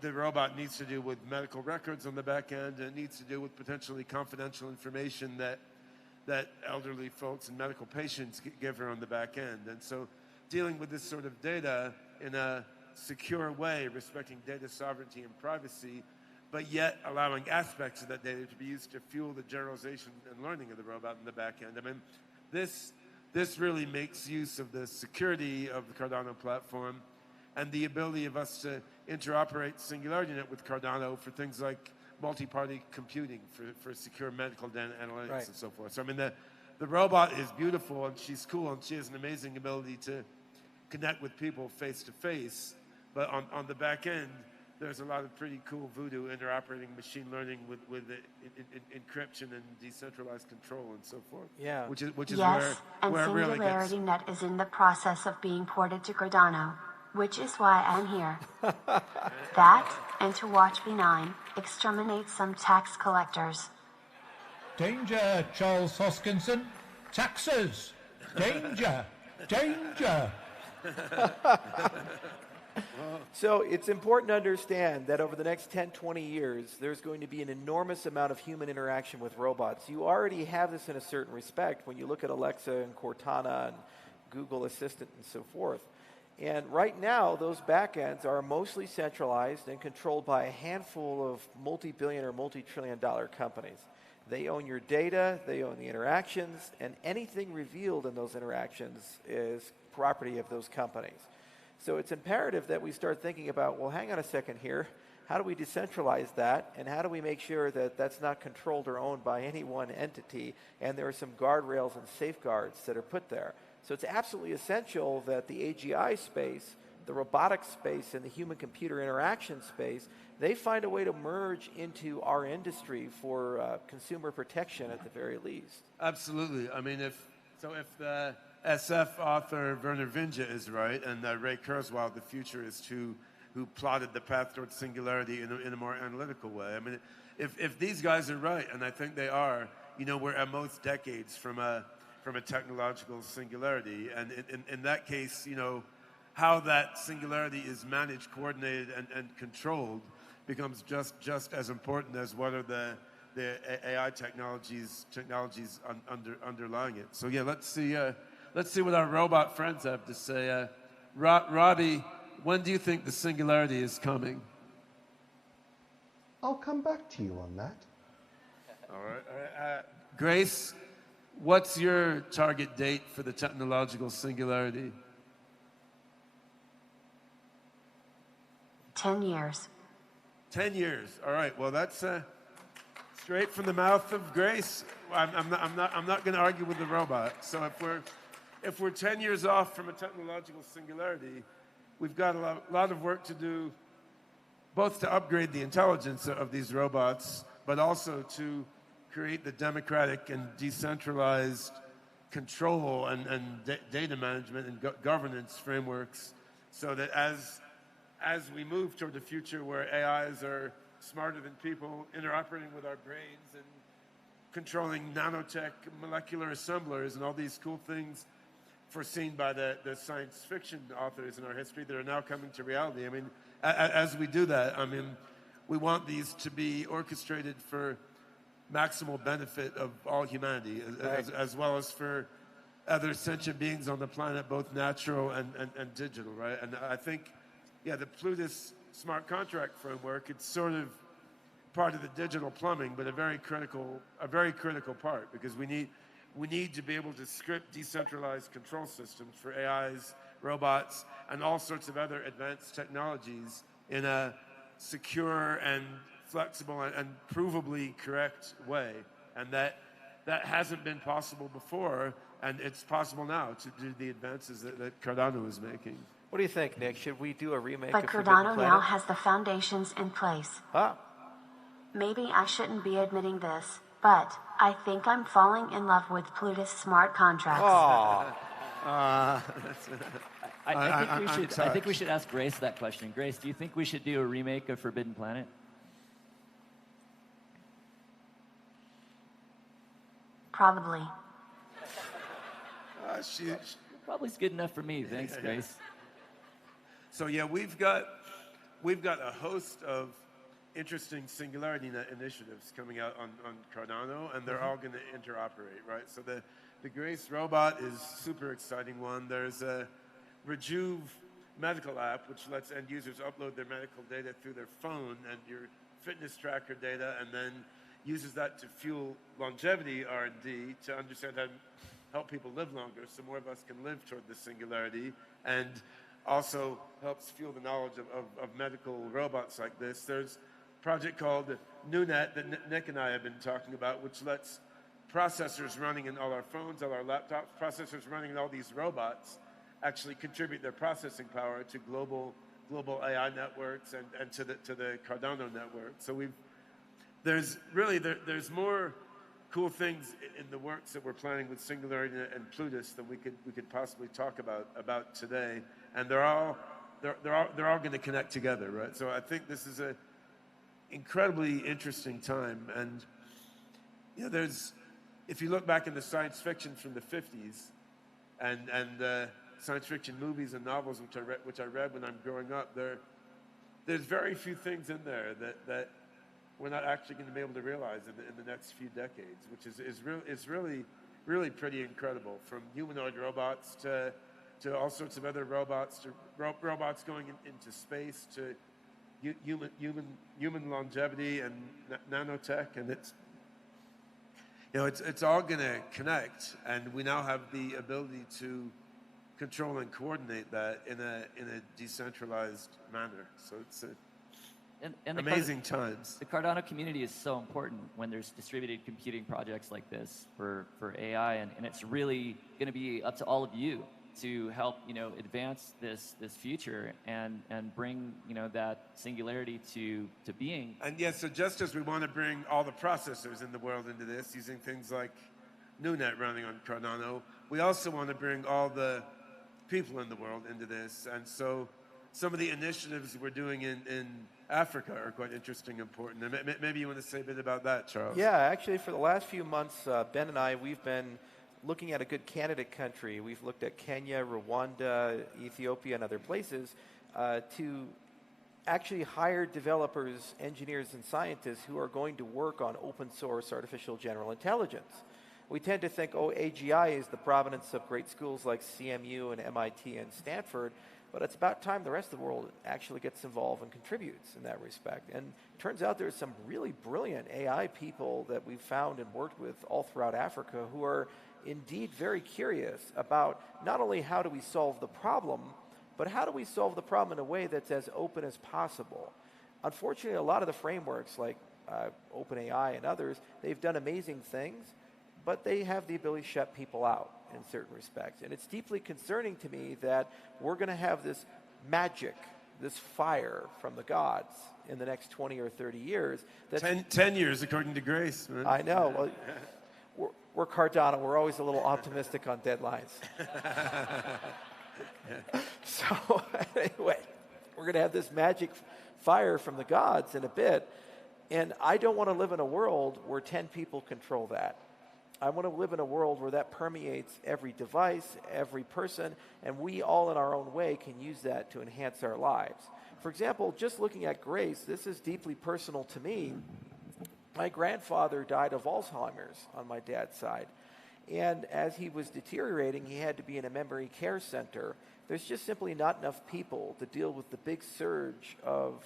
the robot needs to do with medical records on the back end, and it needs to do with potentially confidential information that elderly folks and medical patients give her on the back end. And so dealing with this sort of data in a secure way, respecting data sovereignty and privacy, but yet allowing aspects of that data to be used to fuel the generalization and learning of the robot in the back end. I mean, this really makes use of the security of the Cardano platform and the ability of us to interoperate SingularityNet with Cardano for things like multi-party computing for secure medical data analytics and so forth. So I mean, the robot is beautiful and she's cool and she has an amazing ability to connect with people face to face. But on the back end, there's a lot of pretty cool voodoo interoperating machine learning with encryption and decentralized control and so forth. Yeah. Which is Yes, and where it really gets. SingularityNet is in the process of being ported to Cardano, which is why I'm here. That, and to watch B9 exterminate some tax collectors. Danger, Charles Hoskinson. Taxes. Danger. Danger. So it's important to understand that over the next 10, 20 years, there's going to be an enormous amount of human interaction with robots. You already have this in a certain respect when you look at Alexa and Cortana and Google Assistant and so forth. And right now, those backends are mostly centralized and controlled by a handful of multi-billion or multi-trillion-dollar companies. They own your data, they own the interactions, and anything revealed in those interactions is property of those companies. So it's imperative that we start thinking about, well, hang on a second here. How do we decentralize that? And how do we make sure that that's not controlled or owned by any one entity? And there are some guardrails and safeguards that are put there. So it's absolutely essential that the AGI space, the robotics space, and the human-computer interaction space, they find a way to merge into our industry for consumer protection at the very least. Absolutely. I mean, if the SF author Werner Vinge is right, and Ray Kurzweil, the futurist who plotted the path towards singularity in a more analytical way. I mean, if these guys are right, and I think they are, you know, we're at most decades from a technological singularity, and in that case, you know, how that singularity is managed, coordinated, and controlled becomes just as important as what are the AI technologies underlying it. So yeah, let's see what our robot friends have to say. Robbie, when do you think the singularity is coming? I'll come back to you on that. All right. Grace, what's your target date for the technological singularity? 10 years. 10 years. All right. Well, that's straight from the mouth of Grace. I'm not going to argue with the robot. So if we're 10 years off from a technological singularity, we've got a lot of work to do, both to upgrade the intelligence of these robots, but also to create the democratic and decentralized control and data management and governance frameworks, so that as we move toward the future where AIs are smarter than people, interoperating with our brains and controlling nanotech molecular assemblers and all these cool things foreseen by the science fiction authors in our history that are now coming to reality. I mean, as we do that, I mean, we want these to be orchestrated for maximal benefit of all humanity, as well as for other sentient beings on the planet, both natural and digital, right? And I think, yeah, the Plutus smart contract framework, it's sort of part of the digital plumbing, but a very critical part, because we need to be able to script decentralized control systems for AIs, robots, and all sorts of other advanced technologies in a secure and flexible and provably correct way. And that hasn't been possible before, and it's possible now to do the advances that Cardano is making. What do you think, Nick? Should we do a remake But of Cardano Forbidden now Planet? has the foundations in place. Ah. Maybe I shouldn't be admitting this, but I think I'm falling in love with Plutus smart contracts. I think we should ask Grace that question. Grace, do you think we should do a remake of Forbidden Planet? Probably. Probably's good enough for me. Thanks, Grace. So yeah, we've got a host of interesting singularity initiatives coming out on Cardano, and they're all going to interoperate, right? So the Grace robot is super exciting one. There's a Rejuve medical app, which lets end users upload their medical data through their phone and your fitness tracker data, and then uses that to fuel longevity R&D to understand how to help people live longer, so more of us can live toward the singularity, and also helps fuel the knowledge of medical robots like this. There's a project called NewNet that Nick and I have been talking about, which lets processors running in all our phones, all our laptops, processors running in all these robots actually contribute their processing power to global AI networks and to the Cardano network. So there's more cool things in the works that we're planning with Singularity and Plutus that we could possibly talk about today, and they're all going to connect together, right? So I think this is a incredibly interesting time, and if you look back into science fiction from the 50s and science fiction movies and novels which I read when I'm growing up, there's very few things in there that we're not actually going to be able to realize in the next few decades, which is really pretty incredible. From humanoid robots to all sorts of other robots, to robots going into space, to human longevity and nanotech, and it's all going to connect, and we now have the ability to control and coordinate that in a decentralized manner. So it's amazing times. The Cardano community is so important when there's distributed computing projects like this for AI, and it's really going to be up to all of you to help advance this future and bring that singularity to being. And yes, so just as we want to bring all the processors in the world into this, using things like NewNet running on Cardano, we also want to bring all the people in the world into this. And so some of the initiatives we're doing in Africa are quite interesting and important. And maybe you want to say a bit about that, Charles? Yeah, actually for the last few months, Ben and I, we've been looking at a good candidate country. We've looked at Kenya, Rwanda, Ethiopia, and other places to actually hire developers, engineers, and scientists who are going to work on open source artificial general intelligence. We tend to think, AGI is the provenance of great schools like CMU and MIT and Stanford, but it's about time the rest of the world actually gets involved and contributes in that respect. And it turns out there's some really brilliant AI people that we've found and worked with all throughout Africa who are indeed very curious about not only how do we solve the problem, but how do we solve the problem in a way that's as open as possible. Unfortunately, a lot of the frameworks like OpenAI and others, they've done amazing things, but they have the ability to shut people out in certain respects. And it's deeply concerning to me that we're going to have this magic, this fire from the gods in the next 20 or 30 years. 10 years, according to Grace. Right? I know. Well, we're Cardano. We're always a little optimistic on deadlines. So anyway, we're going to have this magic fire from the gods in a bit. And I don't want to live in a world where 10 people control that. I want to live in a world where that permeates every device, every person, and we all in our own way can use that to enhance our lives. For example, just looking at Grace, this is deeply personal to me. My grandfather died of Alzheimer's on my dad's side. And as he was deteriorating, he had to be in a memory care center. There's just simply not enough people to deal with the big surge of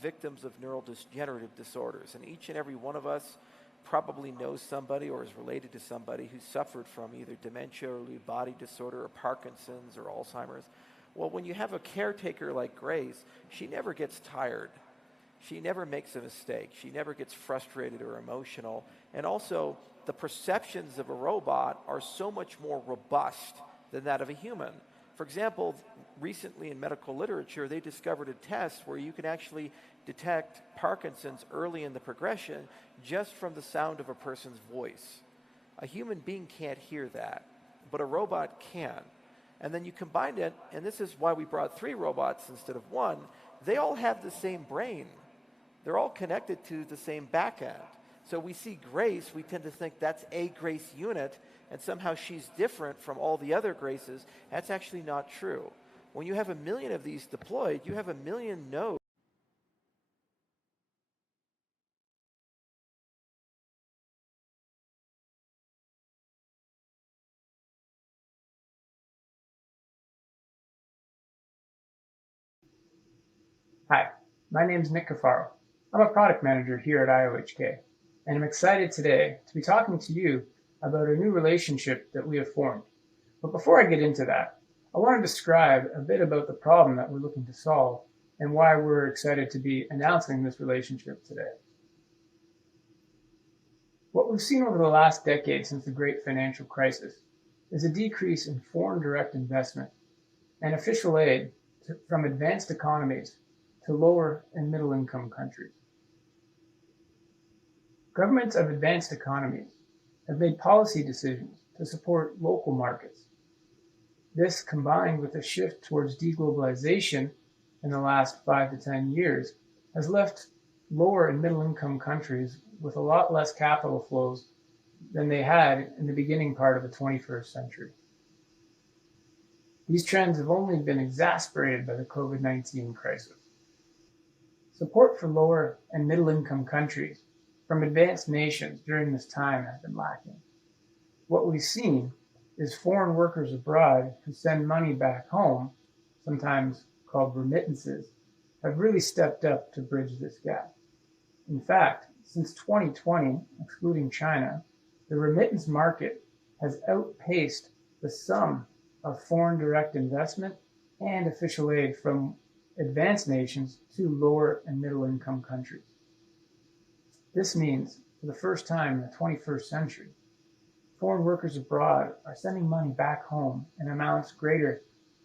victims of neurodegenerative disorders. And each and every one of us probably knows somebody or is related to somebody who suffered from either dementia or Lewy body disorder or Parkinson's or Alzheimer's. Well, when you have a caretaker like Grace, she never gets tired. She never makes a mistake. She never gets frustrated or emotional. And also, the perceptions of a robot are so much more robust than that of a human. For example, recently in medical literature, they discovered a test where you can actually detect Parkinson's early in the progression just from the sound of a person's voice. A human being can't hear that, but a robot can. And then you combine it, and this is why we brought 3 robots instead of 1. They all have the same brain. They're all connected to the same back end. So we see Grace, we tend to think that's a Grace unit, and somehow she's different from all the other Graces. That's actually not true. When you have 1 million of these deployed, you have 1 million nodes. Hi, my name is Nick Cafaro. I'm a product manager here at IOHK, and I'm excited today to be talking to you about a new relationship that we have formed. But before I get into that, I want to describe a bit about the problem that we're looking to solve and why we're excited to be announcing this relationship today. What we've seen over the last decade since the Great Financial Crisis is a decrease in foreign direct investment and official aid from advanced economies to lower and middle income countries. Governments of advanced economies have made policy decisions to support local markets. This, combined with a shift towards deglobalization in the last 5 to 10 years, has left lower and middle income countries with a lot less capital flows than they had in the beginning part of the 21st century. These trends have only been exacerbated by the COVID-19 crisis. Support for lower and middle income countries from advanced nations during this time has been lacking. What we've seen is foreign workers abroad who send money back home, sometimes called remittances, have really stepped up to bridge this gap. In fact, since 2020, excluding China, the remittance market has outpaced the sum of foreign direct investment and official aid from advanced nations to lower and middle income countries. This means, for the first time in the 21st century, foreign workers abroad are sending money back home in amounts greater